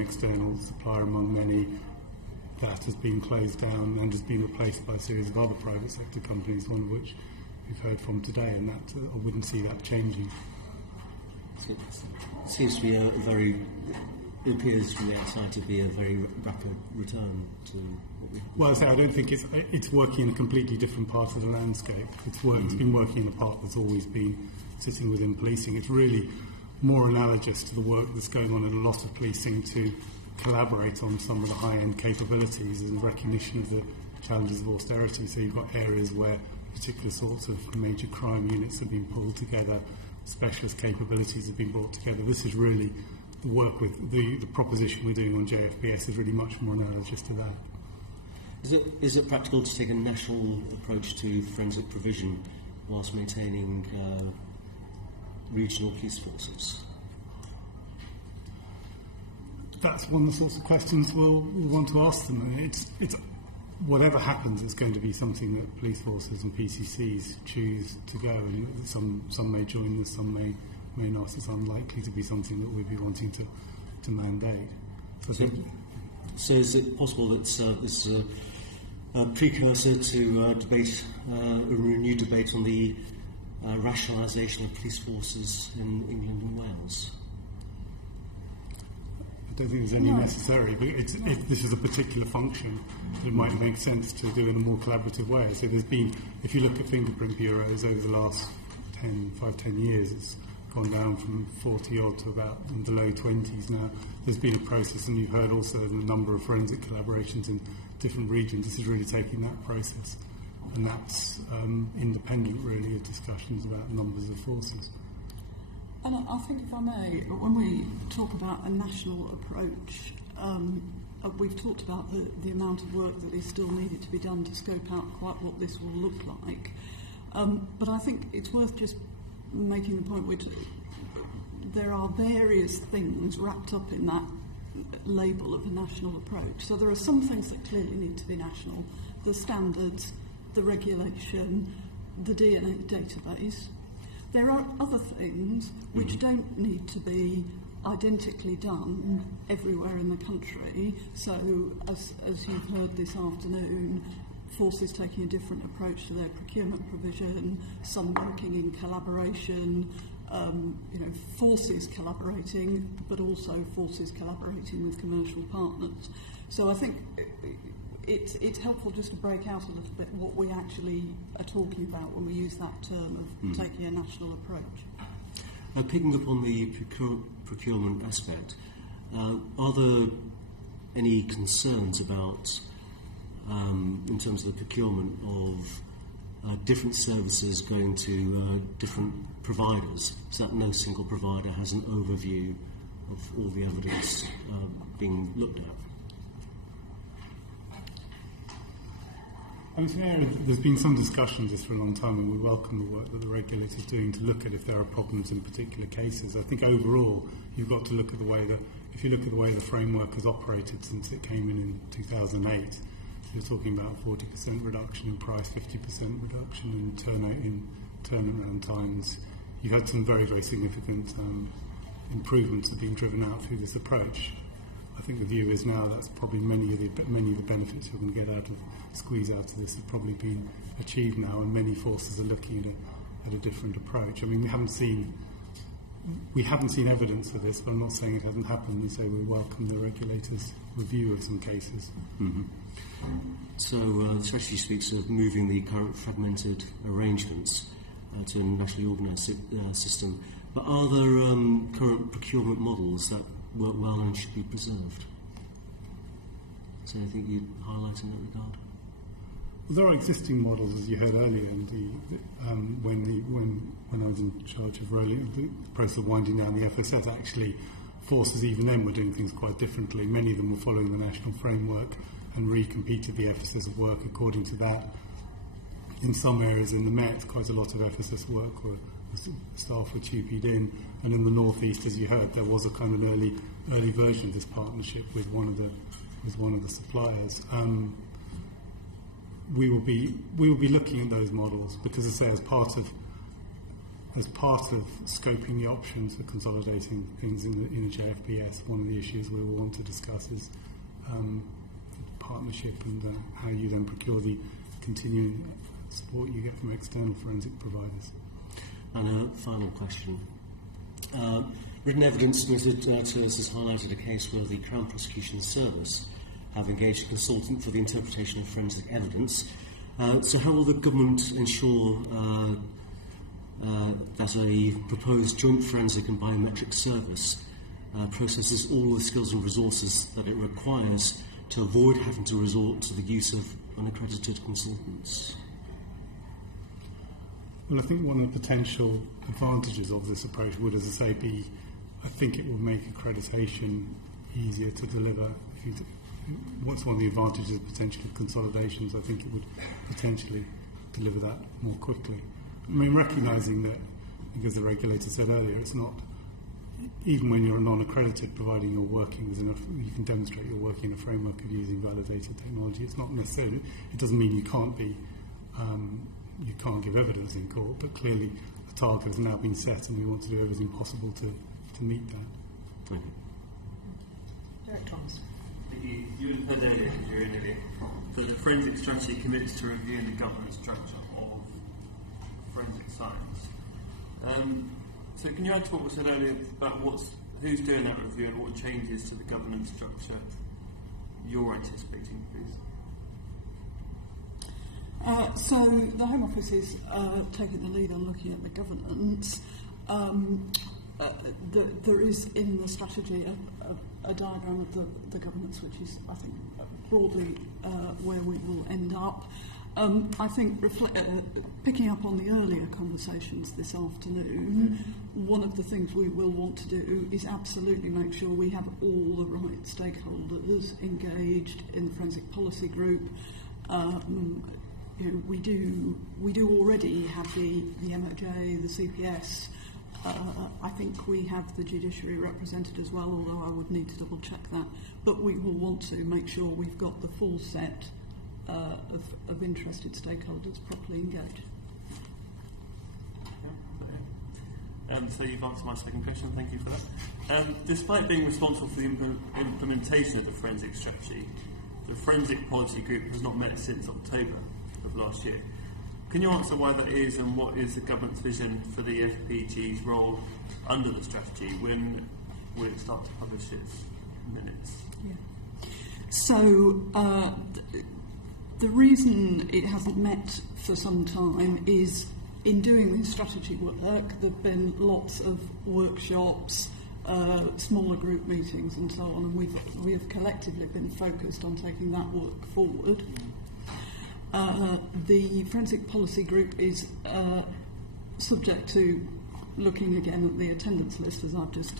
external supplier among many. That has been closed down and has been replaced by a series of other private sector companies, one of which we've heard from today, and that I wouldn't see that changing. It seems to be it appears from the outside to be a very rapid return to what we have. Well, I don't think it's working in a completely different part of the landscape. It's been working in a part that's always been sitting within policing. It's really more analogous to the work that's going on in a lot of policing to collaborate on some of the high-end capabilities and recognition of the challenges of austerity. So you've got areas where particular sorts of major crime units have been pulled together, specialist capabilities have been brought together. This is really the work with the proposition we're doing on JFBS is really much more analogous to that. Is it practical to take a national approach to forensic provision whilst maintaining regional police forces? That's one of the sorts of questions we'll want to ask them. And it's whatever happens, it's going to be something that police forces and PCCs choose to go. And some may join this, some may not. It's unlikely to be something that we'd be wanting to mandate. So is it possible that this is a precursor to debate, a renewed debate on the rationalisation of police forces in England and Wales? I don't think there's any necessary, but if this is a particular function, it might make sense to do it in a more collaborative way. So there's been, if you look at fingerprint bureaus over the last 10 years, it's gone down from 40 odd to about in the low 20s now. There's been a process, and you've heard also a number of forensic collaborations in different regions. This is really taking that process, and that's independent really of discussions about numbers of forces. And I think, if I may, when we talk about a national approach, we've talked about the amount of work that is still needed to be done to scope out quite what this will look like. But I think it's worth just making the point which there are various things wrapped up in that label of a national approach. So there are some things that clearly need to be national: the standards, the regulation, the DNA database. There are other things which don't need to be identically done everywhere in the country. So, as you've heard this afternoon, forces taking a different approach to their procurement provision, some working in collaboration, forces collaborating, but also forces collaborating with commercial partners. So I think it's helpful just to break out a little bit what we actually are talking about when we use that term of taking a national approach. Picking up on the procurement aspect, are there any concerns about, in terms of the procurement of different services going to different providers, so that no single provider has an overview of all the evidence being looked at? There's been some discussion just for a long time, and we welcome the work that the regulator is doing to look at if there are problems in particular cases. I think overall, you've got to look at the way that, if you look at the way the framework has operated since it came in 2008, you're talking about 40% reduction in price, 50% reduction in turnaround times. You've had some very, very significant improvements that are being driven out through this approach. I think the view is now that's probably many of the benefits you're going to get squeeze out of this have probably been achieved now, and many forces are looking at a different approach. I mean, we haven't seen evidence of this, but I'm not saying it hasn't happened. We say we welcome the regulator's review of some cases. Mm-hmm. So the strategy speaks of moving the current fragmented arrangements to a nationally organised system. But are there current procurement models that work well and should be preserved? Is there anything you'd highlight in that regard? Well, there are existing models, as you heard earlier, and when I was in charge of the process of winding down the FSS, actually forces even then were doing things quite differently. Many of them were following the national framework and recompeted the FSS work according to that. In some areas in the Met, quite a lot of FSS work or staff were TUPE'd in, and in the North East, as you heard, there was a kind of early version of this partnership with one of the suppliers. We will be looking at those models because, as I say, as part of scoping the options for consolidating things in a JFPS, one of the issues we will want to discuss is partnership and how you then procure the continuing support you get from external forensic providers. And a final question. Written evidence submitted to us has highlighted a case where the Crown Prosecution Service have engaged a consultant for the interpretation of forensic evidence. So how will the government ensure that a proposed joint forensic and biometric service processes all the skills and resources that it requires to avoid having to resort to the use of unaccredited consultants? Well, I think one of the potential advantages of this approach would, as I say, I think it will make accreditation easier to deliver. What's one of the advantages of potential consolidations? I think it would potentially deliver that more quickly. I mean, recognising that, because the regulator said earlier, it's not, even when you're a non-accredited, providing you're working with enough, you can demonstrate you're working in a framework of using validated technology. It's not necessarily, it doesn't mean you can't give evidence in court, but clearly the target has now been set and we want to do everything possible to meet that. Thank you. Derek Thomas. You would have heard earlier, because you're in earlier, that the forensic strategy commits to reviewing the governance structure of forensic science. So can you add to what was said earlier about who's doing that review and what changes to the governance structure you're anticipating, please? So the Home Office is taking the lead on looking at the governance. There is in the strategy a diagram of the governance, which is, I think, broadly where we will end up. I think picking up on the earlier conversations this afternoon, one of the things we will want to do is absolutely make sure we have all the right stakeholders engaged in the Forensic Policy Group. We do already have the MOJ, the CPS. I think we have the judiciary represented as well, although I would need to double check that. But we will want to make sure we've got the full set of interested stakeholders properly engaged. So you've answered my second question, thank you for that. Despite being responsible for the implementation of the forensic strategy, the Forensic Policy Group has not met since October of last year. Can you answer why that is, and what is the government's vision for the FPG's role under the strategy? When will it start to publish its minutes? Yeah. So the reason it hasn't met for some time is in doing this strategy work, there have been lots of workshops, smaller group meetings and so on, and we have collectively been focused on taking that work forward. The Forensic Policy Group is subject to looking again at the attendance list, as I've just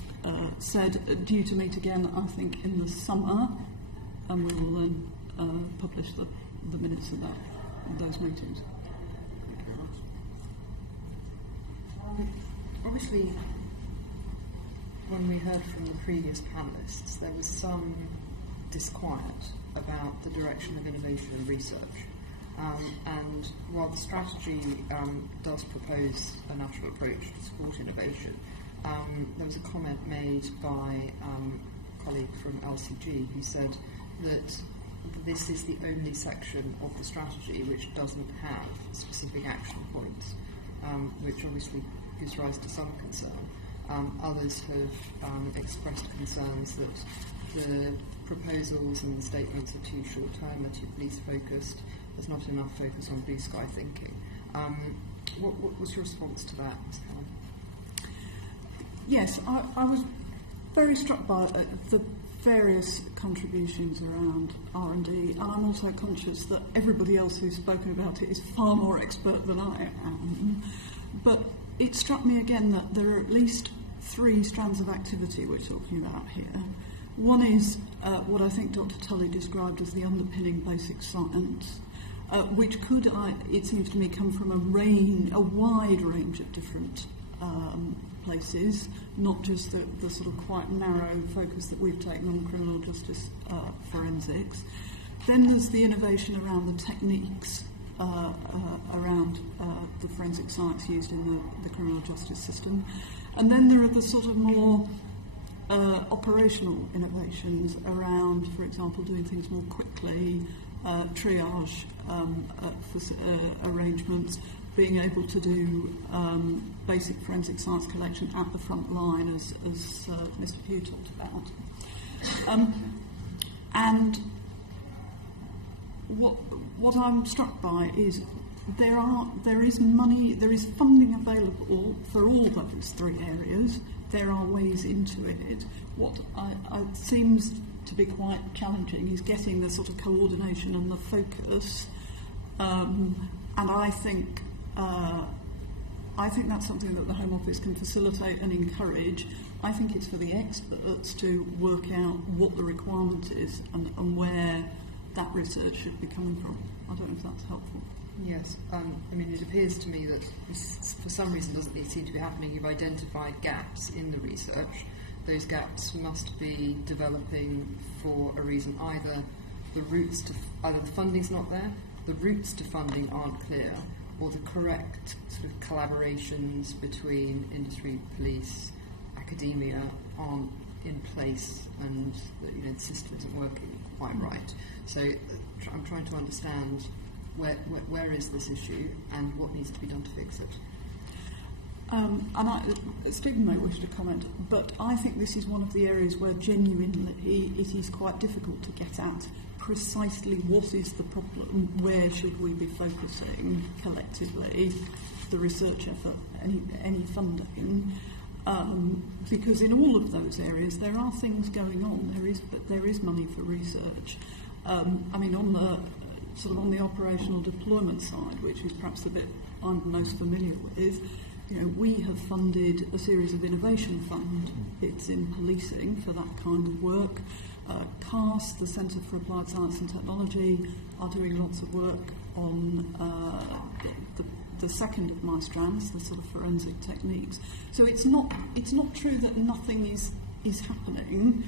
said, due to meet again, I think, in the summer, and we will then publish the minutes of that those meetings. Obviously, when we heard from the previous panellists, there was some disquiet about the direction of innovation and research. And while the strategy does propose a national approach to support innovation, there was a comment made by a colleague from LCG who said that this is the only section of the strategy which doesn't have specific action points, which obviously gives rise to some concern. Others have expressed concerns that the proposals and the statements are too short-term, are too police-focused. There's not enough focus on blue sky thinking. What was your response to that, Ms. Callum? Yes, I was very struck by the various contributions around R&D, and I'm also conscious that everybody else who's spoken about it is far more expert than I am. But it struck me again that there are at least 3 strands of activity we're talking about here. One is what I think Dr. Tully described as the underpinning basic science, which could, it seems to me, come from a wide range of different places, not just the sort of quite narrow focus that we've taken on criminal justice forensics. Then there's the innovation around the techniques around the forensic science used in the criminal justice system. And then there are the sort of more operational innovations around, for example, doing things more quickly, triage arrangements, being able to do basic forensic science collection at the front line, as Mr. Pugh talked about. And what I'm struck by is there is funding available for all those 3 areas. There are ways into it. What seems to be quite challenging is getting the sort of coordination and the focus. And I think that's something that the Home Office can facilitate and encourage. I think it's for the experts to work out what the requirement is and where that research should be coming from. I don't know if that's helpful. Yes, I mean, it appears to me that this, for some reason, doesn't seem to be happening. You've identified gaps in the research. Those gaps must be developing for a reason. Either the funding's not there, the routes to funding aren't clear, or the correct sort of collaborations between industry, police, academia aren't in place, and the system isn't working quite right. So I'm trying to understand where is this issue and what needs to be done to fix it. Stephen may wish to comment, but I think this is one of the areas where genuinely it is quite difficult to get at precisely what is the problem, where should we be focusing collectively the research effort, any funding, because in all of those areas there are things going on. There is money for research. On the operational deployment side, which is perhaps the bit I'm most familiar with, we have funded a series of innovation fund bits in policing for that kind of work. CAST, the Centre for Applied Science and Technology, are doing lots of work on the second of my strands, the sort of forensic techniques. So it's not true that nothing is happening,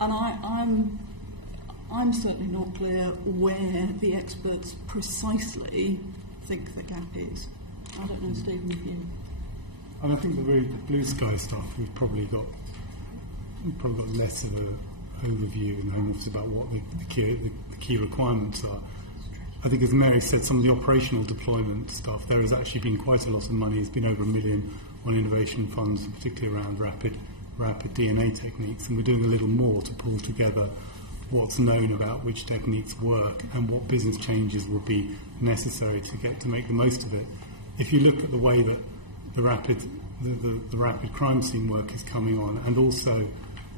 and I'm certainly not clear where the experts precisely think the gap is. I don't know, Stephen, if you... And I think the blue sky stuff, we've probably got less of an overview in the Home Office about what the key requirements are. I think, as Mary said, some of the operational deployment stuff, there has actually been quite a lot of money. It's been over $1 million on innovation funds, particularly around rapid DNA techniques, and we're doing a little more to pull together what's known about which techniques work and what business changes will be necessary to make the most of it. If you look at the way that the rapid crime scene work is coming on, and also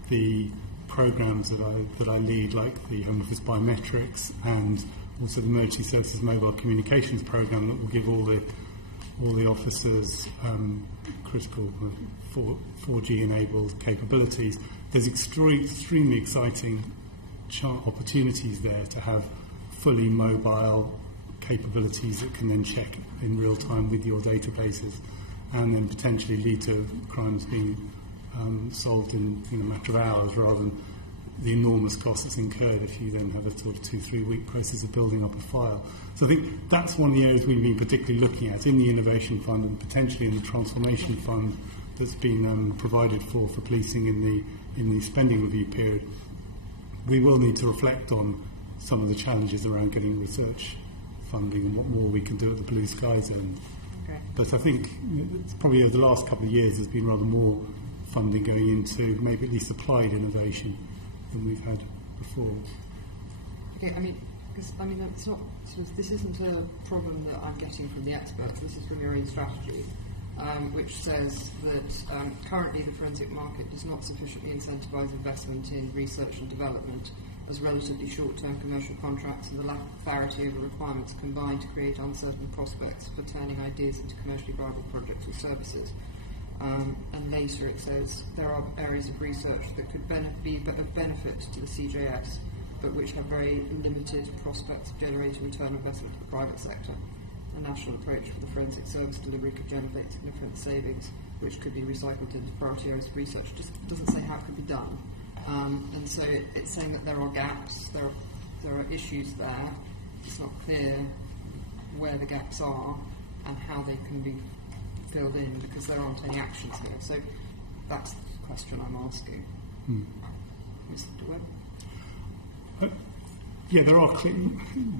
the programs that I lead, like the Home Office Biometrics, and also the Emergency Services Mobile Communications Program that will give all the officers critical 4G-enabled capabilities. There's extremely exciting opportunities there to have fully mobile capabilities that can then check in real time with your databases, and then potentially lead to crimes being solved in a matter of hours, rather than the enormous cost that's incurred if you then have a sort of 2-3 week process of building up a file. So I think that's one of the areas we've been particularly looking at in the Innovation Fund and potentially in the Transformation Fund that's been provided for policing in the spending review period. We will need to reflect on some of the challenges around getting research funding and what more we can do at the blue skies end. Okay. But I think it's probably over the last couple of years there's been rather more funding going into maybe at least applied innovation than we've had before. Okay, it's not this isn't a problem that I'm getting from the experts. This is from your own strategy, which says that currently the forensic market does not sufficiently incentivise investment in research and development, as relatively short-term commercial contracts and the lack of clarity over requirements combine to create uncertain prospects for turning ideas into commercially viable projects or services. And later it says there are areas of research that could be of benefit to the CJS, but which have very limited prospects of generating return on investment for the private sector. A national approach for the forensic service delivery could generate significant savings, which could be recycled into prioritized research. Just doesn't say how it could be done. And so it's saying that there are gaps, there are issues there. It's not clear where the gaps are and how they can be filled in, because there aren't any actions here. So that's the question I'm asking. Mr. Webb? Yeah,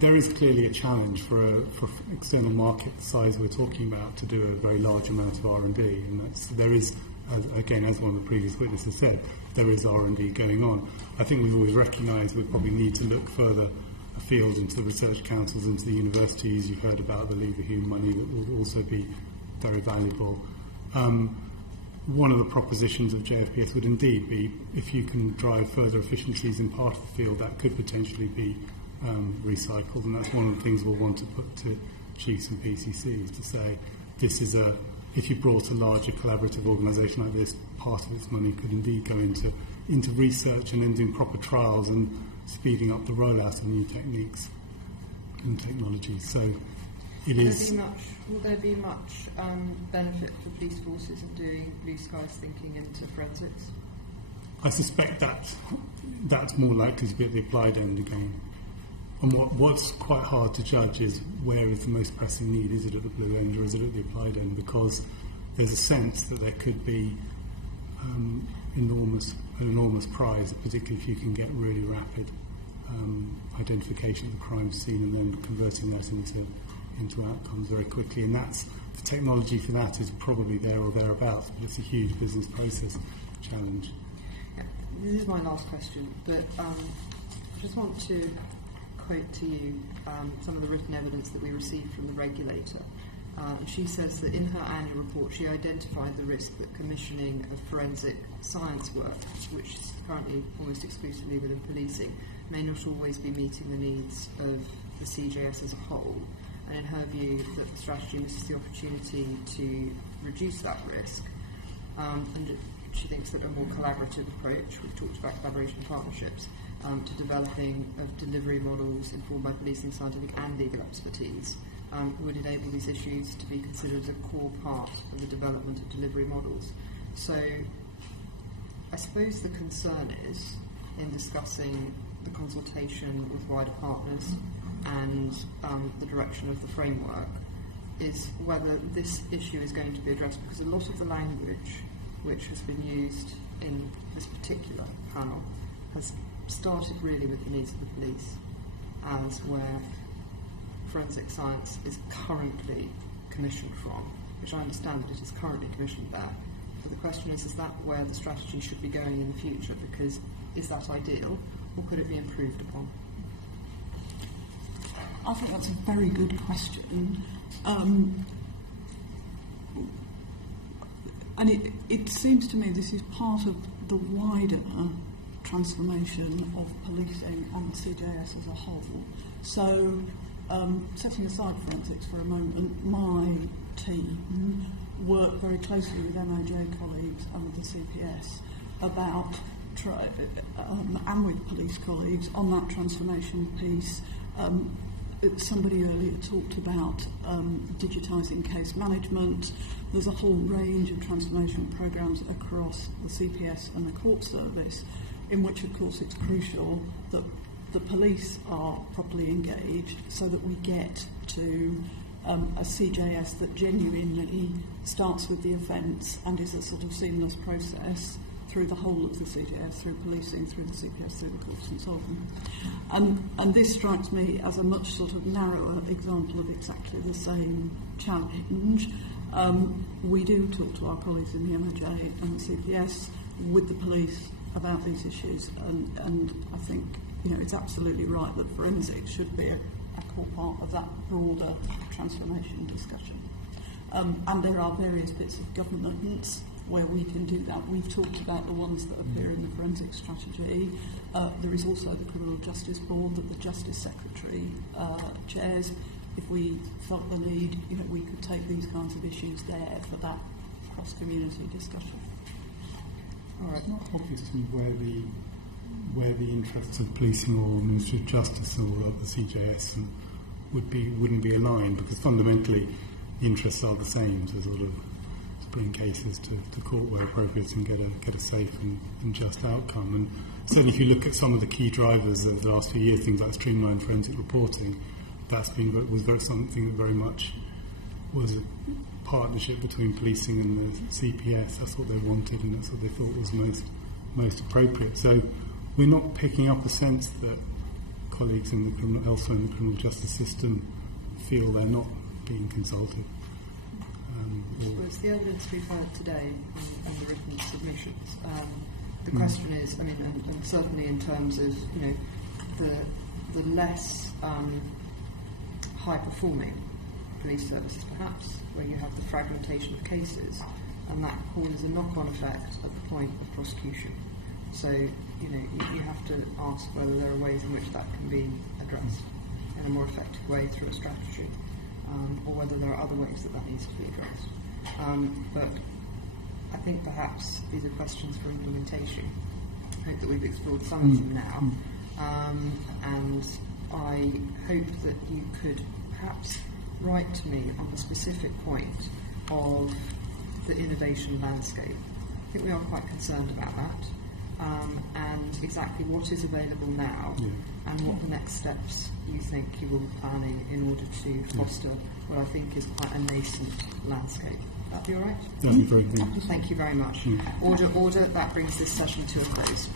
there is clearly a challenge for external market size we're talking about to do a very large amount of R&D, and there is, again, as one of the previous witnesses said, there is R&D going on. I think we've always recognised we probably need to look further afield into research councils, into the universities. You've heard about the Leverhulme money that will also be very valuable. One of the propositions of JFPS would indeed be, if you can drive further efficiencies in part of the field, that could potentially be recycled, and that's one of the things we'll want to put to chiefs and PCCs, to say, this is if you brought a larger collaborative organisation like this, part of its money could indeed go into research and ending proper trials and speeding up the rollout of new techniques and technologies. So it is. Will there be much benefit for police forces in doing blue skies thinking into forensics? I suspect that's more likely to be at the applied end again. And what's quite hard to judge is where is the most pressing need. Is it at the blue end or is it at the applied end? Because there's a sense that there could be an enormous prize, particularly if you can get really rapid identification of the crime scene and then converting that into outcomes very quickly. And that's the technology for that is probably there or thereabouts, but it's a huge business process challenge. Yeah, this is my last question, but I just want to quote to you some of the written evidence that we received from the regulator. She says that in her annual report she identified the risk that commissioning of forensic science work, which is currently almost exclusively within policing, may not always be meeting the needs of the CJS as a whole. And in her view, that the strategy misses the opportunity to reduce that risk. And she thinks that a more collaborative approach, we've talked about collaboration partnerships, to developing of delivery models informed by policing, scientific and legal expertise, would enable these issues to be considered as a core part of the development of delivery models. So I suppose the concern is, in discussing the consultation with wider partners and the direction of the framework, is whether this issue is going to be addressed, because a lot of the language which has been used in this particular panel has started really with the needs of the police, as where forensic science is currently commissioned from, which I understand that it is currently commissioned there. But the question is that where the strategy should be going in the future? Because is that ideal, or could it be improved upon? I think that's a very good question. And it seems to me this is part of the wider transformation of policing and CJS as a whole. So, setting aside forensics for a moment, my team work very closely with MOJ colleagues and the CPS about, and with police colleagues on that transformation piece, somebody earlier talked about digitising case management. There's a whole range of transformation programmes across the CPS and the court service, in which, of course, it's crucial that the police are properly engaged so that we get to a CJS that genuinely starts with the offence and is a sort of seamless process through the whole of the CJS, through policing, through the CPS, through the courts and so on. And this strikes me as a much sort of narrower example of exactly the same challenge. We do talk to our colleagues in the MOJ and the CPS with the police about these issues, and I think it's absolutely right that forensics should be a core part of that broader transformation discussion. And there are various bits of governance where we can do that. We've talked about the ones that appear in the forensic strategy. There is also the Criminal Justice Board that the Justice Secretary chairs. If we felt the need, we could take these kinds of issues there for that cross-community discussion. All right. It's not obvious to me where the interests of policing or administrative justice or of the CJS wouldn't be aligned, because fundamentally the interests are the same, to sort of bring cases to court where appropriate and get a safe and just outcome. And certainly if you look at some of the key drivers of the last few years, things like streamlined forensic reporting, was something that very much was a partnership between policing and the CPS. That's what they wanted, and that's what they thought was most appropriate. So we're not picking up a sense that colleagues elsewhere in the criminal justice system feel they're not being consulted. Well, it's the evidence we've had today and the written submissions. The question is, and certainly in terms of the less high-performing police services, perhaps, where you have the fragmentation of cases, and that causes a knock-on effect at the point of prosecution. So, you have to ask whether there are ways in which that can be addressed in a more effective way through a strategy, or whether there are other ways that needs to be addressed. But I think perhaps these are questions for implementation. I hope that we've explored some of them now, and I hope that you could perhaps write to me on the specific point of the innovation landscape. I think we are quite concerned about that, and exactly what is available now, and what the next steps you think you will be planning in order to foster what I think is quite a nascent landscape. That'd be all right? That'd be very good. Thank you very much. Order. That brings this session to a close.